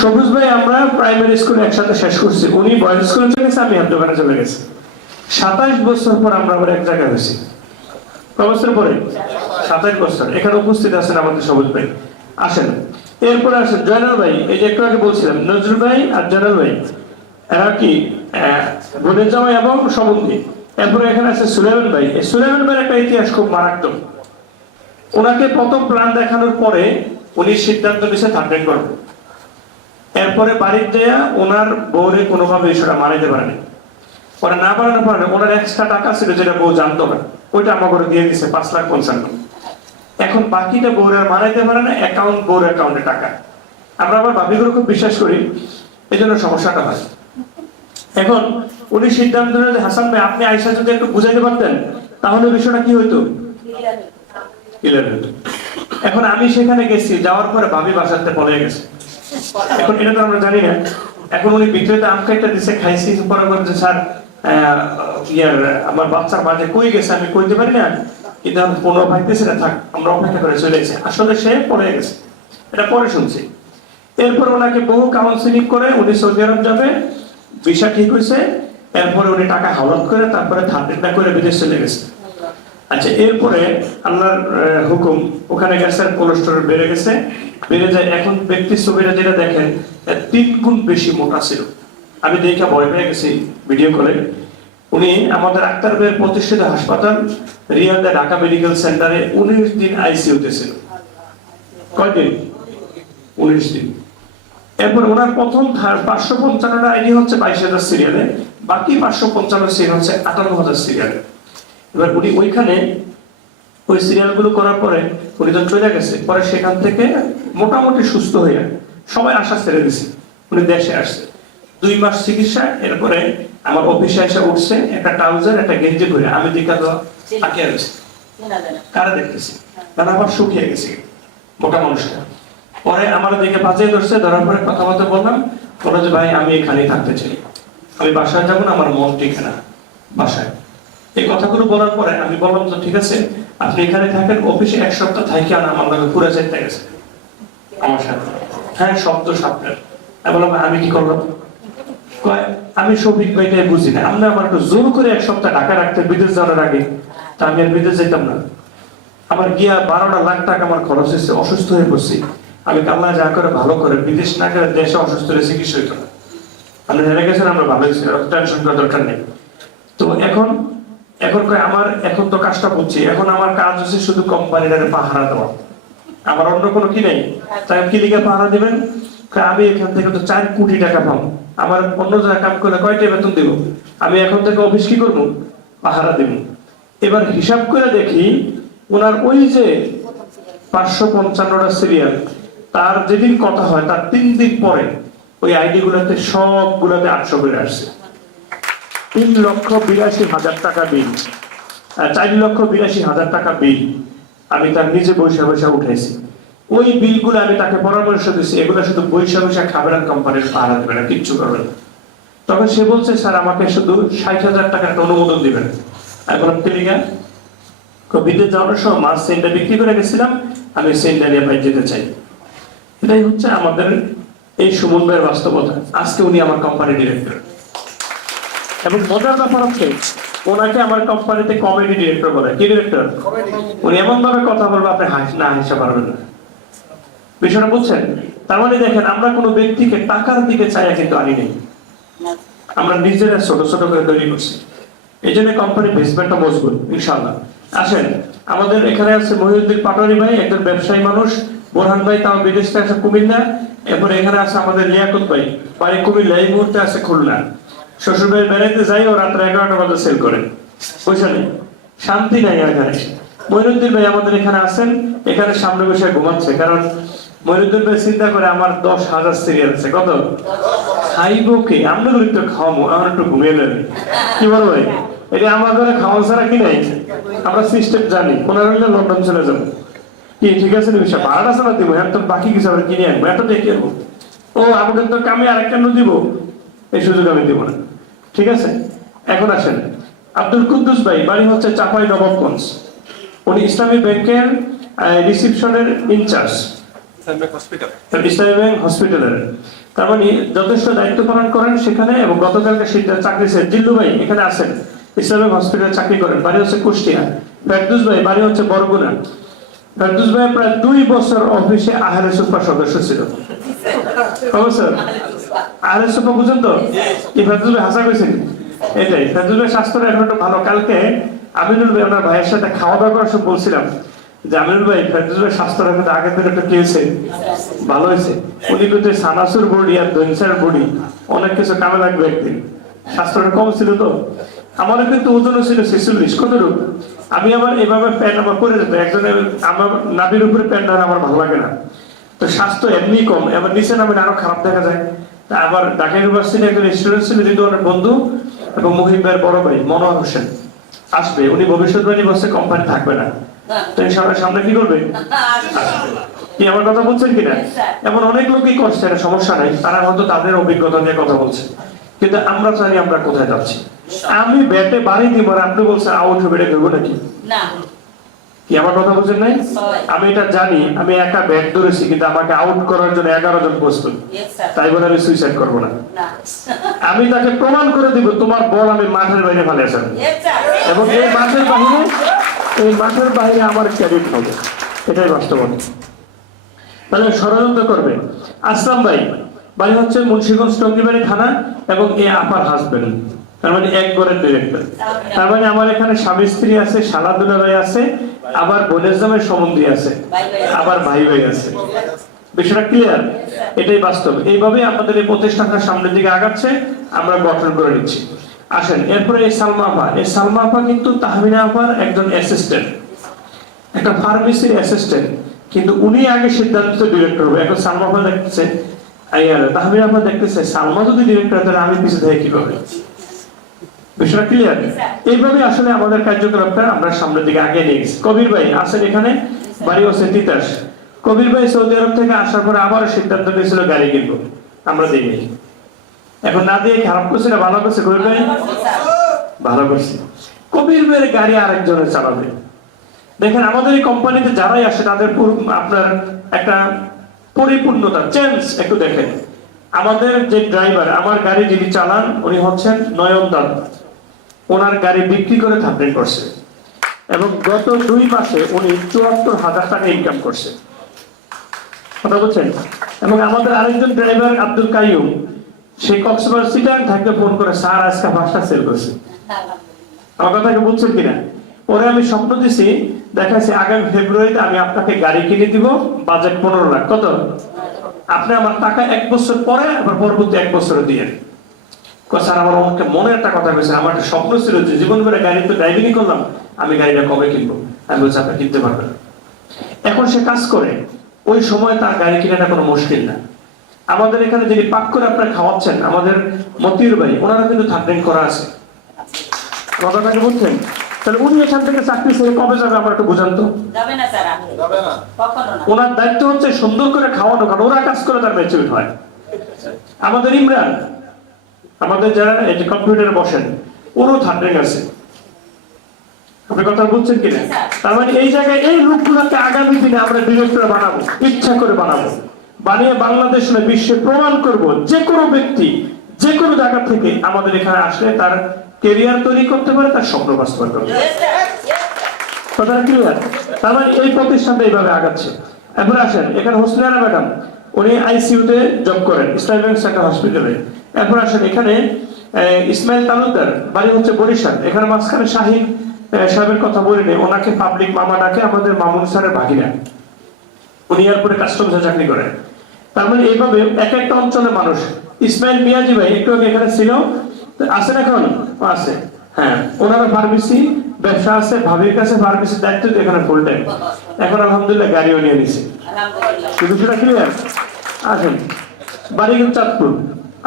সবুজ ভাই আমরা প্রাইমারি স্কুলে একসাথে শেষ করছি, উনি বয়েজ স্কুলে চলে গেছে, আমি দোকানে চলে গেছি। 27 বছর পর আমরা আবার এক জায়গায় হয়েছি। কয় বছর পরে? 27 বছর। এখানে উপস্থিত আছেন আমাদের সবুজ ভাই। আসেন, এরপরে আসেন জয়নাল ভাই। এই যে একটু আগে বলছিলাম নজরুল ভাই আর জয়নাল ভাই, এরা কি বোনের জামাই এবং সম্বন্ধী। এরপরে এখানে আছে সুলাইমান ভাই। এই সুলাইমান ভাইয়ের একটা ইতিহাস খুব মারাত্মক। ওনাকে প্রথম প্ল্যান দেখানোর পরে উনি সিদ্ধান্ত নিয়েছে থার্ড করবে। এরপরে বাড়ির দেয়া ওনার বউরে কোনোভাবে বিষয়টা মানাইতে পারেনি। ওরা না বানানোর পারে, ওনার এক্সট্রা টাকা ছিল যেটা বউ জানতো না, ওইটা আমার করে দিয়ে দিছে 5,55,000। এখন বাকিটা বউরে আর মানাইতে পারে না, বউর অ্যাকাউন্টে টাকা। আমরা আবার ভাবিগুলো খুব বিশ্বাস করি, এই জন্য সমস্যাটা হয়। এখন উনি সিদ্ধান্ত নিলেন যে হাসান ভাই আপনি আয়েশা যদি একটু বুঝাইতে পারতেন তাহলে বিষয়টা কি হইতো, ক্লিয়ার হইতো। এখন আমি সেখানে গেছি, যাওয়ার পরে ভাবি বাসাতে পড়ে গেছে। এখন এটা তো আমরা জানি না। এখন উনি বিক্রেতা আম খাইটা দিছে, খাইছি, পরে বলছে স্যার আমার বাচ্চার মাঝে কই গেছে আমি কইতে পারি না, কিন্তু আমি 15 ভাইতেছে না, থাক আমরা অপেক্ষা করে চলে এসেছি। আসলে সে পড়ে গেছে, এটা পরে শুনছি। এরপর ওনাকে বহু কাউন্সিলিং করে উনি সৌদি আরব যাবে, ভিসা ঠিক হয়েছে। এরপরে উনি টাকা হাওলাত করে তারপরে থার্ড করে বিদেশ চলে গেছে। আচ্ছা, এরপরে আল্লাহর হুকুম ওখানে গেছে, কোলেস্টেরল বেড়ে গেছে, বেড়ে যায়। এখন ব্যক্তির ছবিটা যেটা দেখেন 3 গুণ বেশি মোটা ছিল। আমি দেখে ভয় পেয়ে গেছি ভিডিও করে। উনি আমাদের আক্তার ভাইয়ের প্রতিষ্ঠিত হাসপাতাল রিয়াদে ঢাকা মেডিকেল সেন্টারে 19 দিন আইসিইউতে ছিল। কয়দিন? 19 দিন। এরপর ওনার প্রথম 555টা আইডি হচ্ছে 22,000 সিরিয়ালে, বাকি 555 সিরিয়াল হচ্ছে 58,000 সিরিয়ালে। এবার উনি ওইখানে ওই সিরিয়ালগুলো করার পরে উনি তো চলে গেছে, পরে সেখান থেকে মোটামুটি সুস্থ হয়ে সবাই আশা ছেড়ে দিছে, উনি দেশে আসছে। 2 মাস চিকিৎসা। এরপরে আমার অফিসে এসে উঠছে একটা ট্রাউজার একটা গেঞ্জি পরে, আমি দেখা তো তাকিয়ে রয়েছে, কারা দেখতেছি, কারণ আবার শুকিয়ে গেছে মোটা মানুষটা। পরে আমার দিকে বাজিয়ে ধরছে, ধরার পরে কথা বলতে বললাম, বলো যে ভাই আমি এখানেই থাকতে চাই, আমি বাসায় যাবো না, আমার মন টিকে না বাসায়। এই কথাগুলো বলার পরে আমি বললাম তো ঠিক আছে আপনি এখানে থাকেন, অফিসে 1 সপ্তাহ থাকি আর আমার লগে ঘুরে যেতে গেছে আমার সাথে। হ্যাঁ শব্দ সাপটার। আমি বললাম আমি কি করলাম? আমি শফিক ভাইটাই বুঝি না, আপনি আমার একটু জোর করে 1 সপ্তাহ ঢাকা রাখতে বিদেশ যাওয়ার আগে, তা আমি আর বিদেশ যেতাম না। আমার গিয়া 12 লাখ টাকা আমার খরচ হয়েছে, অসুস্থ হয়ে পড়ছি। আমি আল্লাহ যা করে ভালো করে বিদেশ না করে দেশে অসুস্থ হয়ে চিকিৎসা হইতো না। আপনি হেরে গেছেন, আমরা ভালো হয়েছি, টেনশন করার দরকার নেই। তো এখন আমার এখন তো কাজটা বুঝছি, এখন আমার কাজ হচ্ছে শুধু কোম্পানিটারে পাহারা দেওয়া, আমার অন্য কোনো কি নেই। তাই কি লিখে পাহারা দিবেন? আমি এখান থেকে তো 4 কোটি টাকা পাবো, আমার অন্য জায়গায় কাম করলে কয়টা বেতন দিব? আমি এখন থেকে অফিস কি করবো? পাহারা দিব। এবার হিসাব করে দেখি ওনার ওই যে 555টা সিরিয়াল, তার যেদিন কথা হয় তার 3 দিন পরে ওই আইডি গুলাতে সবগুলাতে 800 করে আসছে। 3,82,000 টাকা বিল, 4,82,000 টাকা বিল আমি তার নিজে বৈশা উঠাইছি। ওই বিলগুলো আমি তাকে পরামর্শ দিচ্ছি, এগুলো শুধু বৈশা খাবার কোম্পানির পাহারা দেবে না, কিচ্ছু করবে না। তখন সে বলছে স্যার আমাকে শুধু 60,000 টাকার একটা অনুমোদন দিবেন। আমি বললাম তেলিগা বিদেশ যাওয়ার সময় মাছ সেন্টার বিক্রি করে গেছিলাম, আমি সেন্টার নিয়ে বাইরে যেতে চাই। এটাই হচ্ছে আমাদের এই সুমন ভাইয়ের বাস্তবতা। আজকে উনি আমার কোম্পানি ডিরেক্টর, এবং মজার ব্যাপার হচ্ছে ওনাকে আমার কোম্পানিতে কমেডি ডিরেক্টর বলে। কি ডিরেক্টর? উনি এমন ভাবে কথা বলবে আপনি না হাসতে পারবেন না। বিষয়টা বুঝছেন? তার মানে দেখেন আমরা কোনো ব্যক্তিকে টাকার দিকে চাইয়া কিন্তু আনি নেই, আমরা নিজেরা ছোট ছোট করে তৈরি করছি। এই জন্য কোম্পানি বেসমেন্টটা মজবুত ইনশাআল্লাহ। আসেন, আমাদের এখানে আছে মহিউদ্দিন পাটোয়ারি ভাই, একজন ব্যবসায়ী মানুষ। বোরহান ভাই তাও বিদেশ থেকে আছে কুমিল্লা। এরপরে এখানে আছে আমাদের লিয়াকত ভাই, বাড়ি কুমিল্লা, এই মুহূর্তে আছে খুলনা। শ্বশুর ভাই বেড়াইতে যাই, ও রাত্রে 11টা বাজে সেল করে, বুঝছেন? শান্তি নাই এখানে। মহিউদ্দিন ভাই আমাদের এখানে আছেন, এখানে সামনে বসে ঘুমাচ্ছে, কারণ মহিউদ্দিন ভাই চিন্তা করে আমার 10,000 সিরিয়াল আছে। কত খাইবো কি? আমরা একটু খাওয়াবো, আমরা একটু ঘুমিয়ে নেবে। কি বলো ভাই? এটা আমার ঘরে খাওয়া ছাড়া কি নাই? আমরা সিস্টেম জানি, ওনার হলে লন্ডন চলে যাবো। কি ঠিক আছে? বিষয় ভাড়াটা ছাড়া দিব, হ্যাঁ তো বাকি কিছু আমরা কিনে আনবো, এত দেখে ও আমাকে তো কামে আরেকটা দিব, এই সুযোগ আমি দিব না। ঠিক আছে, এখন আসেন আব্দুল কুদ্দুস ভাই, বাড়ি হচ্ছে চাপাই নবাবগঞ্জ। উনি ইসলামী ব্যাংকের রিসিপশনের ইনচার্জ, ইসলামী ব্যাংক হসপিটালের। তার মানে যথেষ্ট দায়িত্ব পালন করেন সেখানে। এবং গতকালকে চাকরি দিল্লু ভাই এখানে আছেন, ইসলামী হসপিটালে চাকরি করেন, বাড়ি হচ্ছে কুষ্টিয়া। ফেরদৌস ভাই বাড়ি হচ্ছে বরগুনা। ফেরদৌস ভাই প্রায় 2 বছর অফিসে আহলে সুফার সদস্য ছিল। অবশ্য আহলে সুফা বুঝেন তো, এই ফেরদৌস ভাই হাসা কইছেন এটাই। ফেরদৌস ভাই স্বাস্থ্যটা এখন একটু ভালো। কালকে আমিনুল ভাই ওনার ভাইয়ের সাথে খাওয়া দাওয়া করার সময় বলছিলাম যে আমিনুল ভাই ফেরদৌস ভাই স্বাস্থ্যটা কিন্তু আগের দিন একটু কি হয়েছে, ভালো হয়েছে। উনি কিন্তু সানাসুর বডি আর দইনসার বডি অনেক কিছু কামে লাগবে একদিন। স্বাস্থ্যটা কম ছিল তো, আমারও কিন্তু ওজনও ছিল 46। কতটুকু আমি আবার এভাবে প্যান্ট আমার পরে যেত, একজনের আমার নাভির উপরে প্যান্ট আর আমার ভালো লাগে না। তো স্বাস্থ্য এমনি কম, এবার নিচে নামে আরো খারাপ দেখা যায়। তা আবার ঢাকা ইউনিভার্সিটি একজন স্টুডেন্ট ছিল রিদওয়ানের বন্ধু এবং মুহিব ভাইয়ের বড় ভাই মনোয়ার হোসেন আসবে। উনি ভবিষ্যৎবাণী বলছে কোম্পানি থাকবে না, তো ইনশাআল্লাহ সামনে কি করবে, কি আমার কথা বলছেন কিনা। এমন অনেক লোকই করছে, এটা সমস্যা নাই, তারা হয়তো তাদের অভিজ্ঞতা নিয়ে কথা বলছে, কিন্তু আমরা জানি আমরা কোথায় যাচ্ছি। আমি ব্যাটে বাড়ি দিব আর আপনি বলছেন আউট হবে, এটা করবো নাকি? কি আমার কথা বুঝেন নাই? আমি এটা জানি, আমি একা ব্যাট ধরেছি, কিন্তু আমাকে আউট করার জন্য 11 জন প্রস্তুত, তাই বলে আমি সুইসাইড করবো না। আমি তাকে প্রমাণ করে দিব তোমার বল আমি মাঠের বাইরে ফেলে আসেন, এবং এই মাঠের বাইরে আমার ক্যারিট হবে, এটাই বাস্তবতা। তাহলে ষড়যন্ত্র করবে। আসলাম ভাই বাড়ি হচ্ছে মুন্সিগঞ্জ টঙ্গিবাড়ি থানা, এবং এ আপার হাজবেন্ড, তার মানে এক ঘরের ডিরেক্টর। তার মানে আমার এখানে স্বামী স্ত্রী আছে, শালা দুলাভাই আছে, আবার বোনের জামের সম্বন্ধী আছে, আবার ভাই ভাই আছে। বিষয়টা ক্লিয়ার? এটাই বাস্তব। এইভাবে আমাদের এই প্রতিষ্ঠানটা সামনের দিকে আগাচ্ছে, আমরা গঠন করে নিচ্ছি। আসেন এরপরে এই সালমা আপা। এই সালমা আপা কিন্তু তাহমিনা আপার একজন অ্যাসিস্ট্যান্ট, একটা ফার্মেসির অ্যাসিস্ট্যান্ট, কিন্তু উনি আগে সিদ্ধান্ত ডিরেক্টর হবে। এখন সালমা আপা দেখতেছে, তাহমিনা আপা দেখতেছে সালমা যদি ডিরেক্টর হয় তাহলে আমি পিছিয়ে থাকি কিভাবে। বিষয়টা ক্লিয়ার? এইভাবে আসলে আমাদের কার্যক্রমটা আমরা সামনের দিকে আগে নিয়ে গেছি। কবির ভাই আছেন এখানে, বাড়ি হচ্ছে তিতাস। কবির ভাই সৌদি আরব থেকে আসার পরে আবার সিদ্ধান্ত নিয়েছিল গাড়ি কিনবো, আমরা দিইনি। এখন না দিয়ে খারাপ করছে না ভালো করছে? কবির ভাই ভালো করছে। কবির ভাইয়ের গাড়ি আরেকজনের চালাবে। দেখেন আমাদের এই কোম্পানিতে যারাই আসে তাদের আপনার একটা পরিপূর্ণতা চেঞ্জ একটু দেখেন। আমাদের যে ড্রাইভার, আমার গাড়ি যিনি চালান উনি হচ্ছেন নয়ন দাদ, ওনার গাড়ি বিক্রি করে থাপড়েন করছে, এবং গত 2 মাসে উনি 74,000 টাকা ইনকাম করছে। কথা বলছেন? এবং আমাদের আরেকজন ড্রাইভার আব্দুল কাইয়ুম, সে কক্সবাজার সিটাং থেকে ফোন করে স্যার আজকে 5টা সেল করছে। আমার কথা বুঝছেন কিনা? পরে আমি স্বপ্ন দিছি, দেখাচ্ছি আগামী ফেব্রুয়ারিতে আমি আপনাকে গাড়ি কিনে দিব, বাজেট 15 লাখ। কত? আপনি আমার টাকা 1 বছর পরে আবার পরবর্তী 1 বছরে দিয়ে। স্যার আমার আমাকে মনে একটা কথা কইছে, আমার একটা স্বপ্ন ছিল যে জীবন ভরে গাড়ি তো ড্রাইভিংই করলাম, আমি গাড়িটা কবে কিনবো। আমি বলছি আপনি কিনতে পারবেন। এখন সে কাজ করে, ওই সময় তার গাড়ি কেনাটা কোনো মুশকিল না। আমাদের এখানে যিনি পাক করে আপনারা খাওয়াচ্ছেন, আমাদের মতিউর ভাই, ওনারা কিন্তু থার্ডিং করা আছে। কথাটাকে বুঝছেন? তাহলে উনি এখান থেকে চাকরি ছেড়ে কবে যাবে আমার একটু বুঝান তো। যাবে না স্যার, যাবে না, কখনো না। ওনার দায়িত্ব হচ্ছে সুন্দর করে খাওয়ানো, কারণ ওরা কাজ করে তার ম্যাচুরিট হয়। আমাদের ইমরান, আমাদের যারা এই যে কম্পিউটারে বসেন, ওরও থার্ডিং আছে। আপনি কথা বুঝছেন কিনা? তার মানে এই জায়গায় এই লোকগুলোকে আগামী দিনে আমরা ডিরেক্টর বানাবো, ইচ্ছা করে বানাবো, বানিয়ে বাংলাদেশ না বিশ্বে প্রমাণ করব যে কোনো ব্যক্তি যে কোনো জায়গা থেকে আমাদের এখানে আসলে তার ক্যারিয়ার তৈরি করতে পারে, তার স্বপ্ন বাস্তবায়ন করতে পারে। কথাটা ক্লিয়ার? তার মানে এই প্রতিষ্ঠানটা এইভাবে আগাচ্ছে। এখন আসেন এখানে হোসনারা ম্যাডাম, উনি আইসিইউতে জব করেন ইসলামী ব্যাংক সেন্টার হসপিটালে। এখন আসেন এখানে ইসমাইল তালুকদার, বাড়ি হচ্ছে বরিশাল। এখানে মাঝখানে শাহিন সাহেবের কথা বলে নেই, ওনাকে পাবলিক মামা ডাকে আমাদের মামুন স্যারের ভাগিনা, উনি এয়ারপোর্টে কাস্টমসে চাকরি করেন। তার মানে এইভাবে এক একটা অঞ্চলের মানুষ। ইসমাইল মিয়াজি ভাই একটু আগে এখানে ছিল, আছেন এখন? আছে, হ্যাঁ। ওনারা ফার্মেসি ব্যবসা আছে, ভাবির কাছে ফার্মেসির দায়িত্ব এখানে ফুল টাইম। এখন আলহামদুলিল্লাহ গাড়িও নিয়ে নিছে। শুধু সেটা ক্লিয়ার? আসেন বাড়ি কিন্তু চাঁদপুর।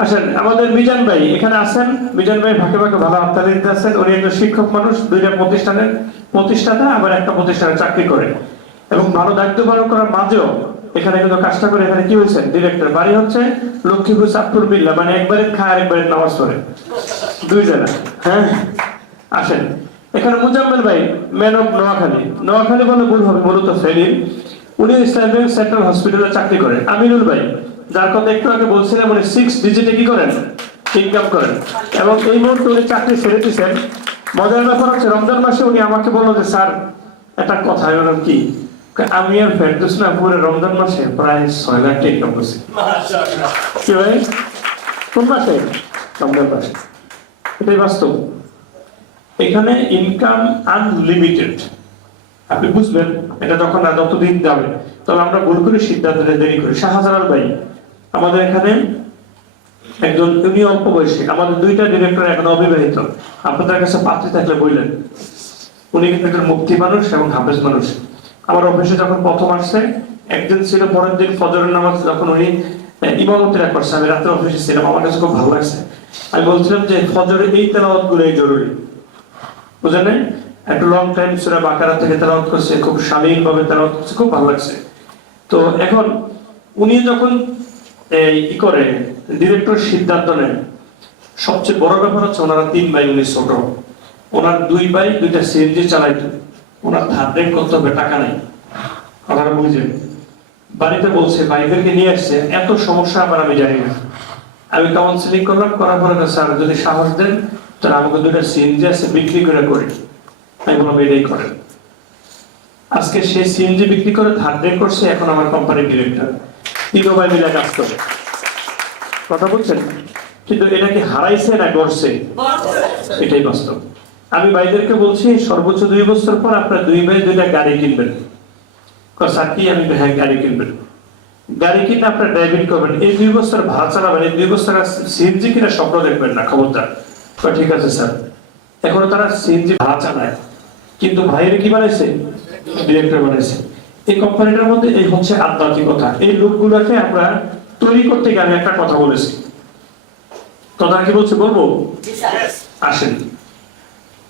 আসেন আমাদের মিজান ভাই এখানে আছেন। মিজান ভাই ফাঁকে ফাঁকে ভালো হাততালি দিতে আছেন। উনি একজন শিক্ষক মানুষ, 2টা প্রতিষ্ঠানের প্রতিষ্ঠাতা, আবার একটা প্রতিষ্ঠানে চাকরি করেন, এবং ভালো দায়িত্ব পালন করার মাঝেও এখানে কিন্তু কাজটা করে এখানে কি হয়েছে ডিরেক্টর। বাড়ি হচ্ছে লক্ষ্মীপুর চাঁদপুর বিল্লা, মানে একবারে খায় আর একবারে নামাজ পড়ে, 2 জায়গা। হ্যাঁ আসেন এখানে মুজাম্মেল ভাই, ম্যান অফ নোয়াখালী। নোয়াখালী বলে ভুল হবে, মূলত সেলিম। উনি ইসলামী ব্যাংক সেন্ট্রাল হসপিটালে চাকরি করেন। আমিনুল ভাই, যার কথা একটু আগে বলছিলাম, উনি 6 ডিজিটে কি করেন, ইনকাম করেন, এবং এই মুহূর্তে উনি চাকরি ছেড়ে দিচ্ছেন। মজার ব্যাপার হচ্ছে রমজান মাসে উনি আমাকে বললো যে স্যার একটা কথা, আমি বললাম কি? আমি আর ফেরদৌস না পুরো রমজান মাসে প্রায় 6 লাখ টাকা ইনকাম করছি। কি ভাই, কোন মাসে? রমজান মাসে। এটাই বাস্তব। এখানে ইনকাম আনলিমিটেড, আপনি বুঝবেন এটা যখন না যতদিন যাবে। তবে আমরা ভুল করে সিদ্ধান্ত দেরি করি। শাহজালাল ভাই আমাদের এখানে একজন, উনি অল্প বয়সী, আমাদের 2টা ডিরেক্টর এখন অবিবাহিত, আপনাদের কাছে পাত্রী থাকলে বললেন। উনি কিন্তু একজন মুক্তি মানুষ এবং হাফেজ মানুষ। আমার অফিসে যখন প্রথম আসছে, একদিন ছিল পরের দিন ফজরের নামাজ, যখন উনি ইমামতিরা করছে, আমি রাতে অফিসে ছিলাম, আমার কাছে খুব ভালো লাগছে। আমি বলছিলাম যে ফজরের এই তেলাওয়াত গুলোই জরুরি, বুঝলেন? একটু লং টাইম সূরা বাকারা থেকে তেলাওয়াত করছে, খুব শালীন ভাবে তেলাওয়াত করছে, খুব ভালো লাগছে। তো এখন উনি যখন ই করে ডিরেক্টর সিদ্ধান্ত নেন, সবচেয়ে বড় ব্যাপার হচ্ছে ওনারা 3 ভাই, উনি ছোট, ওনার 2 ভাই 2টা সিএনজি চালাইতো, ওনার ধার ঋণ করতে হবে, টাকা নেই। কথাটা বুঝলেন? বাড়িতে বলছে ভাইদেরকে নিয়ে আসছে, এত সমস্যা আবার আমি জানি না। আমি কাউন্সিলিং করলাম, করার পরে স্যার যদি সাহস দেন তাহলে আমাকে 2টা সিএনজি আছে বিক্রি করে করি। আমি বললাম এটাই করেন। আজকে সে সিএনজি বিক্রি করে ধার ঋণ করছে, এখন আমার কোম্পানির ডিরেক্টর। 3 ভাই মিলে কাজ করে। কথা বলছেন? কিন্তু এটা কি হারাইছে না গড়ছে? এটাই বাস্তব। আমি ভাইদেরকে বলছি সর্বোচ্চ 2 বছর পর আপনার 2 ভাই 2টা গাড়ি কিনবেন। স্যার কি? আমি হ্যাঁ গাড়ি কিনবেন। গাড়ি কিনে আপনার ড্রাইভিং করবেন, এই 2 বছর ভাড়া চালাবেন, এই 2 বছর সিএনজি কিনা স্বপ্ন দেখবেন না, খবরদার। ঠিক আছে স্যার। এখন তারা সিএনজি ভাড়া চালায়, কিন্তু ভাইয়ের কি বানাইছে? ডিরেক্টর বানাইছে। এই কোম্পানিটার মধ্যে এই হচ্ছে আধ্যাত্মিকতা। এই লোকগুলোকে আমরা তৈরি করতে গিয়ে আমি একটা কথা বলেছি, কথা কি বলছে বলবো? আসেন,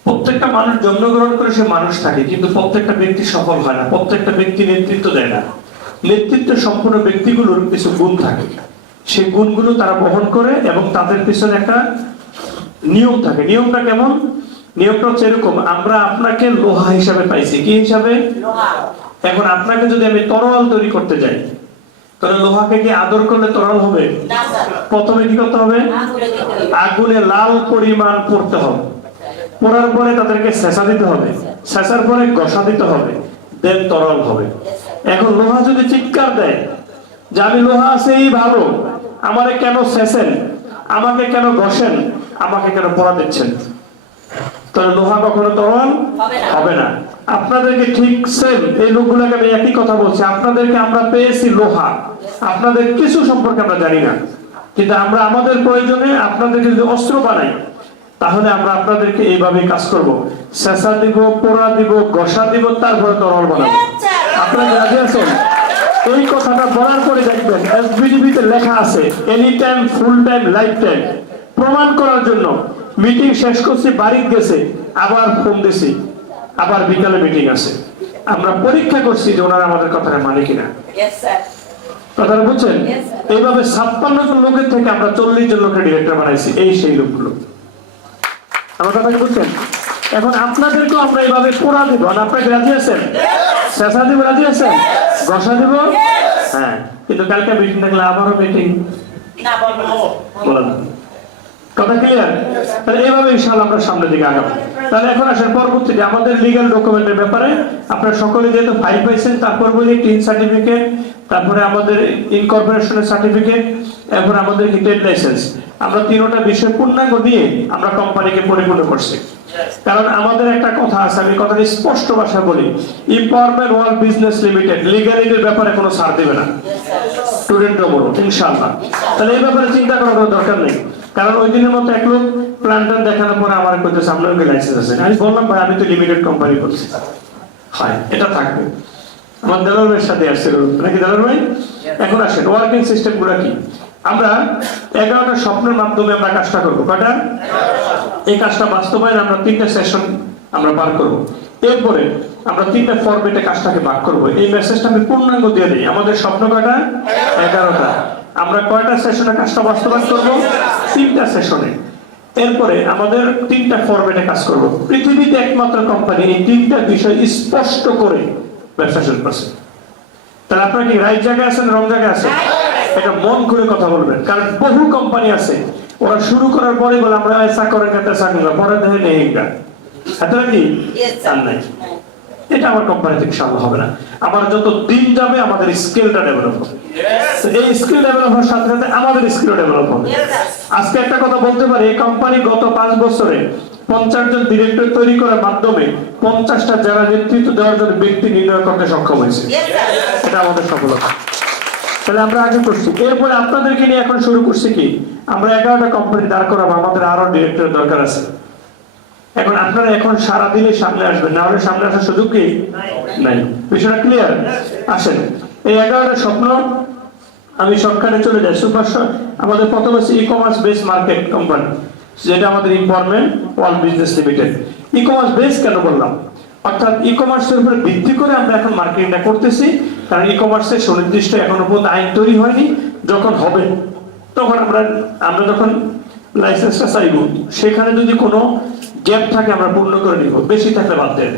প্রত্যেকটা মানুষ জন্মগ্রহণ করে সে মানুষ থাকে, কিন্তু প্রত্যেকটা ব্যক্তি সফল হয় না, প্রত্যেকটা ব্যক্তি নেতৃত্ব দেয় না। নেতৃত্ব সম্পন্ন ব্যক্তিগুলোর কিছু গুণ থাকে, সেই গুণগুলো তারা বহন করে এবং তাদের পিছনে একটা নিয়ম থাকে। নিয়মটা কেমন? নিয়মটা হচ্ছে এরকম, আমরা আপনাকে লোহা হিসাবে পাইছি। কি হিসাবে? এখন আপনাকে যদি আমি তরল তৈরি করতে যাই, তাহলে লোহাকে কি আদর করলে তরল হবে? প্রথমে কি করতে হবে? আগুনে লাল পরিমাণ পড়তে হবে, পড়ার পরে তাদেরকে ছেঁচা দিতে হবে, ছেঁচার পরে ঘষা দিতে হবে, দেন তরল হবে। এখন লোহা যদি চিৎকার দেয় যে আমি লোহা আছে এই ভালো, আমারে কেন ছেঁচেন, আমাকে কেন ঘষেন, আমাকে কেন পড়া দিচ্ছেন, তাহলে লোহা কখনো তরল হবে না। আপনাদেরকে ঠিক সেম এই লোকগুলোকে আমি একই কথা বলছি, আপনাদেরকে আমরা পেয়েছি লোহা, আপনাদের কিছু সম্পর্কে আমরা জানি না, কিন্তু আমরা আমাদের প্রয়োজনে আপনাদেরকে যদি অস্ত্র বানাই, তাহলে আমরা আপনাদেরকে এইভাবে কাজ করব, ছেঁচা দিব, পোড়া দিব, ঘষা দিব, তারপরে তরল বানাবো। আপনারা রাজি আছেন? এই কথাটা বলার পরে দেখবেন এসবিডিবিতে লেখা আছে any time, full time, life time. প্রমাণ করার জন্য মিটিং শেষ করছি, বাড়ি গেছে, আবার ফোন দিছি, আবার বিকালে মিটিং আছে। আমরা পরীক্ষা করছি যে ওনারা আমাদের কথাটা মানে কিনা। কথাটা বুঝছেন? এইভাবে 56 জন লোকের থেকে আমরা 40 জন লোকের ডিরেক্টর বানাইছি, এই সেই লোকগুলো। আমার কথা কি বুঝছেন? এখন আপনাদেরকেও আমরা এইভাবে পোড়া দিব, আর আপনাকে রাজি আছেন? শেষা দিব, রাজি আছেন? ঘষা দিব? হ্যাঁ, কিন্তু কালকে মিটিং থাকলে আবারও মিটিং বলেন। কথা ক্লিয়ার? তাহলে এইভাবে ইনশাআল্লাহ আমরা সামনের দিকে আগাবো। তাহলে এখন আসেন পরবর্তীতে আমাদের লিগ্যাল ডকুমেন্টের ব্যাপারে। আপনারা সকলে যেহেতু ফাইল পাইছেন, তারপর বলি টিন সার্টিফিকেট, তারপরে আমাদের ইনকর্পোরেশনের সার্টিফিকেট, এরপর আমাদের ট্রেড লাইসেন্স। আমরা 3টা বিষয় পূর্ণাঙ্গ দিয়ে আমরা কোম্পানিকে পরিপূর্ণ করছি। কারণ আমাদের একটা কথা আছে, আমি কথাটা স্পষ্ট ভাষায় বলি, এম্পাওয়ারমেন্ট ওয়ার্ল্ড বিজনেস লিমিটেড লিগ্যালিটির ব্যাপারে কোনো ছাড় দেবে না। স্টুডেন্টও বলো ইনশাআল্লাহ। তাহলে এই ব্যাপারে চিন্তা করার কোনো দরকার নেই। কারণ ওই দিনের মতো এক লোক প্ল্যানটা দেখানোর পরে আমার কইতেছে আপনার লাইসেন্স আছে, আমি বললাম ভাই আমি তো লিমিটেড কোম্পানি করছি। হয় এটা থাকবে। আমার দেলার সাথে আসছিল নাকি দেলার ভাই? এখন আসেন ওয়ার্কিং সিস্টেম গুলা কি? আমরা 11টা স্বপ্নের মাধ্যমে আমরা কাজটা করবো। কয়টা? এই কাজটা বাস্তবায়ন আমরা 3টা সেশন আমরা পার করব। এরপরে আমরা 3টা ফরম্যাটে কাজটাকে ভাগ করব। এই মেসেজটা আমি পূর্ণাঙ্গ দিয়ে দিই। আমাদের স্বপ্ন কয়টা? 11টা। আমরা কয়টা সেশনে কাজটা বাস্তবায়ন করব? 3টা সেশনে। এরপরে আমাদের 3টা ফরম্যাটে কাজ করব। পৃথিবীতে একমাত্র কোম্পানি এই 3টা বিষয় স্পষ্ট করে ব্যবসা শুরু করছে। তাহলে আপনারা কি রাইট জায়গায় আছেন, রং জায়গায় আছেন? এটা মন করে কথা বলবেন। কারণ বহু কোম্পানি আছে ওরা শুরু করার পরে বলে আমরা ऐसा करेंगे तैसा करेंगे, পরে দেখে নেই। এতটা কি Yes, sir. আর নাই, হ্যাঁ। এটা আমার কোম্পানি থেকে সম্ভব হবে না। আমার যত দিন যাবে আমাদের স্কিলটা ডেভেলপ হবে, তো এই স্কিল ডেভেলপ হওয়ার সাথে সাথে আমাদের স্কিল ডেভেলপ হবে। Yes, sir. আজকে একটা কথা বলতে পারি, এই কোম্পানি গত 5 বছরে 50 জন ডিরেক্টর তৈরি করার মাধ্যমে 50টা জেলা নেতৃত্ব দেওয়ার জন্য ব্যক্তি নির্ণয় করতে সক্ষম হয়েছে। Yes, sir. এটা আমাদের সফলতা। তাহলে আমরা আগে করছি, এরপরে আপনাদেরকে নিয়ে এখন শুরু করছি কি, আমরা 11টা কোম্পানি দাঁড় করাবো, আমাদের আরো ডিরেক্টর দরকার আছে। এখন আপনারা এখন সারাদিনে সামনে আসবেন, না হলে সামনে আসার সুযোগ কি নাই। বিষয়টা ক্লিয়ার? আসেন, এই 11টা স্বপ্ন আমি শর্টকাটে চলে যাই। সুপার আমাদের প্রথম হচ্ছে e commerce base market company, যেটা আমাদের empowerment world business limited. E commerce base কেন বললাম, অর্থাৎ ই কমার্সের উপরে ভিত্তি করে আমরা এখন মার্কেটিংটা করতেছি, কারণ ই কমার্সের সুনির্দিষ্ট এখনো পর্যন্ত আইন তৈরি হয়নি। যখন হবে তখন আমরা যখন লাইসেন্সটা চাইব, সেখানে যদি কোনো গ্যাপ থাকে আমরা পূর্ণ করে নিব, বেশি থাকলে বাদ দেন।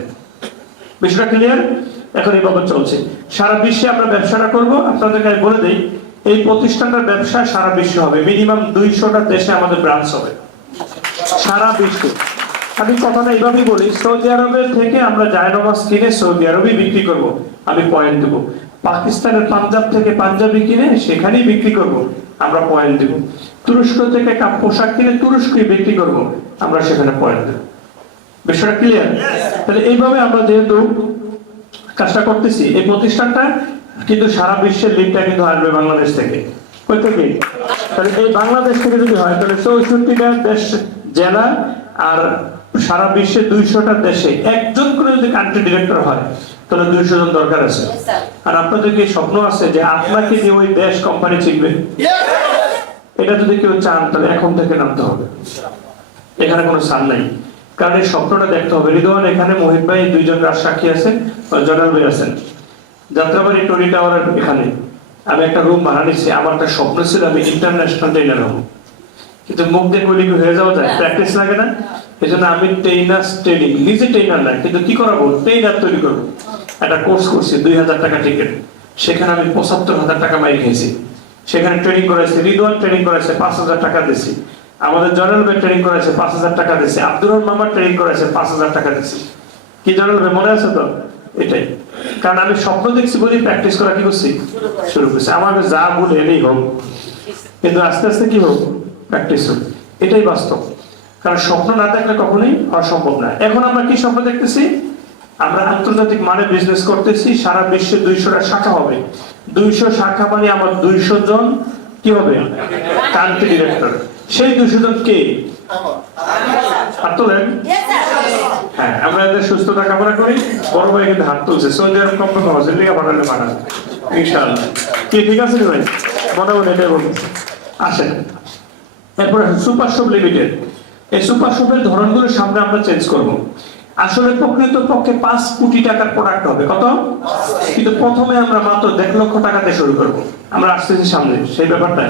বিষয়টা ক্লিয়ার? এখন এইভাবে চলছে, সারা বিশ্বে আমরা ব্যবসাটা করব। আপনাদেরকে আমি বলে দিই, এই প্রতিষ্ঠানটার ব্যবসা সারা বিশ্বে হবে, মিনিমাম 200টা দেশে আমাদের ব্রাঞ্চ হবে সারা বিশ্বে। আমি কথাটা এইভাবেই বলি, সৌদি আরবের থেকে আমরা জায়নামাজ কিনে সৌদি আরবেই বিক্রি করব, আমি পয়েন্ট দেব। পাকিস্তানের পাঞ্জাব থেকে পাঞ্জাবি কিনে সেখানেই বিক্রি করব, আমরা পয়েন্ট দেব। তুরস্ক থেকে পোশাক কিনে তুরস্কে বিক্রি করব, আমরা সেখানে পয়েন্ট দেব। বিষয়টা ক্লিয়ার? তাহলে এইভাবে আমরা যেহেতু কাজটা করতেছি, এই প্রতিষ্ঠানটা কিন্তু সারা বিশ্বের লিঙ্কটা কিন্তু আসবে বাংলাদেশ থেকে। কই থেকে? তাহলে এই বাংলাদেশ থেকে যদি হয়, তাহলে 64টা দেশ জেলা আর সারা বিশ্বের 200টা দেশে একজন করে যদি কান্ট্রি ডিরেক্টর হয়, তাহলে 200 জন দরকার আছে। Yes, sir. আর আপনাদের কি স্বপ্ন আছে যে আপনাকে নিয়ে ওই দেশ কোম্পানি চিনবে? এটা যদি কেউ চান, তাহলে এখন থেকে নামতে হবে, এখানে কোনো সার নাই। কারণ এই স্বপ্নটা দেখতে হবে। রিদওয়ান এখানে, মহিত ভাই, 2 জন রাজসাক্ষী আছেন, জনাল ভাই আছেন। যাত্রাবাড়ি টনি টাওয়ারের এখানে আমি একটা রুম ভাড়া নিচ্ছি। আমার একটা স্বপ্ন ছিল আমি ইন্টারন্যাশনাল ট্রেনার হব, কিন্তু মুখ দিয়ে কইলে কি হয়ে যাওয়া যায়, প্র্যাকটিস লাগে না। এই জন্য আমি ট্রেনিং নিজে ট্রেনার না, কিন্তু কি করাবো, ট্রেনার তৈরি করবো। একটা কোর্স করছি, 2000 টাকা টিকিট, সেখানে আমি 75,000 টাকা মাই খেয়েছি। সেখানে ট্রেনিং করাইছি, রিদওয়ান ট্রেনিং করাইছে, 5,000 টাকা দিয়েছি। আমাদের জনাল ভাই ট্রেনিং করাইছে, 5,000 টাকা দিয়েছি। আব্দুর রহমান মামা ট্রেনিং করাইছে, 5,000 টাকা দিয়েছি। কি জনাল ভাই মনে আছে তো? এটাই, কারণ আমি স্বপ্ন দেখছি বলি প্র্যাকটিস করা কি করছি, শুরু করছি। আমার যা ভুল এনেই হোক, কিন্তু আস্তে আস্তে কি হোক, প্র্যাকটিস হোক, এটাই বাস্তব। কারণ স্বপ্ন না থাকলে কখনোই অসম্ভব না। এখন আমরা কি স্বপ্ন দেখতেছি, আমরা আন্তর্জাতিক মানে বিজনেস করতেছি, সারা বিশ্বে 200টা শাখা হবে। 200 শাখা মানে আমার 200 জন কি হবে, কান্ট্রি ডিরেক্টর। সেই 200 জন কে? হাত তোলেন। Yes, sir. হ্যাঁ, আমরা এদের সুস্থতা কামনা করি। বড় ভাই কিন্তু হাত তুলছে, সৌদি আরব কোম্পানি হজের লিগে পাঠালে পাঠান ইনশাআল্লাহ। কি ঠিক আছে ভাই? মোটামুটি এটাই বলতেছি। আসেন, এরপরে সুপার শপ লিমিটেড। এই সুপার শপের ধরনগুলো সামনে আমরা চেঞ্জ করব। আসলে প্রকৃত পক্ষে 5 কোটি টাকার প্রোডাক্ট হবে। কত? কিন্তু প্রথমে আমরা মাত্র 1.5 লক্ষ টাকাতে শুরু করব। আমরা আসতেছি সামনে সেই ব্যাপারটা।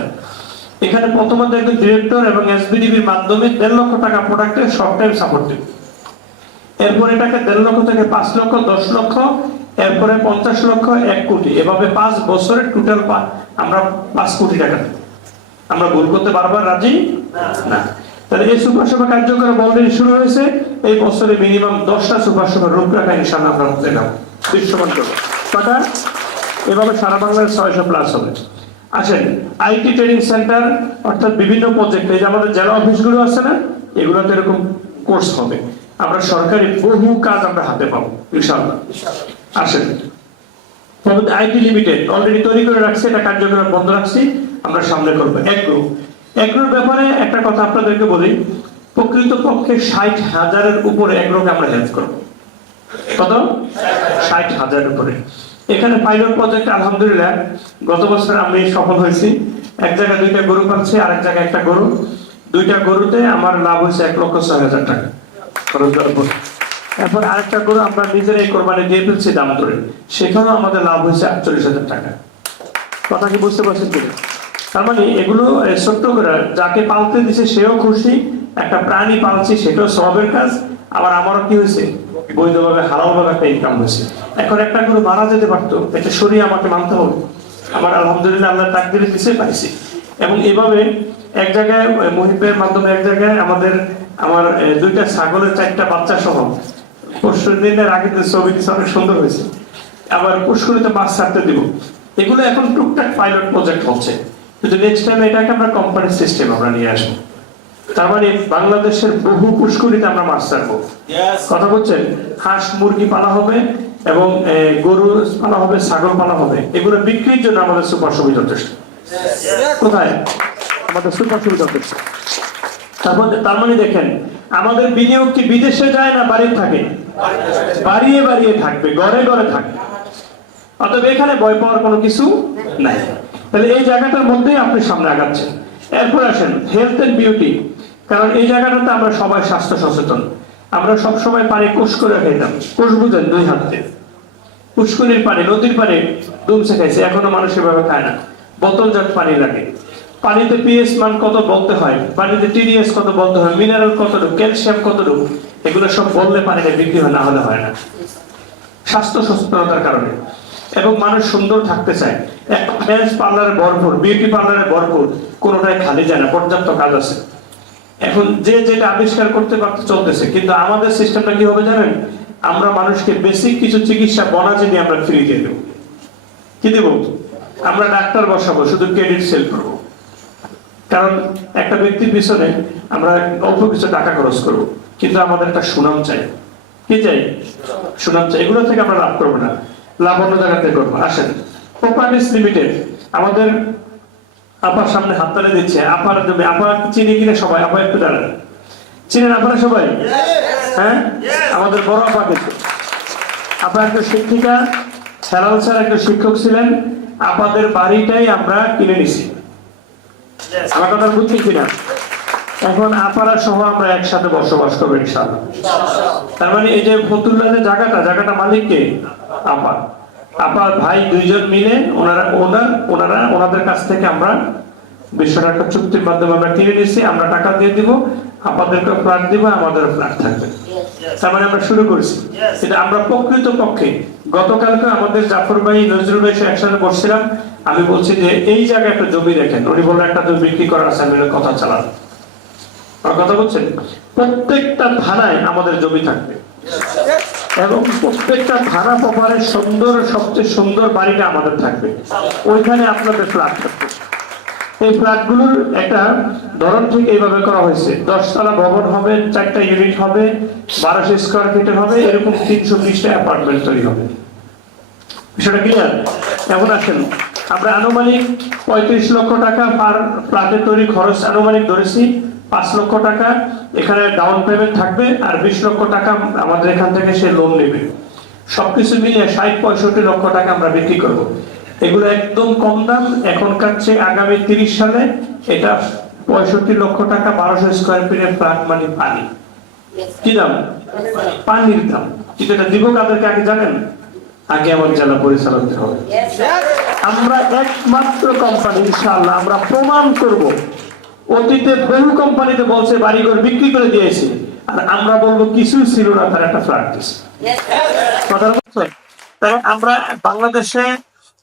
এখানে প্রথমত একজন ডিরেক্টর এবং এসবিডিবির মাধ্যমে 1.5 লক্ষ টাকা প্রোডাক্টের সব টাইম সাপোর্ট দেব। এরপর এটাকে 1.5 লক্ষ থেকে 5 লক্ষ, 10 লক্ষ, এরপরে 50 লক্ষ, 1 কোটি, এভাবে 5 বছরে টোটাল আমরা 5 কোটি টাকা দেব। আমরা ভুল করতে বারবার রাজি না। তাহলে এই সুপার শপের কার্যক্রম অলরেডি শুরু হয়েছে। এই বছরে মিনিমাম 10টা সুপার শপের রূপরেখা ইনশাআল্লাহ আমরা দেখাবো, দৃশ্যমান করবো। কটা? এভাবে সারা বাংলায় 600 প্লাস হবে। আসেন, আইটি ট্রেনিং সেন্টার, অর্থাৎ বিভিন্ন প্রজেক্ট, এই যে আমাদের জেলা অফিসগুলো আছে না, এগুলোতে এরকম কোর্স হবে। আমরা সরকারি বহু কাজ আমরা হাতে পাবো ইনশাআল্লাহ। আসেন, আইটি লিমিটেড অলরেডি তৈরি করে রাখছে, এটা কার্যক্রম বন্ধ রাখছি, আমরা সামনে করবো। এগ্রোর ব্যাপারে একটা কথা আপনাদেরকে বলি, প্রকৃত পক্ষে 60,000-এর উপরে এগ্রোকে আমরা হেল্প করবো। কত? 60,000-এর উপরে। এখানে পাইলট প্রজেক্ট আলহামদুলিল্লাহ গত বছর আমি সফল হয়েছি। এক জায়গায় 2টা গরু পাচ্ছি, আরেক জায়গায় একটা গরু। 2টা গরুতে আমার লাভ হয়েছে 1,06,000 টাকা খরচ করার পর। এরপর আরেকটা গরু আমরা নিজেরাই কোরবানি দিয়ে ফেলছি দাম ধরে, সেখানেও আমাদের লাভ হয়েছে 48,000 টাকা। কথা কি বুঝতে পারছেন কি? তার মানে এগুলো ছোট্ট করে যাকে পালতে দিছে সেও খুশি, একটা প্রাণী পালছি সেটাও সওয়াবের কাজ, আবার আমারও কি হয়েছে, বৈধভাবে হালালভাবে একটা ইনকাম হয়েছে। এখন একটা গরু মারা যেতে পারতো, এটা সরিয়ে আমাকে মানতে হবে। আমার আলহামদুলিল্লাহ আল্লাহ তাকদিরে দিছে, পাইছি। এবং এভাবে এক জায়গায় মুহিবের মাধ্যমে এক জায়গায় আমাদের আমার দুইটা ছাগলের 4টা বাচ্চা সহ পরশু দিনের আগে যে ছবি দিচ্ছে অনেক সুন্দর হয়েছে। আবার পুষ্করিতে মাছ ছাড়তে দিব। এগুলো এখন টুকটাক পাইলট প্রজেক্ট হচ্ছে, কিন্তু নেক্সট টাইম এটাকে আমরা কোম্পানি সিস্টেম আমরা নিয়ে আসবো। তার মানে বাংলাদেশের বহু পুষ্করিতে আমরা মাছ ছাড়বো। কথা বলছেন, হাঁস মুরগি পালা হবে এবং গরু পালা হবে, ছাগল পালা হবে। এগুলো বিক্রির জন্য আমাদের সুপার সুবিধা যথেষ্ট। কোথায় আমাদের সুপার সুবিধা যথেষ্ট। তার মানে দেখেন, আমাদের বিনিয়োগ কি বিদেশে যায় না বাড়িতে থাকে? বাড়িয়ে বাড়িয়ে থাকবে, ঘরে ঘরে থাকবে। অতএব এখানে ভয় পাওয়ার কোনো কিছু নাই। তাহলে এই জায়গাটার মধ্যেই আপনি সামনে আগাচ্ছেন। এরপর আসেন হেলথ এন্ড বিউটি, কারণ এই জায়গাটাতে আমরা সবাই স্বাস্থ্য সচেতন। আমরা সবসময় পানি কোষ করে খাইতাম, কোষ বুঝেন 2 হাতে, পুষ্করির পানি, নদীর পানি দুমছে খাইছে, এখনো মানুষ এভাবে খায় না, বোতলজাত পানি লাগে। পানিতে পিএইচ মান কত বলতে হয়, পানিতে টিডিএস কত বলতে হয়, মিনারেল কতটুকু, ক্যালসিয়াম কতটুকু, এগুলো সব বললে পানিটা বিক্রি হয়, না হলে হয় না। স্বাস্থ্য সচেতনতার কারণে। এবং মানুষ সুন্দর থাকতে চায়। একটা মেন্স পার্লারে ভরপুর, বিউটি পার্লারে ভরপুর, কোনোটাই খালি যায় না, পর্যাপ্ত কাজ আছে। এখন যে যেটা আবিষ্কার করতে পারতে চলতেছে, কিন্তু আমাদের সিস্টেমটা কি হবে জানেন? আমরা মানুষকে বেসিক কিছু চিকিৎসা বনাজে দিয়ে আমরা ফ্রি দিয়ে দেবো। কি দেবো? আমরা ডাক্তার বসাবো, শুধু ক্রেডিট সেল করবো। কারণ একটা ব্যক্তির পিছনে আমরা অল্প কিছু টাকা খরচ করবো, কিন্তু আমাদের একটা সুনাম চাই। কি চাই? সুনাম চাই। এগুলো থেকে আমরা লাভ করবো না, লাভ অন্য জায়গাতে করবো। আসেন প্রপার্টিস লিমিটেড, আমাদের আপার সামনে হাত তালে দিচ্ছে। আপার জমি, আপা চিনি কিনে সবাই? আপা একটু দাঁড়ান, চিনেন আপনারা সবাই? হ্যাঁ, আমাদের বড় আপা কিন্তু। আপা একটা শিক্ষিকা, হেলাল স্যার একটা শিক্ষক ছিলেন। আপাদের বাড়িটাই আমরা কিনে নিছি। আমার কথা বুঝছেন কিনা? এখন আপারা সহ আমরা একসাথে বসবাস করবো ইনশাআল্লাহ। তার মানে এই যে ফতুল্লাহ যে জায়গাটা মালিক কে? আপা। আপার ভাই 2 জন মিলে ওনাদের কাছ থেকে আমরা 200 টাকা চুক্তির মাধ্যমে আমরা কিনে নিচ্ছি। আমরা টাকা দিয়ে দিব, আপনাদেরকে ফ্ল্যাট দিব, আমাদের ফ্ল্যাট থাকবে। তার মানে আমরা শুরু করেছি। কিন্তু আমরা প্রকৃত পক্ষে গতকালকে আমাদের জাফর ভাই, নজরুল ভাই একসাথে বসছিলাম। আমি বলছি যে এই জায়গায় একটা জমি দেখেন, উনি বললেন একটা জমি বিক্রি করার আছে। আমি কথা চালান, কথা বলছেন। প্রত্যেকটা থানায় আমাদের জমি থাকবে এবং প্রত্যেকটা থানা প্রপারের সবচেয়ে সুন্দর বাড়িটা আমাদের থাকবে। ওইখানে আপনাদের ফ্ল্যাট থাকবে। এই ফ্ল্যাটগুলোর একটা ধরন ঠিক এইভাবে করা হয়েছে। 10 তলা ভবন হবে, 4টা ইউনিট হবে, 1200 স্কয়ার ফিটের হবে, এরকম 320টা অ্যাপার্টমেন্ট তৈরি হবে। বিষয়টা ক্লিয়ার? এখন আসেন, আমরা আনুমানিক 35 লক্ষ টাকা পার ফ্ল্যাটে তৈরি খরচ আনুমানিক ধরেছি। 5 লক্ষ টাকা এখানে ডাউন পেমেন্ট থাকবে, আর 20 লক্ষ টাকা আমাদের এখান থেকে সে লোন নেবে। সবকিছু মিলিয়ে 60-65 লক্ষ টাকা আমরা বিক্রি করব। এগুলো একদম কম দাম। এখনকার চেয়ে আগামী 30 সালে এটা 65 লক্ষ টাকা, 1200 স্কয়ার ফিটের ফ্ল্যাট মানে পানি। কি দাম? পানির দাম। কিন্তু এটা দিব কাদেরকে আগে জানেন? আগে আমার জেলা পরিচালকদের হবে। আমরা একমাত্র কোম্পানি, ইনশাআল্লাহ আমরা প্রমাণ করব। অতীতে বহু কোম্পানিতে বলছে বাড়িঘর বিক্রি করে দিয়েছে, আর আমরা বলবো কিছু ছিল না, তার একটা ফ্ল্যাট দিয়েছে। কথা বলছেন? তাই আমরা বাংলাদেশে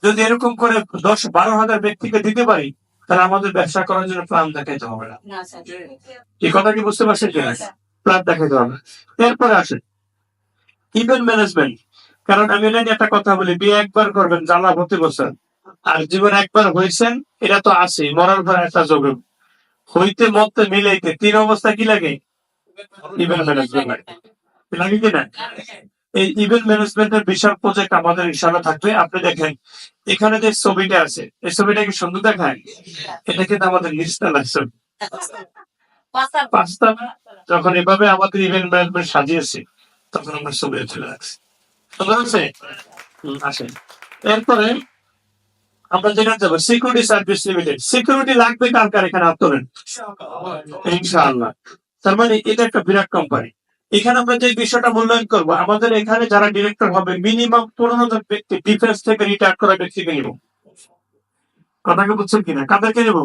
যদি এরকম করে 10-12 হাজার ব্যক্তিকে দিতে পারি, তাহলে আমাদের ব্যবসা করার জন্য প্ল্যান দেখাইতে হবে না। এই কথা কি বুঝতে পারছেন? প্ল্যান দেখাইতে হবে। এরপরে আসেন ইভেন্ট ম্যানেজমেন্ট। কারণ আমি একটা কথা বলি, বিয়ে একবার করবেন, জ্বালা হতে বসেন, আর জীবন একবার হয়েছেন, এটা তো আছে, মরার পর একটা যোগ হইতে মরতে মিলাইতে 3 অবস্থা কি লাগে? ইভেন্ট ম্যানেজমেন্ট লাগে কিনা? এই ইভেন্ট ম্যানেজমেন্টের বিশাল প্রজেক্ট আমাদের ইনশাআল্লাহ থাকবে। আপনি দেখেন এখানে যে ছবিটা আছে, এই ছবিটা কি সুন্দর দেখায়? এটা কিন্তু আমাদের ন্যাশনাল ছবি। পাঁচটা যখন এভাবে আমাদের ইভেন্ট ম্যানেজমেন্ট সাজিয়েছি, তখন আমরা ছবি তুলে রাখছি। সুন্দর আছে? আসেন এরপরে আমরা যেখানে যাবো সিকিউরিটি সার্ভিস লিমিটেড। সিকিউরিটি লাগবে কার কার? এখানে হাত তোলেন ইনশাআল্লাহ। তার মানে এটা একটা বিরাট কোম্পানি। এখানে আমরা যে বিষয়টা মূল্যায়ন করবো, আমাদের এখানে যারা ডিরেক্টর হবে মিনিমাম 15 জন ব্যক্তি ডিফেন্স থেকে রিটায়ার করা ব্যক্তিকে নিব। কথাকে বুঝছেন কিনা? কাদেরকে নেব?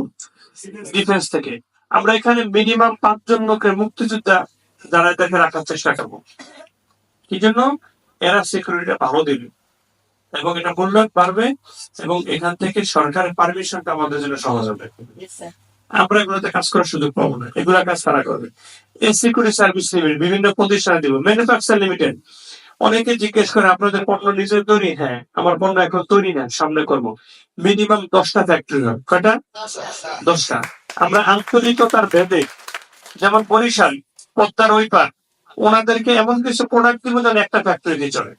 ডিফেন্স থেকে। আমরা এখানে মিনিমাম 5 জন লোকের মুক্তিযোদ্ধা যারা এদেরকে রাখার চেষ্টা করবো। কি জন্য? এরা সিকিউরিটিটা ভালো দিবে এবং এটা মূল্যায়ন বাড়বে এবং এখান থেকে সরকারের পারমিশনটা আমাদের জন্য সহজ হবে। আমরা এগুলোতে কাজ করার সুযোগ পাবো না, এগুলা কাজ তারা করবে। এই সিকিউরিটি সার্ভিস লিমিটেড বিভিন্ন প্রতিষ্ঠানে দিব। ম্যানুফ্যাকচার লিমিটেড, অনেকে জিজ্ঞেস করে আপনাদের পণ্য নিজে তৈরি? হ্যাঁ, আমার পণ্য এখন তৈরি না, সামনে করবো। মিনিমাম 10টা ফ্যাক্টরি হবে। কয়টা? 10টা। আমরা আন্তরিকতার ভেদে, যেমন বরিশাল, পদ্মার ওই পার, ওনাদেরকে এমন কিছু প্রোডাক্ট দিব যেন একটা ফ্যাক্টরি দিয়ে চলে।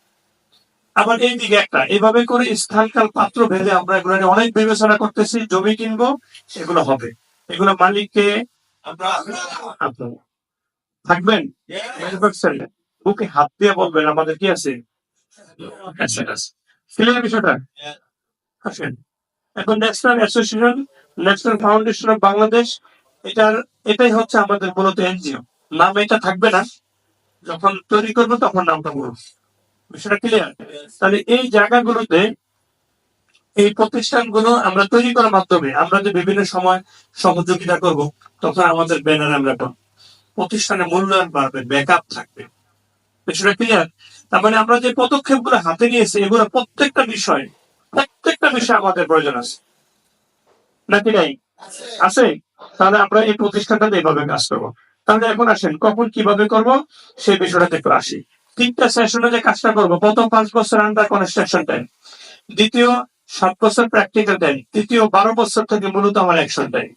আবার এইদিকে একটা, এইভাবে করে স্থানকাল পাত্র ভেদে আমরা এগুলো নিয়ে অনেক বিবেচনা করতেছি। জমি কিনবো, এগুলো হবে। এগুলো মালিককে আপনারা থাকবেন, ম্যানুফ্যাকচারে বুকে হাত দিয়ে বলবেন আমাদের কি আছে। ক্লিয়ার বিষয়টা? আসেন এখন national association, national foundation of Bangladesh, এটাই হচ্ছে আমাদের মূলত এনজিও। নাম এটা থাকবে না, যখন তৈরি করবো তখন নামটা বলবো। বিষয়টা ক্লিয়ার? তাহলে এই জায়গাগুলোতে এই প্রতিষ্ঠানগুলো আমরা তৈরি করার মাধ্যমে আমরা যে বিভিন্ন সময় সহযোগিতা করব, তখন আমাদের ব্যানার আমরা পাবো, প্রতিষ্ঠানের মূল্যায়ন বাড়বে, ব্যাকআপ থাকবে। বিষয়টা ক্লিয়ার? তার মানে আমরা যে পদক্ষেপগুলো হাতে নিয়েছি, এগুলো প্রত্যেকটা বিষয় আমাদের প্রয়োজন আছে নাকি নাই? আছে। তাহলে আমরা এই প্রতিষ্ঠানটাতে এইভাবে কাজ করবো। তাহলে এখন আসেন কখন কিভাবে করব সেই বিষয়টাতে একটু আসি। 3টা সেশনে যে কাজটা করবো, প্রথম 5 বছর আন্ডার কনস্ট্রাকশন টাইম, দ্বিতীয় 7 বছর প্র্যাকটিক্যাল টাইম, তৃতীয় 12 বছর থেকে মূলত আমার অ্যাকশন টাইম।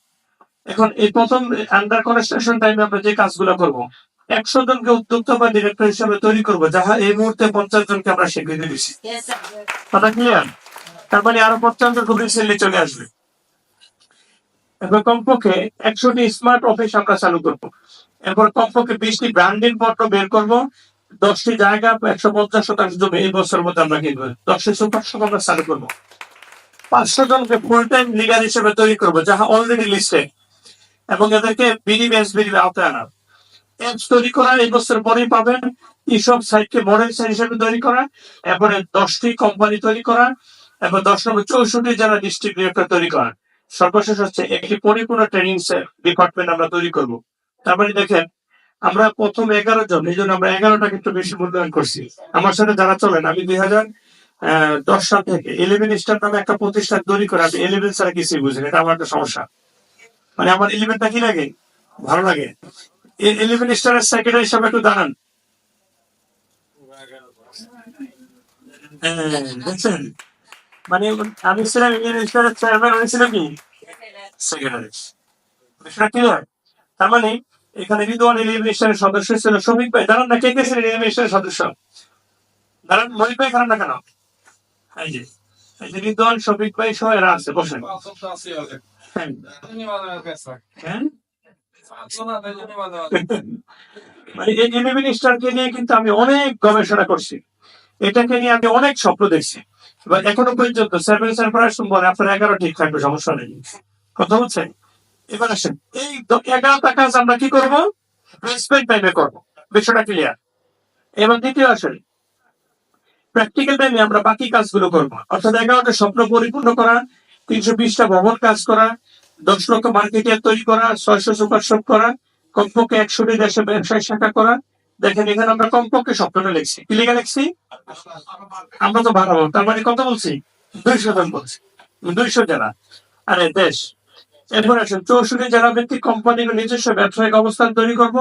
এখন এই প্রথম আন্ডার কনস্ট্রাকশন টাইমে আমরা যে কাজগুলো করব, 100 জনকে উদ্যোক্তা বা ডিরেক্টর হিসেবে তৈরি করবো, যাহা এই মুহূর্তে 50 জনকে আমরা স্বীকৃতি দিচ্ছি। কথা ক্লিয়ার? তার মানে আরো 50 জন খুব রিসেন্টলি চলে আসবে। এরপর কমপক্ষে 100টি স্মার্ট অফিস আমরা চালু করবো। এরপর কমপক্ষে 20টি ব্র্যান্ডিং পত্র বের করবো। 10টি জায়গা 150 শতাংশ জমি এই বছরের মধ্যে আমরা কিনবো। 10টি সুপার শপ আমরা চালু করবো। 500 জনকে ফুল টাইম লিগার হিসেবে তৈরি করবো, যাহা অলরেডি লিস্টেড, এবং এদেরকে বিডিবিএসবির আওতায় আনা। অ্যাপস তৈরি করা এই বছর পরেই পাবেন। ইসব সাইটকে মডেল সাইট হিসেবে তৈরি করা, এরপরে 10টি কোম্পানি তৈরি করা, এবং 10 নম্বর 64 যারা ডিস্ট্রিক্ট ডিরেক্টর তৈরি করা। সর্বশেষ হচ্ছে একটি পরিপূর্ণ ট্রেনিং ডিপার্টমেন্ট আমরা তৈরি করব। তারপরে দেখেন, আমরা প্রথম 11 জন, এই জন্য আমরা 11টাকে একটু বেশি মূল্যায়ন করছি। আমার সাথে যারা চলেন, আমি 2010 সাল থেকে 11 স্টার নামে একটা প্রতিষ্ঠান তৈরি করে, আমি 11 ছাড়া কিছুই বুঝি না। এটা আমার একটা সমস্যা। মানে আমার 11টা কি লাগে, ভালো লাগে। 11 স্টারের সেক্রেটারি হিসাবে একটু দাঁড়ান। দেখছেন, মানে আমি ছিলাম 11 স্টারের চেয়ারম্যান, হয়েছিল কি সেক্রেটারি। বিষয়টা ক্লিয়ার? তার মানে এখানে রিদওয়ান 11 স্টারের সদস্য ছিল শফিক ভাই। দাঁড়ান না, কে কে ছিলেন 11 স্টারের সদস্য? দাঁড়ান, মনিক ভাই খারাপ না কেন? এই যে রিদওয়ান, শফিক ভাই সহ এরা আছে, বসেন। হ্যাঁ, হ্যাঁ? মানে এই 11 স্টারকে নিয়ে কিন্তু আমি অনেক গবেষণা করছি, এটাকে নিয়ে আমি অনেক স্বপ্ন দেখছি। এবার এখনো পর্যন্ত 7 সারপ্রাইজেশন বলে আপনার 11 ঠিক থাকবে, সমস্যা নেই। কথা হচ্ছে, এবার আসেন এই 11টা কাজ আমরা কি করবো, প্লেসমেন্ট টাইমে করবো। বিষয়টা ক্লিয়ার? এবার দ্বিতীয় আসেন প্র্যাকটিক্যাল টাইমে আমরা বাকি কাজগুলো করবো। অর্থাৎ 11টা স্বপ্ন পরিপূর্ণ করা, 320টা ভবন কাজ করা, 10 লক্ষ মার্কেটিয়ার তৈরি করা, 600 সুপার শপ করা, কমপক্ষে 100টি দেশে ব্যবসায় শাখা করা। দেখেন এখানে আমরা কমপক্ষে স্বপ্নটা লিখছি, কি লিখে লিখছি? আমরা তো বাড়াবো, তার মানে কত বলছি? 200 জন বলছি, 200 জেলা, আরে দেশ। এরপর আসেন 64 জেলা ভিত্তিক কোম্পানির নিজস্ব ব্যবসায়িক অবস্থান তৈরি করব,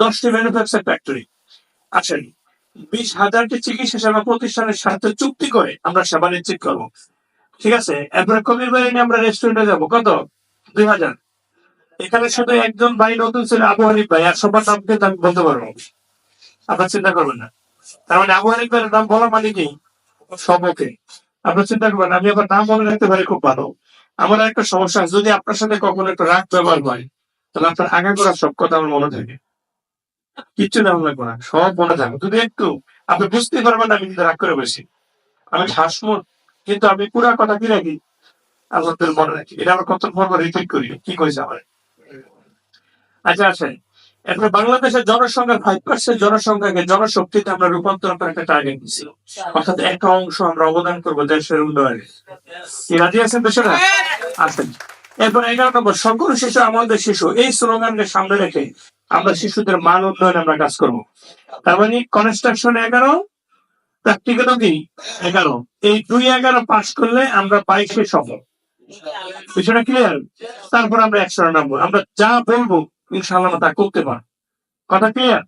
10টি ম্যানুফ্যাকচার ফ্যাক্টরি। আসেন 20,000টি চিকিৎসা সেবা প্রতিষ্ঠানের সাথে চুক্তি করে আমরা সেবা নিশ্চিত করবো। ঠিক আছে? এরপরে কবির বাড়ি নিয়ে আমরা রেস্টুরেন্টে যাবো, কত? 2000। এখানে শুধু একজন ভাই নতুন ছিল, আবু হানিফ ভাই, আর সবার নাম কিন্তু আমি বলতে পারবো, আপনার চিন্তা করবেন না। তার মানে আবু হানিফ ভাইয়ের নাম বলা মানে কি সব ওকে, আপনার চিন্তা করবেন। আমি আবার নাম মনে রাখতে পারি খুব ভালো। আমার একটা সমস্যা, যদি আপনার সাথে কখনো একটা রাগ ব্যবহার হয়, তাহলে আপনার আগা করা সব কথা আমার মনে থাকে, কিচ্ছু না লাগবে না, সব মনে থাকবে। যদি একটু আপনি বুঝতে পারবেন না আমি কিন্তু রাগ করে বসি, আমি হাসমুর, কিন্তু আমি পুরা কথা কি রাখি, আপনাদের মনে রাখি। এটা আমার কত পর্ব রিপিট করি, কি করেছে আমার। আচ্ছা আছে, এরপরে বাংলাদেশের জনসংখ্যার 5% জনসংখ্যাকে জনশক্তিতে আমরা রূপান্তর করার একটা টার্গেট দিচ্ছি। অর্থাৎ একটা অংশ আমরা অবদান করবো দেশের উন্নয়নে। কি রাজি আছেন দেশেরা? আছেন। এরপর 11 নম্বর, সকল শিশু আমাদের শিশু, এই স্লোগানকে সামনে রেখে আমরা শিশুদের মান উন্নয়নে আমরা কাজ করবো। তার মানে কনস্ট্রাকশন 11, প্র্যাকটিক্যালও কি 11। এই 2-11 পাস করলে আমরা 22-এ সফল। বিষয়টা ক্লিয়ার? তারপর আমরা অ্যাকশনে নামবো, আমরা যা বলবো ইনশাআল্লাহ আমরা তা করতে পারবো। কথা ক্লিয়ার?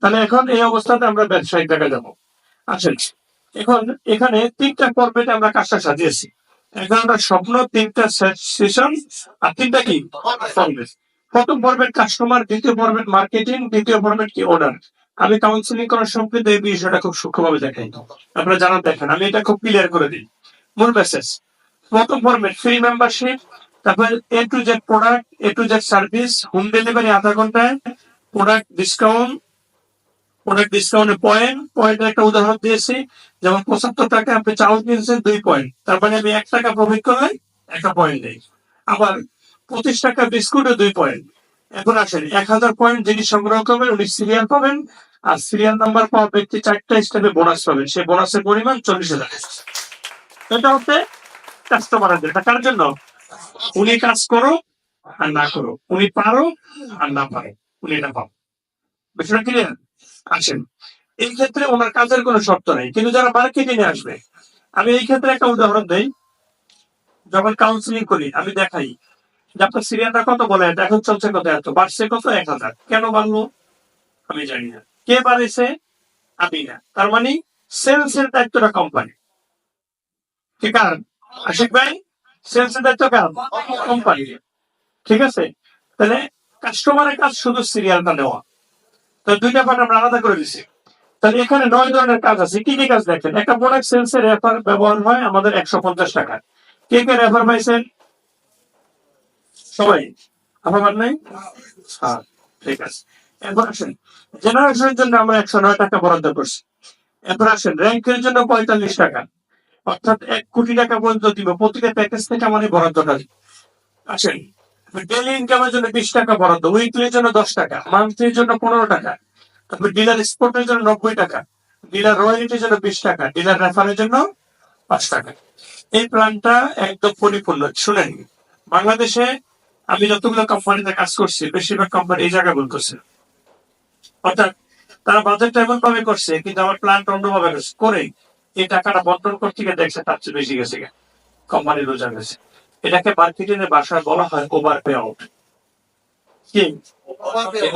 তাহলে এখন এই অবস্থাতে আমরা ব্যবসায়িক জায়গায় যাবো। আসেন, এখন এখানে ৩টা পর্বে আমরা কাজটা সাজিয়েছি। এখন আমরা স্বপ্ন ৩টা সেশন আর ৩টা কি পর্বে। প্রথম পর্বের কাস্টমার, দ্বিতীয় পর্বের মার্কেটিং, তৃতীয় পর্বের কি অর্ডার। আমি কাউন্সিলিং করার সময় এই বিষয়টা খুব সূক্ষ্মভাবে দেখাই, আপনারা জানার দেখেন, আমি এটা খুব ক্লিয়ার করে দিই। মূল মেসেজ, প্রথম পর্বে ফ্রি মেম্বারশিপ, তারপর A to Z product, A to Z service, home delivery আধা ঘন্টায়, প্রোডাক্ট ডিসকাউন্টের পয়েন্টের একটা উদাহরণ দিয়েছি। যেমন ৭৫ টাকা আপনি চাউল কিনছেন 2 পয়েন্ট, তার মানে আমি 1 টাকা প্রফিট করলে 1 পয়েন্ট দেই। আবার 25 টাকা বিস্কুটে 2 পয়েন্ট। এখন আসেন, 1000 পয়েন্ট যিনি সংগ্রহ করবেন উনি সিরিয়াল পাবেন, আর সিরিয়াল নাম্বার পাওয়া ব্যক্তি 4টা স্টেপে বোনাস পাবেন, সেই বোনাসের পরিমাণ 40,000। এটা হচ্ছে কাস্টমারের, এটা কার জন্য? উনি কাজ করো আর না করো, উনি পারো আর না পারো, উনি এটা পাবো। বিষয়টা ক্লিয়ার? আসেন, এই ক্ষেত্রে ওনার কাজের কোনো শর্ত নেই, কিন্তু যারা মার্কেটিং এ আসবে, আমি এই ক্ষেত্রে একটা উদাহরণ দেই। যখন কাউন্সিলিং করি আমি দেখাই যে আপনার সিরিয়ালটা কত, বলে এখন চলছে কত, এত বাড়ছে কত, 1000। কেন বাড়লো আমি জানি না, কে বাড়িয়েছে আমি না, তার মানে সেলস এর দায়িত্বটা কোম্পানি। ঠিক আছে আশিক ভাই, সেলস এর দায়িত্ব কার? কোম্পানি। ঠিক আছে, তাহলে কাস্টমারের কাজ শুধু সিরিয়ালটা নেওয়া। তো 2টা পার্ট আমরা আলাদা করে দিছি। তাহলে এখানে 9 ধরনের কাজ আছে। কি কি কাজ দেখেন? একটা প্রোডাক্ট সেলস এর রেফার ব্যবহার হয় আমাদের 150 টাকা। কে কে রেফার পাইছেন? সবাই? আমার নাই? হ্যাঁ, ঠিক আছে। এরপর আসেন, জেনারেশনের জন্য আমরা 109 টাকা বরাদ্দ করছি। এরপর আসেন, র্যাঙ্কের জন্য 45 টাকা, অর্থাৎ 1 কোটি টাকা পর্যন্ত দিব প্রতিটা প্যাকেজ থেকে আমাদের বরাদ্দটা। আসেন, ডেইলি ইনকামের জন্য 20 টাকা বরাদ্দ, উইকলির জন্য 10 টাকা, মান্থলির জন্য 15 টাকা, তারপর ডিলার স্পোর্টের জন্য 90 টাকা, ডিলার রয়্যালিটির জন্য 20 টাকা, ডিলার রেফারের জন্য 5 টাকা। এই প্ল্যানটা একদম পরিপূর্ণ। শুনেন, বাংলাদেশে আমি যতগুলো কোম্পানিতে কাজ করছি বেশিরভাগ কোম্পানি এই জায়গা ভুল করছে। অর্থাৎ তারা বাজেটটা এমন ভাবে করছে, কিন্তু আমার প্ল্যানটা অন্যভাবে করে এই টাকাটা বন্টন করতে গিয়ে দেখছে তার চেয়ে বেশি গেছে, কোম্পানি রোজা গেছে। এটাকে মার্কেটিং এর ভাষায় বলা হয় ওভার পে আউট। কি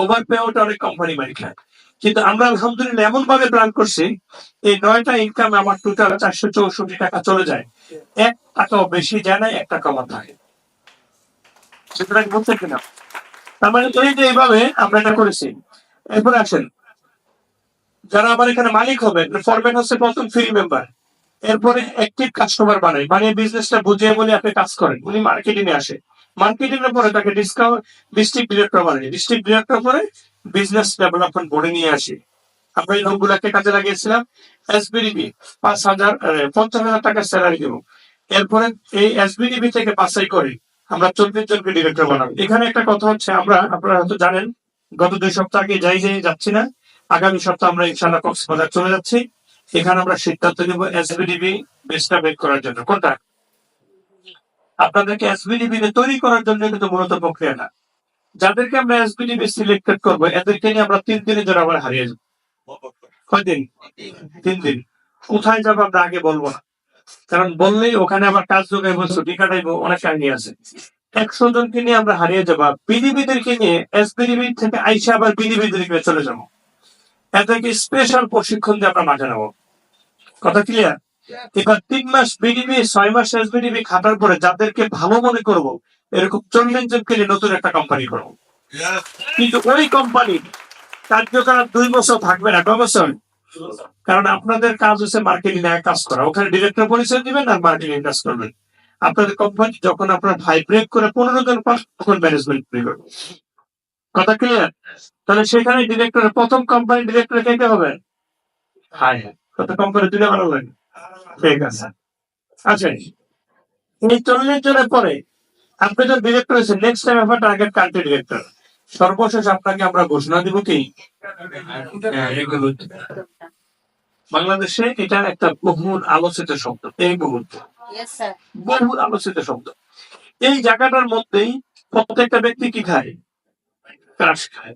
ওভার পে আউট? অনেক কোম্পানি মারি খায়, কিন্তু আমরা আলহামদুলিল্লাহ এমন ভাবে প্ল্যান করছি এই 9টা ইনকাম আমার টোটাল 464 টাকা চলে যায়, 1 টাকাও বেশি যায় না, 1 টাকা কম থাকে। সুতরাং বলতে কিনা, তার মানে এই যে এইভাবে আমরা এটা করেছি। এরপরে আসেন, যারা আবার এখানে মালিক হবে, ফরম্যাট হচ্ছে প্রথম ফ্রি মেম্বার, এরপরে অ্যাক্টিভ কাস্টমার বানিয়ে বিজনেসটা বুঝিয়ে বলে আপনি কাজ করেন, উনি মার্কেটিং এ আসে। মার্কেটিং এর পরে তাকে ডিস্ট্রিক্ট ডিরেক্টর বানিয়ে, ডিস্ট্রিক্ট ডিরেক্টর পরে বিজনেস ডেভেলপমেন্ট বোর্ডে নিয়ে আসি। আমরা এই লোকগুলাকে কাজে লাগিয়েছিলাম। এসবিডিবি 50,000 টাকার স্যালারি দেবো। এরপরে এই এসবিডিবি থেকে বাছাই করে আমরা 40 জনকে ডিরেক্টর বানাবো। এখানে একটা কথা হচ্ছে, আপনারা হয়তো জানেন, গত 2 সপ্তাহ আগে যাচ্ছি না, আগামী সপ্তাহ আমরা ইনশাআল্লাহ কক্সবাজার চলে যাচ্ছি। এখানে আমরা সিদ্ধান্ত নেব এসবিডিবি বেসটা বের করার জন্য। কোনটা? আপনাদেরকে এসবিডিবি তৈরি করার জন্য কিন্তু মূলত প্রক্রিয়া না, যাদেরকে আমরা এসবিডিবি সিলেক্টেড করবো এদেরকে নিয়ে আমরা 3 দিনের জন্য আবার হারিয়ে যাবো। কয়দিন? 3 দিন। কোথায় যাবো আমরা আগে বলবো না, কারণ বললেই ওখানে আবার কাজ যোগাইবো, ছুটি কাটাইবো, অনেক কাহিনী আছে। 100 জনকে নিয়ে আমরা হারিয়ে যাবো, বিডিবিদেরকে নিয়ে এসবিডিবি থেকে আইসা আবার বিডিবিদেরকে চলে যাবো। এদেরকে স্পেশাল প্রশিক্ষণ দিয়ে আমরা মাঠে নেবো। কথা ক্লিয়ার? এবার 3 মাস বিডিবি, 6 মাস এসবিডিবি খাটার পরে যাদেরকে ভালো মনে করবো এরকম 40 জনকে নিয়ে নতুন একটা কোম্পানি করবো। কিন্তু ওই কোম্পানি কার্যকাল 2 বছর থাকবে না। কয় বছর? কারণ আপনাদের কাজ হচ্ছে মার্কেটিং এ কাজ করা, ওখানে ডিরেক্টর পরিচয় দিবেন আর মার্কেটিং কাজ করবেন। আপনাদের কোম্পানি যখন আপনার ভাই ব্রেক করে 15 জন পাস, তখন ম্যানেজমেন্ট করবে। কথা ক্লিয়ার? তাহলে সেখানে ডিরেক্টরের প্রথম কোম্পানি ডিরেক্টর কে হবে? হ্যাঁ, কত কোম্পানি তুলে বানাবো। ঠিক আছে। আচ্ছা, এই 40 জনের পরে আপনি যখন ডিরেক্টর হয়েছেন, নেক্সট টাইম আপনার টার্গেট কান্ট্রি ডিরেক্টর। সর্বশেষ আপনাকে আমরা ঘোষণা দিব কি, বাংলাদেশে এটা একটা বহুল আলোচিত শব্দ, এই বহুল আলোচিত শব্দ। এই জায়গাটার মধ্যেই প্রত্যেকটা ব্যক্তি কি খায়? ক্রাশ খায়।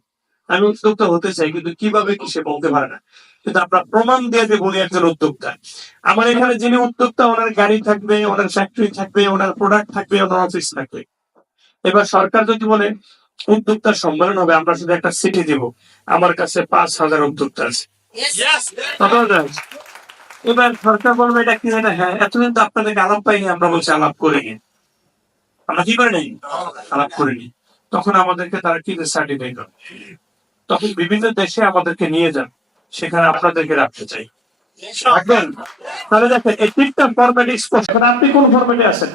আমি উদ্যোক্তা হতে চাই, কিন্তু কিভাবে কি সে বলতে পারে না। কিন্তু আমরা প্রমাণ দিয়ে যে বলি একজন উদ্যোক্তা। আমার এখানে যিনি উদ্যোক্তা, ওনার গাড়ি থাকবে, ওনার ফ্যাক্টরি থাকবে, ওনার প্রোডাক্ট থাকবে, ওনার অফিস থাকবে। এবার সরকার যদি বলে উদ্যোক্তা সম্মেলন হবে, আমরা শুধু একটা সিটি দিব, আমার কাছে 5,000 উদ্যোক্তা আছে। কত হাজার? এবার সরকার বলবে এটা কি জানে, হ্যাঁ এতদিন তো আপনাদেরকে আলাপ পাইনি, আমরা বলছি আলাপ করে নিন। আমরা কি করে নেই? আলাপ করে নিই। তখন আমাদেরকে তারা কি সার্টিফাইড করে, তখন বিভিন্ন দেশে আমাদেরকে নিয়ে যান, সেখানে আপনাদেরকে রাখতে চাই। রাখবেন? তাহলে দেখেন এই তিনটা ফরম্যাট স্পষ্ট। আপনি কোন ফরম্যাটে আছেন?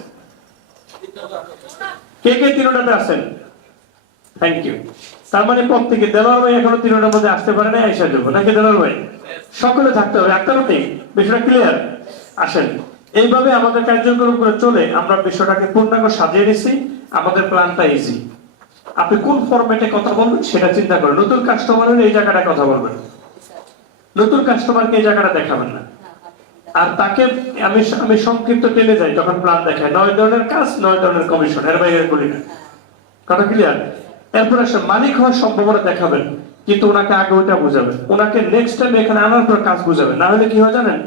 কে কে তিনটাতে আছেন? Thank you. তার মানে প্রত্যেকে, দেলোয়ার ভাই এখনো তিনটার মধ্যে আসতে পারে না, এসে যাবো নাকি দেলোয়ার ভাই? সকলে থাকতে হবে, একটা নেই। বিষয়টা ক্লিয়ার? আসেন, এইভাবে আমাদের কার্যক্রম করে চলে আমরা বিষয়টাকে পূর্ণাঙ্গ সাজিয়ে নিছি। আমাদের প্ল্যানটা ইজি। আপনি কোন ফরম্যাটে কথা বলবেন সেটা চিন্তা করেন। নতুন কাস্টমার হলে এই জায়গাটা কথা বলবেন, নতুন কাস্টমারকে এই জায়গাটা দেখাবেন না। আর তাকে আমি সংক্ষিপ্ত টেনে যাই যখন প্ল্যান দেখায়, 9 ধরনের কাজ, 9 ধরনের কমিশন, এর বাইরে বলি না। কথা ক্লিয়ার? এরপর আসলে মালিক হওয়ার সম্ভাবনা দেখাবেন, কিন্তু ওনাকে আগে ওইটা বুঝাবেন, ওনাকে নেক্সট টাইম এখানে আনার পর কাজ বুঝাবেন। না হলে কি হয় জানেন,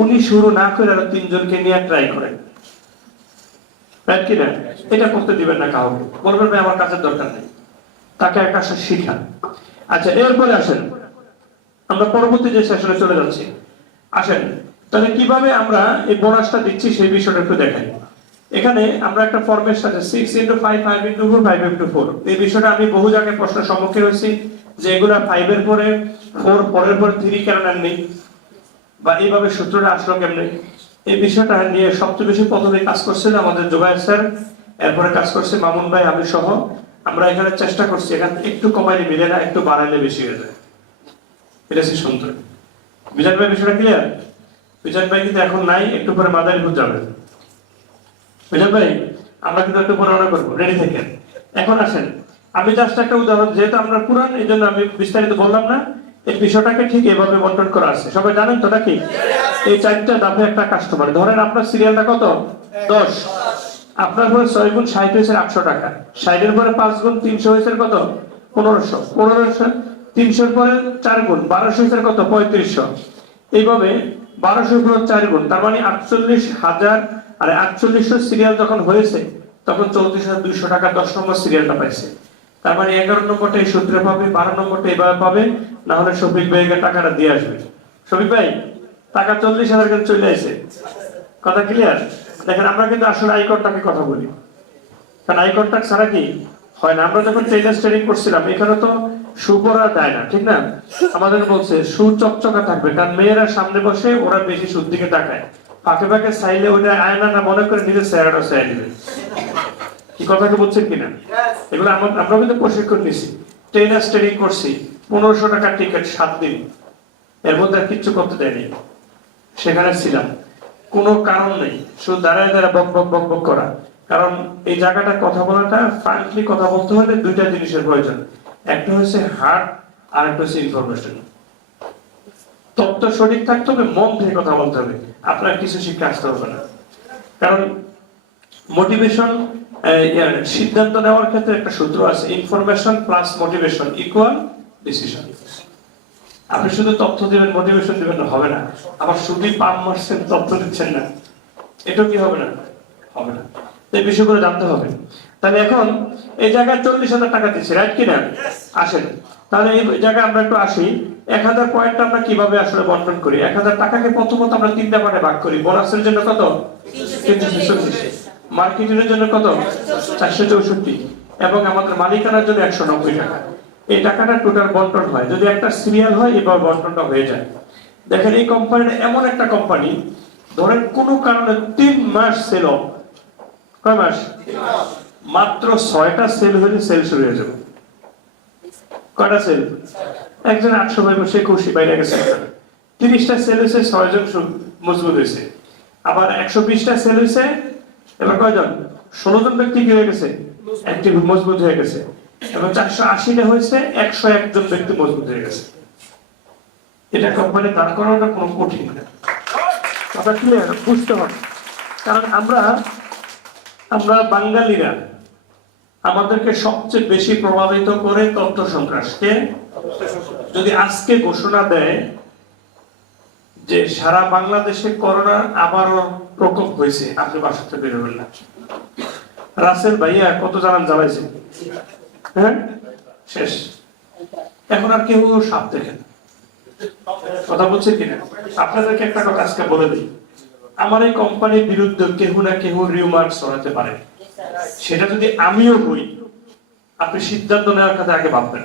উনি শুরু না করে আরো 3 জনকে নিয়ে ট্রাই করেন, রাইট কিনা? এটা করতে দিবেন না কাউকে, বলবেন ভাই আমার কাজের দরকার নেই, তাকে একটা শিখান। আচ্ছা, এরপরে আসেন আমরা পরবর্তী যে সেশনে চলে যাচ্ছি। আসেন তাহলে কিভাবে আমরা এই বোনাসটা দিচ্ছি সেই বিষয়টা একটু দেখাই। এখানে আমরা একটা ফর্মের সাথে 6x5 5x4 5x4 এই বিষয়টা আমি বহু জায়গায় প্রশ্নের সম্মুখীন হয়েছি যে এগুলা 5 এর পরে 4, পরের পর 3 কেন নেই, বা এইভাবে সূত্রটা আসলো কেমনে। এই বিষয়টা নিয়ে সবচেয়ে বেশি প্রথমে কাজ করছিল আমাদের জুবায়ের স্যার, এরপরে কাজ করছে মামুন ভাই, আমি সহ। আমরা এখানে চেষ্টা করছি এখানে একটু কমাইলে মিলে না, একটু বাড়াইলে বেশি হয়ে যায়। এটা হচ্ছে সুন্দর। বিজান ভাই বিষয়টা ক্লিয়ার? বিজান ভাই কিন্তু এখন নাই, একটু পরে মাদারীপুর যাবে। বিজান ভাই আমরা কিন্তু একটু পরে রওনা করবো, রেডি থাকেন। এখন আসেন আমি জাস্ট একটা উদাহরণ, যেহেতু আমরা পুরান এই জন্য আমি বিস্তারিত বললাম না। এই বিষয়টাকে ঠিক এভাবে বন্টন করা আছে, সবাই জানেন তো নাকি? এই 4টা ধাপে একটা কাস্টমার, ধরেন আপনার সিরিয়ালটা কত? 10। আপনার পরে 6 গুণ 60 হয়েছে 800 টাকা, 60 এর পরে 5 গুণ 300 হয়েছে কত? 1500, 1500 300 এর পরে 4 গুণ 1200 হয়েছে কত? 3500। এইভাবে 1200 গুণ 4 গুণ, তার মানে 48,000। আর 4800 সিরিয়াল যখন হয়েছে তখন 34,200 টাকা 10 নম্বর সিরিয়ালটা পাইছে। তার মানে 11 নম্বরটা এই সূত্রে পাবে, 12 নম্বরটা এভাবে পাবে, না হলে শফিক ভাইকে টাকাটা দিয়ে আসবে। শফিক ভাই টাকা 40,000 করে চলে আসে। কথা ক্লিয়ার? দেখেন আমরা কিন্তু আসলে আই কন্টাক্টে কথা বলি, কারণ আই কন্টাক্ট ছাড়া কি হয় না। আমরা যখন ট্রেনার ট্রেনিং করছিলাম এখানে তো শু পরা দেয় না, ঠিক না? আমাদের বলছে শু চকচকা থাকবে, কারণ মেয়েরা সামনে বসে, ওরা বেশি সুদ দিকে তাকায়, ফাঁকে ফাঁকে চাইলে ওইটা আয়নাটা মনে করে নিজের চেহারাটা চাই দিবে। কি কথাটা বলছেন কিনা? এগুলো আমরা কিন্তু প্রশিক্ষণ নিছি, ট্রেনার ট্রেনিং করছি, 1500 টাকার টিকিট 7 দিন, এর মধ্যে আর কিচ্ছু করতে দেয়নি। সেখানে ছিলাম, কোনো কারণ নেই, শুধু দাঁড়ায় দাঁড়ায় বক বক বক বক করা। কারণ এই জায়গাটা কথা বলাটা, ফ্রাঙ্কলি কথা বলতে হলে 2টা জিনিসের প্রয়োজন, একটা হচ্ছে হার্ট, আর একটা হচ্ছে ইনফরমেশন। তথ্য সঠিক থাকতে হবে, মন থেকে কথা বলতে হবে, আপনার কিছু শিক্ষা আসতে হবে না। কারণ মোটিভেশন, সিদ্ধান্ত নেওয়ার ক্ষেত্রে একটা সূত্র আছে, information plus motivation equal decision. আপনি শুধু তথ্য দিবেন, মোটিভেশন দিবেন না, হবে না। আবার শুধু পাম মারছেন, তথ্য দিচ্ছেন না, এটা কি হবে না? হবে না। এই বিষয়গুলো জানতে হবে। তাহলে এখন এই জায়গায় 40,000 টাকা দিচ্ছি, রাইট কিনা? আসেন তাহলে এই জায়গায় আমরা একটু আসি। 1000 পয়েন্ট আমরা কিভাবে আসলে বন্টন করি? 1000 টাকাকে প্রথমত আমরা 3টা পার্টে ভাগ করি। বোনাসের জন্য কত? 346, মার্কেটিংয়ের জন্য কত? 464, এবং আমাদের মালিকানার জন্য 190 টাকা। এই টাকাটা টোটাল বন্টন হয়, যদি একটা সিরিয়াল হয় এবার বন্টনটা হয়ে যায়। দেখেন এই কোম্পানিটা এমন একটা কোম্পানি, ধরেন কোনো কারণে 3 মাস সেল, কয় মাস? মাত্র 6টা সেল হলে সেল শুরু হয়ে যাবে। কয়টা সেল? একজন 800 ভাই বসে খুশি, বাইরে গেছে। 30টা সেল হয়েছে, 6 জন মজবুত হয়েছে। আবার 120টা সেল হয়েছে, এবার কয়জন? 16 জন ব্যক্তি কি হয়ে গেছে? অ্যাক্টিভ, মজবুত হয়ে গেছে। এবং 480টা হয়েছে, 101 জন ব্যক্তি মজবুত হয়ে গেছে। এটা কোম্পানি দাঁড় করানোটা কোনো কঠিন না, কথা ক্লিয়ার? বুঝতে হবে। কারণ আমরা বাঙালিরা আমাদেরকে সবচেয়ে বেশি প্রভাবিত করে তথ্য সন্ত্রাসকে। যদি আজকে ঘোষণা দেয় যে সারা বাংলাদেশে করোনা আবারও প্রকোপ হয়েছে, আপনি বাসা থেকে বেরোবেন না। রাসেল ভাইয়া কত জানান জ্বালাইছে, হ্যাঁ শেষ। এখন আর কেউ সাপ দেখেন, কথা বলছে কিনা? আপনাদেরকে একটা কথা আজকে বলে দিই, আমার এই কোম্পানির বিরুদ্ধে কেউ না কেউ রিউমার ছড়াতে পারে। সেটা যদি আমিও হই, আপনি সিদ্ধান্ত নেওয়ার কথা আগে ভাববেন।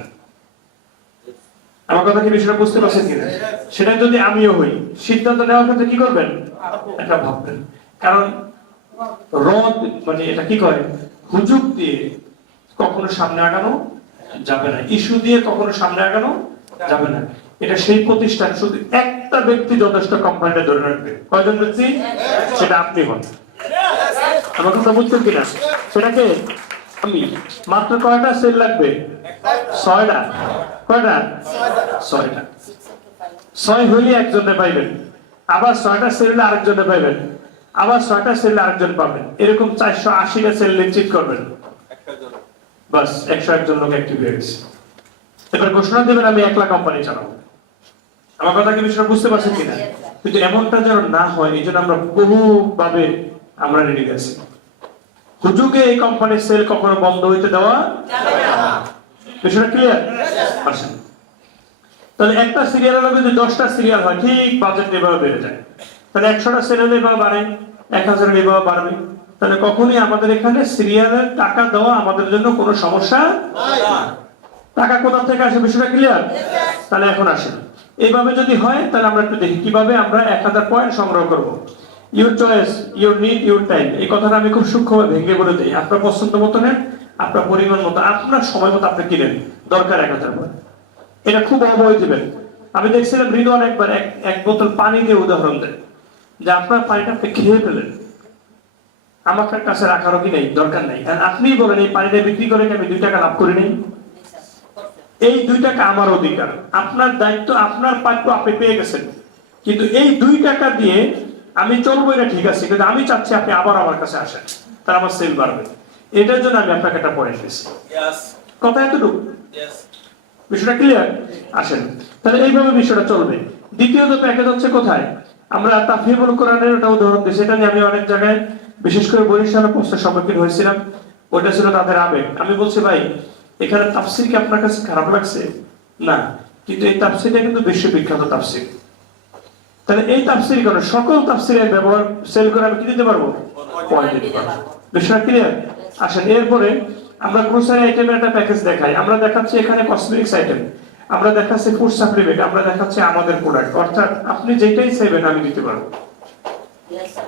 আমার কথা কি বিষয়টা বুঝতে পারছেন কিনা? সেটা যদি আমিও হই, সিদ্ধান্ত নেওয়ার ক্ষেত্রে কি করবেন? এটা ভাববেন। কারণ রদ মানে এটা কি করে, হুজুগ দিয়ে কখনো সামনে আগানো যাবে না, ইস্যু দিয়ে কখনো সামনে আগানো যাবে না। এটা সেই প্রতিষ্ঠান, শুধু একটা ব্যক্তি যথেষ্ট কোম্পানিটা ধরে রাখবে। কয়জন ব্যক্তি? সেটা আপনি হন। আমার কথা বুঝছেন কিনা? সেটাকে আমি মাত্র কয়টা সেল লাগবে? 6টা। কয়টা? 6টা। 6 হইলে একজনে পাইবেন, আবার 6টা সেল হলে আরেকজনে পাইবেন, আবার 6টা সেল আরেকজন পাবেন। এরকম 480টা সেল নিশ্চিত করবেন। বাস 101 জন লোক অ্যাক্টিভ হয়ে গেছে। এবার ঘোষণা দেবেন আমি একলা কোম্পানি চালাবো। আমার কথা কি বিষয়টা বুঝতে পারছেন কিনা? কিন্তু এমনটা যেন না হয়, এই জন্য আমরা বহুভাবে আমরা রেডি আছি। হুজুগে এই কোম্পানির সেল কখনো বন্ধ হইতে দেওয়া যাবে না। বিষয়টা ক্লিয়ার? আসেন তাহলে একটা সিরিয়ালের মধ্যে যদি 10টা সিরিয়াল হয়, ঠিক বাজেট এভাবে বেড়ে যায়। তাহলে 100টা সিরিয়াল এভাবে বাড়ে, 1000 এভাবে বাড়বে। তাহলে কখনোই আমাদের এখানে সিরিয়ালের টাকা দেওয়া আমাদের জন্য কোনো সমস্যা নাই। টাকা কোথা থেকে আসে, বিষয়টা ক্লিয়ার? তাহলে এখন আসেন, এইভাবে যদি হয় তাহলে আমরা একটু দেখি কিভাবে আমরা 1000 পয়েন্ট সংগ্রহ করব। Your choice, your need, your time, এই কথাটা আমি খুব সূক্ষ্মভাবে ভেঙে বলে দিই। আপনার পছন্দ মতো নেন, আপনার পরিমাণ মতো, আপনার সময় মতো আপনি কিনেন, দরকার 1000 পয়েন্ট। এটা খুব অবয় দিবেন। আমি দেখছিলাম রিদওয়ান একবার এক বোতল পানি দিয়ে উদাহরণ দেয় যে আপনার পানিটা আপনি খেয়ে ফেলেন, আমার কাছে রাখারও কি নেই, দরকার নেই। আপনি বলেন এই পানিটা বিক্রি করে আমি 2 টাকা লাভ করি নেই, এই 2 টাকা আমার অধিকার, আপনার দায়িত্ব, আপনার প্রাপ্য আপনি পেয়ে গেছেন। কিন্তু এই 2 টাকা দিয়ে আমি চলবো, এটা ঠিক আছে, কিন্তু আমি চাচ্ছি আপনি আবার আমার কাছে আসেন, তার আমার সেল বাড়বে। এটার জন্য আমি আপনাকে একটা পয়েন্ট দিচ্ছি। কথা এতটুকু? বিষয়টা ক্লিয়ার? আসেন তাহলে এইভাবে বিষয়টা চলবে। দ্বিতীয়ত প্যাকেজ হচ্ছে কোথায়, আমরা তাফহিমুল কোরআনের একটা উদাহরণ দিয়েছি। এটা নিয়ে আমি অনেক জায়গায়, বিশেষ করে বরিশালে প্রশ্নের সম্মুখীন হয়েছিলাম। ওটা ছিল তাদের আবেগ। আমি বলছি ভাই, এখানে তাফসীর কি আপনার কাছে খারাপ লাগছে? না, কিন্তু এই তাফসীরটা কিন্তু বিশ্ববিখ্যাত তাফসীর। তাহলে এই তাফসীর করে সকল তাফসীরের ব্যবহার সেল করে আমি কি দিতে পারবো? পয়েন্ট দিতে পারবো। বিষয়টা ক্লিয়ার? আসেন এরপরে আমরা গ্রোসারি আইটেমের একটা প্যাকেজ দেখাই। আমরা দেখাচ্ছি এখানে কসমেটিক্স আইটেম, আমরা দেখাচ্ছি ফুড সাপ্লিমেন্ট, আমরা দেখাচ্ছি আমাদের প্রোডাক্ট। অর্থাৎ আপনি যেটাই চাইবেন আমি দিতে পারবো।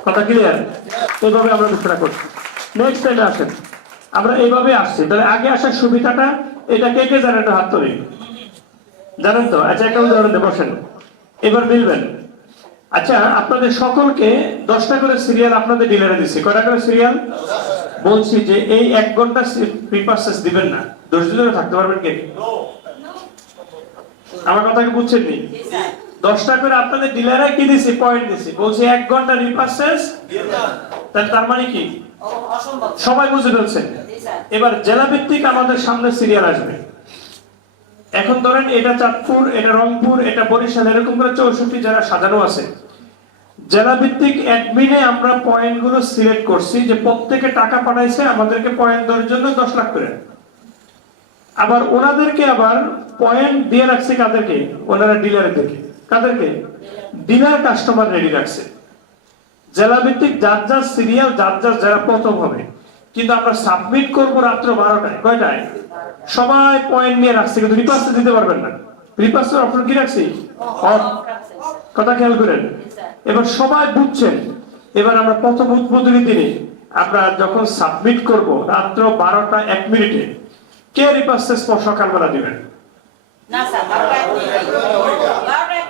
কথা ক্লিয়ার? এইভাবে আমরা বিষয়টা করছি। নেক্সট টাইমে আসেন, আমরা এইভাবে আসছি। তাহলে আগে আসার সুবিধাটা এটা কে কে জানেন? একটা হাত তুলি, জানেন তো? আচ্ছা একটা উদাহরণ দিয়ে বসেন, এবার মিলবেন। আচ্ছা আপনাদের সকলকে 10টা করে সিরিয়াল আপনাদের ডিলারে দিচ্ছি। কয়টা করে সিরিয়াল? বলছি যে এই 1 ঘন্টা ফ্রি পারচেজ দিবেন না, ধৈর্য ধরে থাকতে পারবেন কে? আমার কথা কি বুঝছেন নি? 10টা করে আপনাদের ডিলারে কি দিছি? পয়েন্ট দিছি। বলছি 1 ঘন্টা রিপারচেজ তাহলে তার মানে কি? সবাই বুঝে ফেলছেন। এবার জেলা ভিত্তিক আমাদের সামনে সিরিয়াল আসবে। এখন ধরেন এটা চাঁদপুর, এটা রংপুর, এটা বরিশাল, এরকম করে 64 জেলা সাজানো আছে। জেলা ভিত্তিক অ্যাডমিনে আমরা পয়েন্টগুলো সিলেক্ট করছি যে প্রত্যেকে টাকা পাঠাইছে আমাদেরকে পয়েন্ট দেওয়ার জন্য 10 লাখ করে। আবার ওনাদেরকে আবার পয়েন্ট দিয়ে রাখছে কাদেরকে? ওনারা ডিলারদেরকে। কাদেরকে? ডিলার কাস্টমার রেডি রাখছে। জেলা ভিত্তিক যার যার সিরিয়াল, যার যার যারা প্রথম হবে। কিন্তু আমরা সাবমিট করব রাত্র 12টায়। কয়টায়? সবাই পয়েন্ট নিয়ে রাখছে, কিন্তু রিপার্স দিতে পারবেন না। রিপার্সের অপশন কি রাখছি? অফ। কথা খেয়াল করেন। এবার সবাই বুঝছেন। এবার আমরা প্রথম উদ্বোধনী দিনে আমরা যখন সাবমিট করব রাত্র 12টা 1 মিনিটে, কে রিপার্সেস সকালবেলা দিবেন? না স্যার,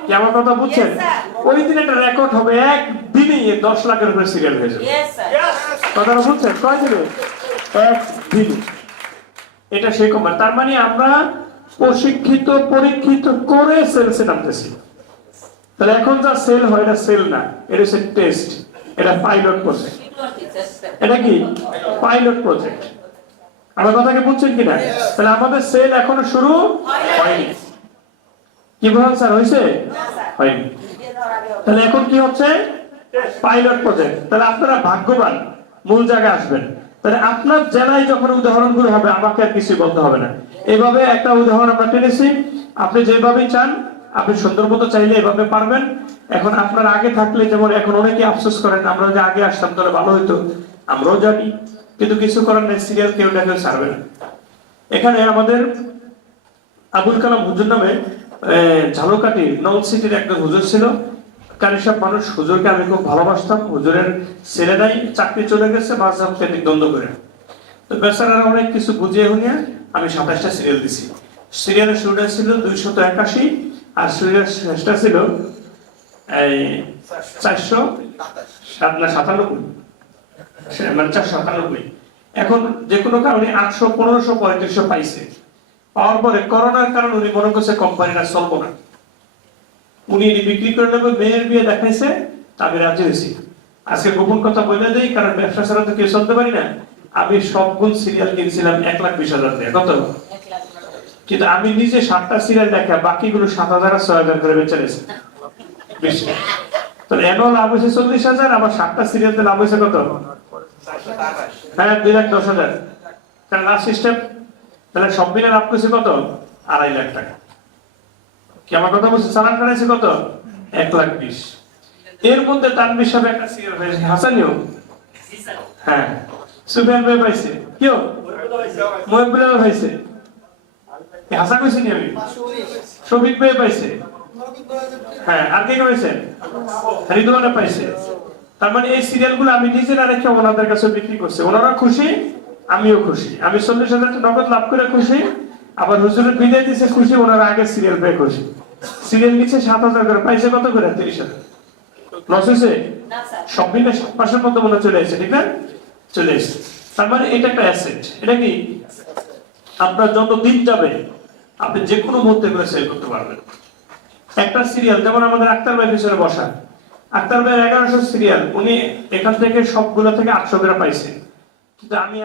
কি আমার কথা বুঝছেন? ওই দিন একটা রেকর্ড হবে, একদিনেই 10 লাখের উপরে সিরিয়াল হয়ে যাবে। কথাটা বুঝছেন? কয় দিনে? একদিন। এটা সেই কোম্পানি। তার মানে আমরা প্রশিক্ষিত, পরীক্ষিত করে সেলসে নামতেছি। তাহলে এখন যা সেল হয় এটা সেল না, এটা হচ্ছে টেস্ট, এটা পাইলট প্রজেক্ট। এটা কি? Pilot project. আমার কথা কি বুঝছেন কিনা? তাহলে আমাদের সেল এখনো শুরু হয়নি। কি বলেন স্যার, হয়েছে? না স্যার হয়নি। বিয়ে দেওয়ার আগে হবে। তাহলে এখন কি হচ্ছে? Pilot project. তাহলে আপনারা ভাগ্যবান, মূল জায়গায় আসবেন। তাহলে আপনার জেলায় যখন উদাহরণগুলো হবে আমাকে আর কিছু বলতে হবে না। এভাবে একটা উদাহরণ আমরা টেনেছি, আপনি যেভাবে চান, আপনি সুন্দর মতো চাইলে এভাবে পারবেন। এখন আপনার আগে থাকলে, যেমন এখন অনেকে আফসোস করেন আমরা যে আগে আসতাম তাহলে ভালো হতো, আমরাও জানি, কিন্তু কিছু করার নেই, সিরিয়াল কেউ না কেউ ছাড়বে না। এখানে আমাদের আবুল কালাম হুজুর নামে ঝালকাঠি নল সিটির একজন হুজুর ছিল, কারি সব মানুষ। হুজুরকে আমি খুব ভালোবাসতাম। হুজুরের ছেলেরাই চাকরি চলে গেছে মাঝহাব কেন্দ্রিক দ্বন্দ্ব করে। তো বেচারারা অনেক কিছু বুঝিয়ে শুনিয়ে আমি 27টা সিরিয়াল দিছি। সিরিয়ালের শুরুটা ছিল 281 আর সিরিয়ালের শেষটা ছিল এই 497, মানে 497। এখন যে কোনো কারণে 800, 1500, 3500 পাইছে। পাওয়ার পরে করোনার কারণে উনি মনে করছে কোম্পানিটা চলবো না, উনি এটি বিক্রি করে নেবে। মেয়ের বিয়ে দেখাইছে, আমি রাজি হয়েছি। আজকে গোপন কথা বলে দেই, কারণ ব্যবসা ছাড়া তো কেউ চলতে পারি না। আমি সবগুলো সিরিয়াল কিনছিলাম 1,20,000 দিয়ে। কত? 1,00,000 কিন্তু আমি নিজে 7টা সিরিয়াল দেখা, বাকিগুলো 7,000 আর 6,000 করে বেচে নিয়েছি। তাহলে অ্যানুয়াল লাভ হয়েছে 40,000, আবার 7টা সিরিয়ালতে লাভ হয়েছে কত? হ্যাঁ, 2,10,000। কারণ লাস্ট সিস্টেম, তাহলে সব মিলে লাভ করছে কত? 2.5 লাখ টাকা। কি আমার কথা বলছে? চালান কাটাইছে কত? 1,20,000। এর মধ্যে তানভীর সাহেব একটা সিরিয়াল হয়েছে, হাসানিও। হ্যাঁ, সুফিয়ান ভাই পাইছে, কেউ মহিবুল্লাহ পাইছে, হাসান হয়েছে নি আমি, শফিক ভাই পাইছে, হ্যাঁ, আর কে পাইছে? রিদওয়ানা পাইছে। তার মানে এই সিরিয়ালগুলো আমি নিজে না রেখে ওনাদের কাছে বিক্রি করছি। ওনারা খুশি, আমিও খুশি। আমি 40,000 নগদ লাভ করে খুশি, আবার হুজুরের বিদায় দিছে খুশি, ওনারা আগে সিরিয়াল পেয়ে খুশি। সিরিয়াল নিচ্ছে 7,000 করে, পাইছে কত করে? 30,000। লস হয়েছে? না স্যার সব মিলে 7,500 মতো মনে চলে এসেছে, ঠিক না? চলে এসেছে। তার মানে এটা একটা অ্যাসেট। এটা কি আপনার যত দিন যাবে আপনি যে কোনো মুহূর্তে করে সেল করতে পারবেন। একটা সিরিয়াল, যেমন আমাদের আক্তার ভাই পিছনে বসা, আক্তার ভাই 1100 সিরিয়াল, উনি এখান থেকে সবগুলো থেকে 800 করে পাইছে। কিন্তু আমি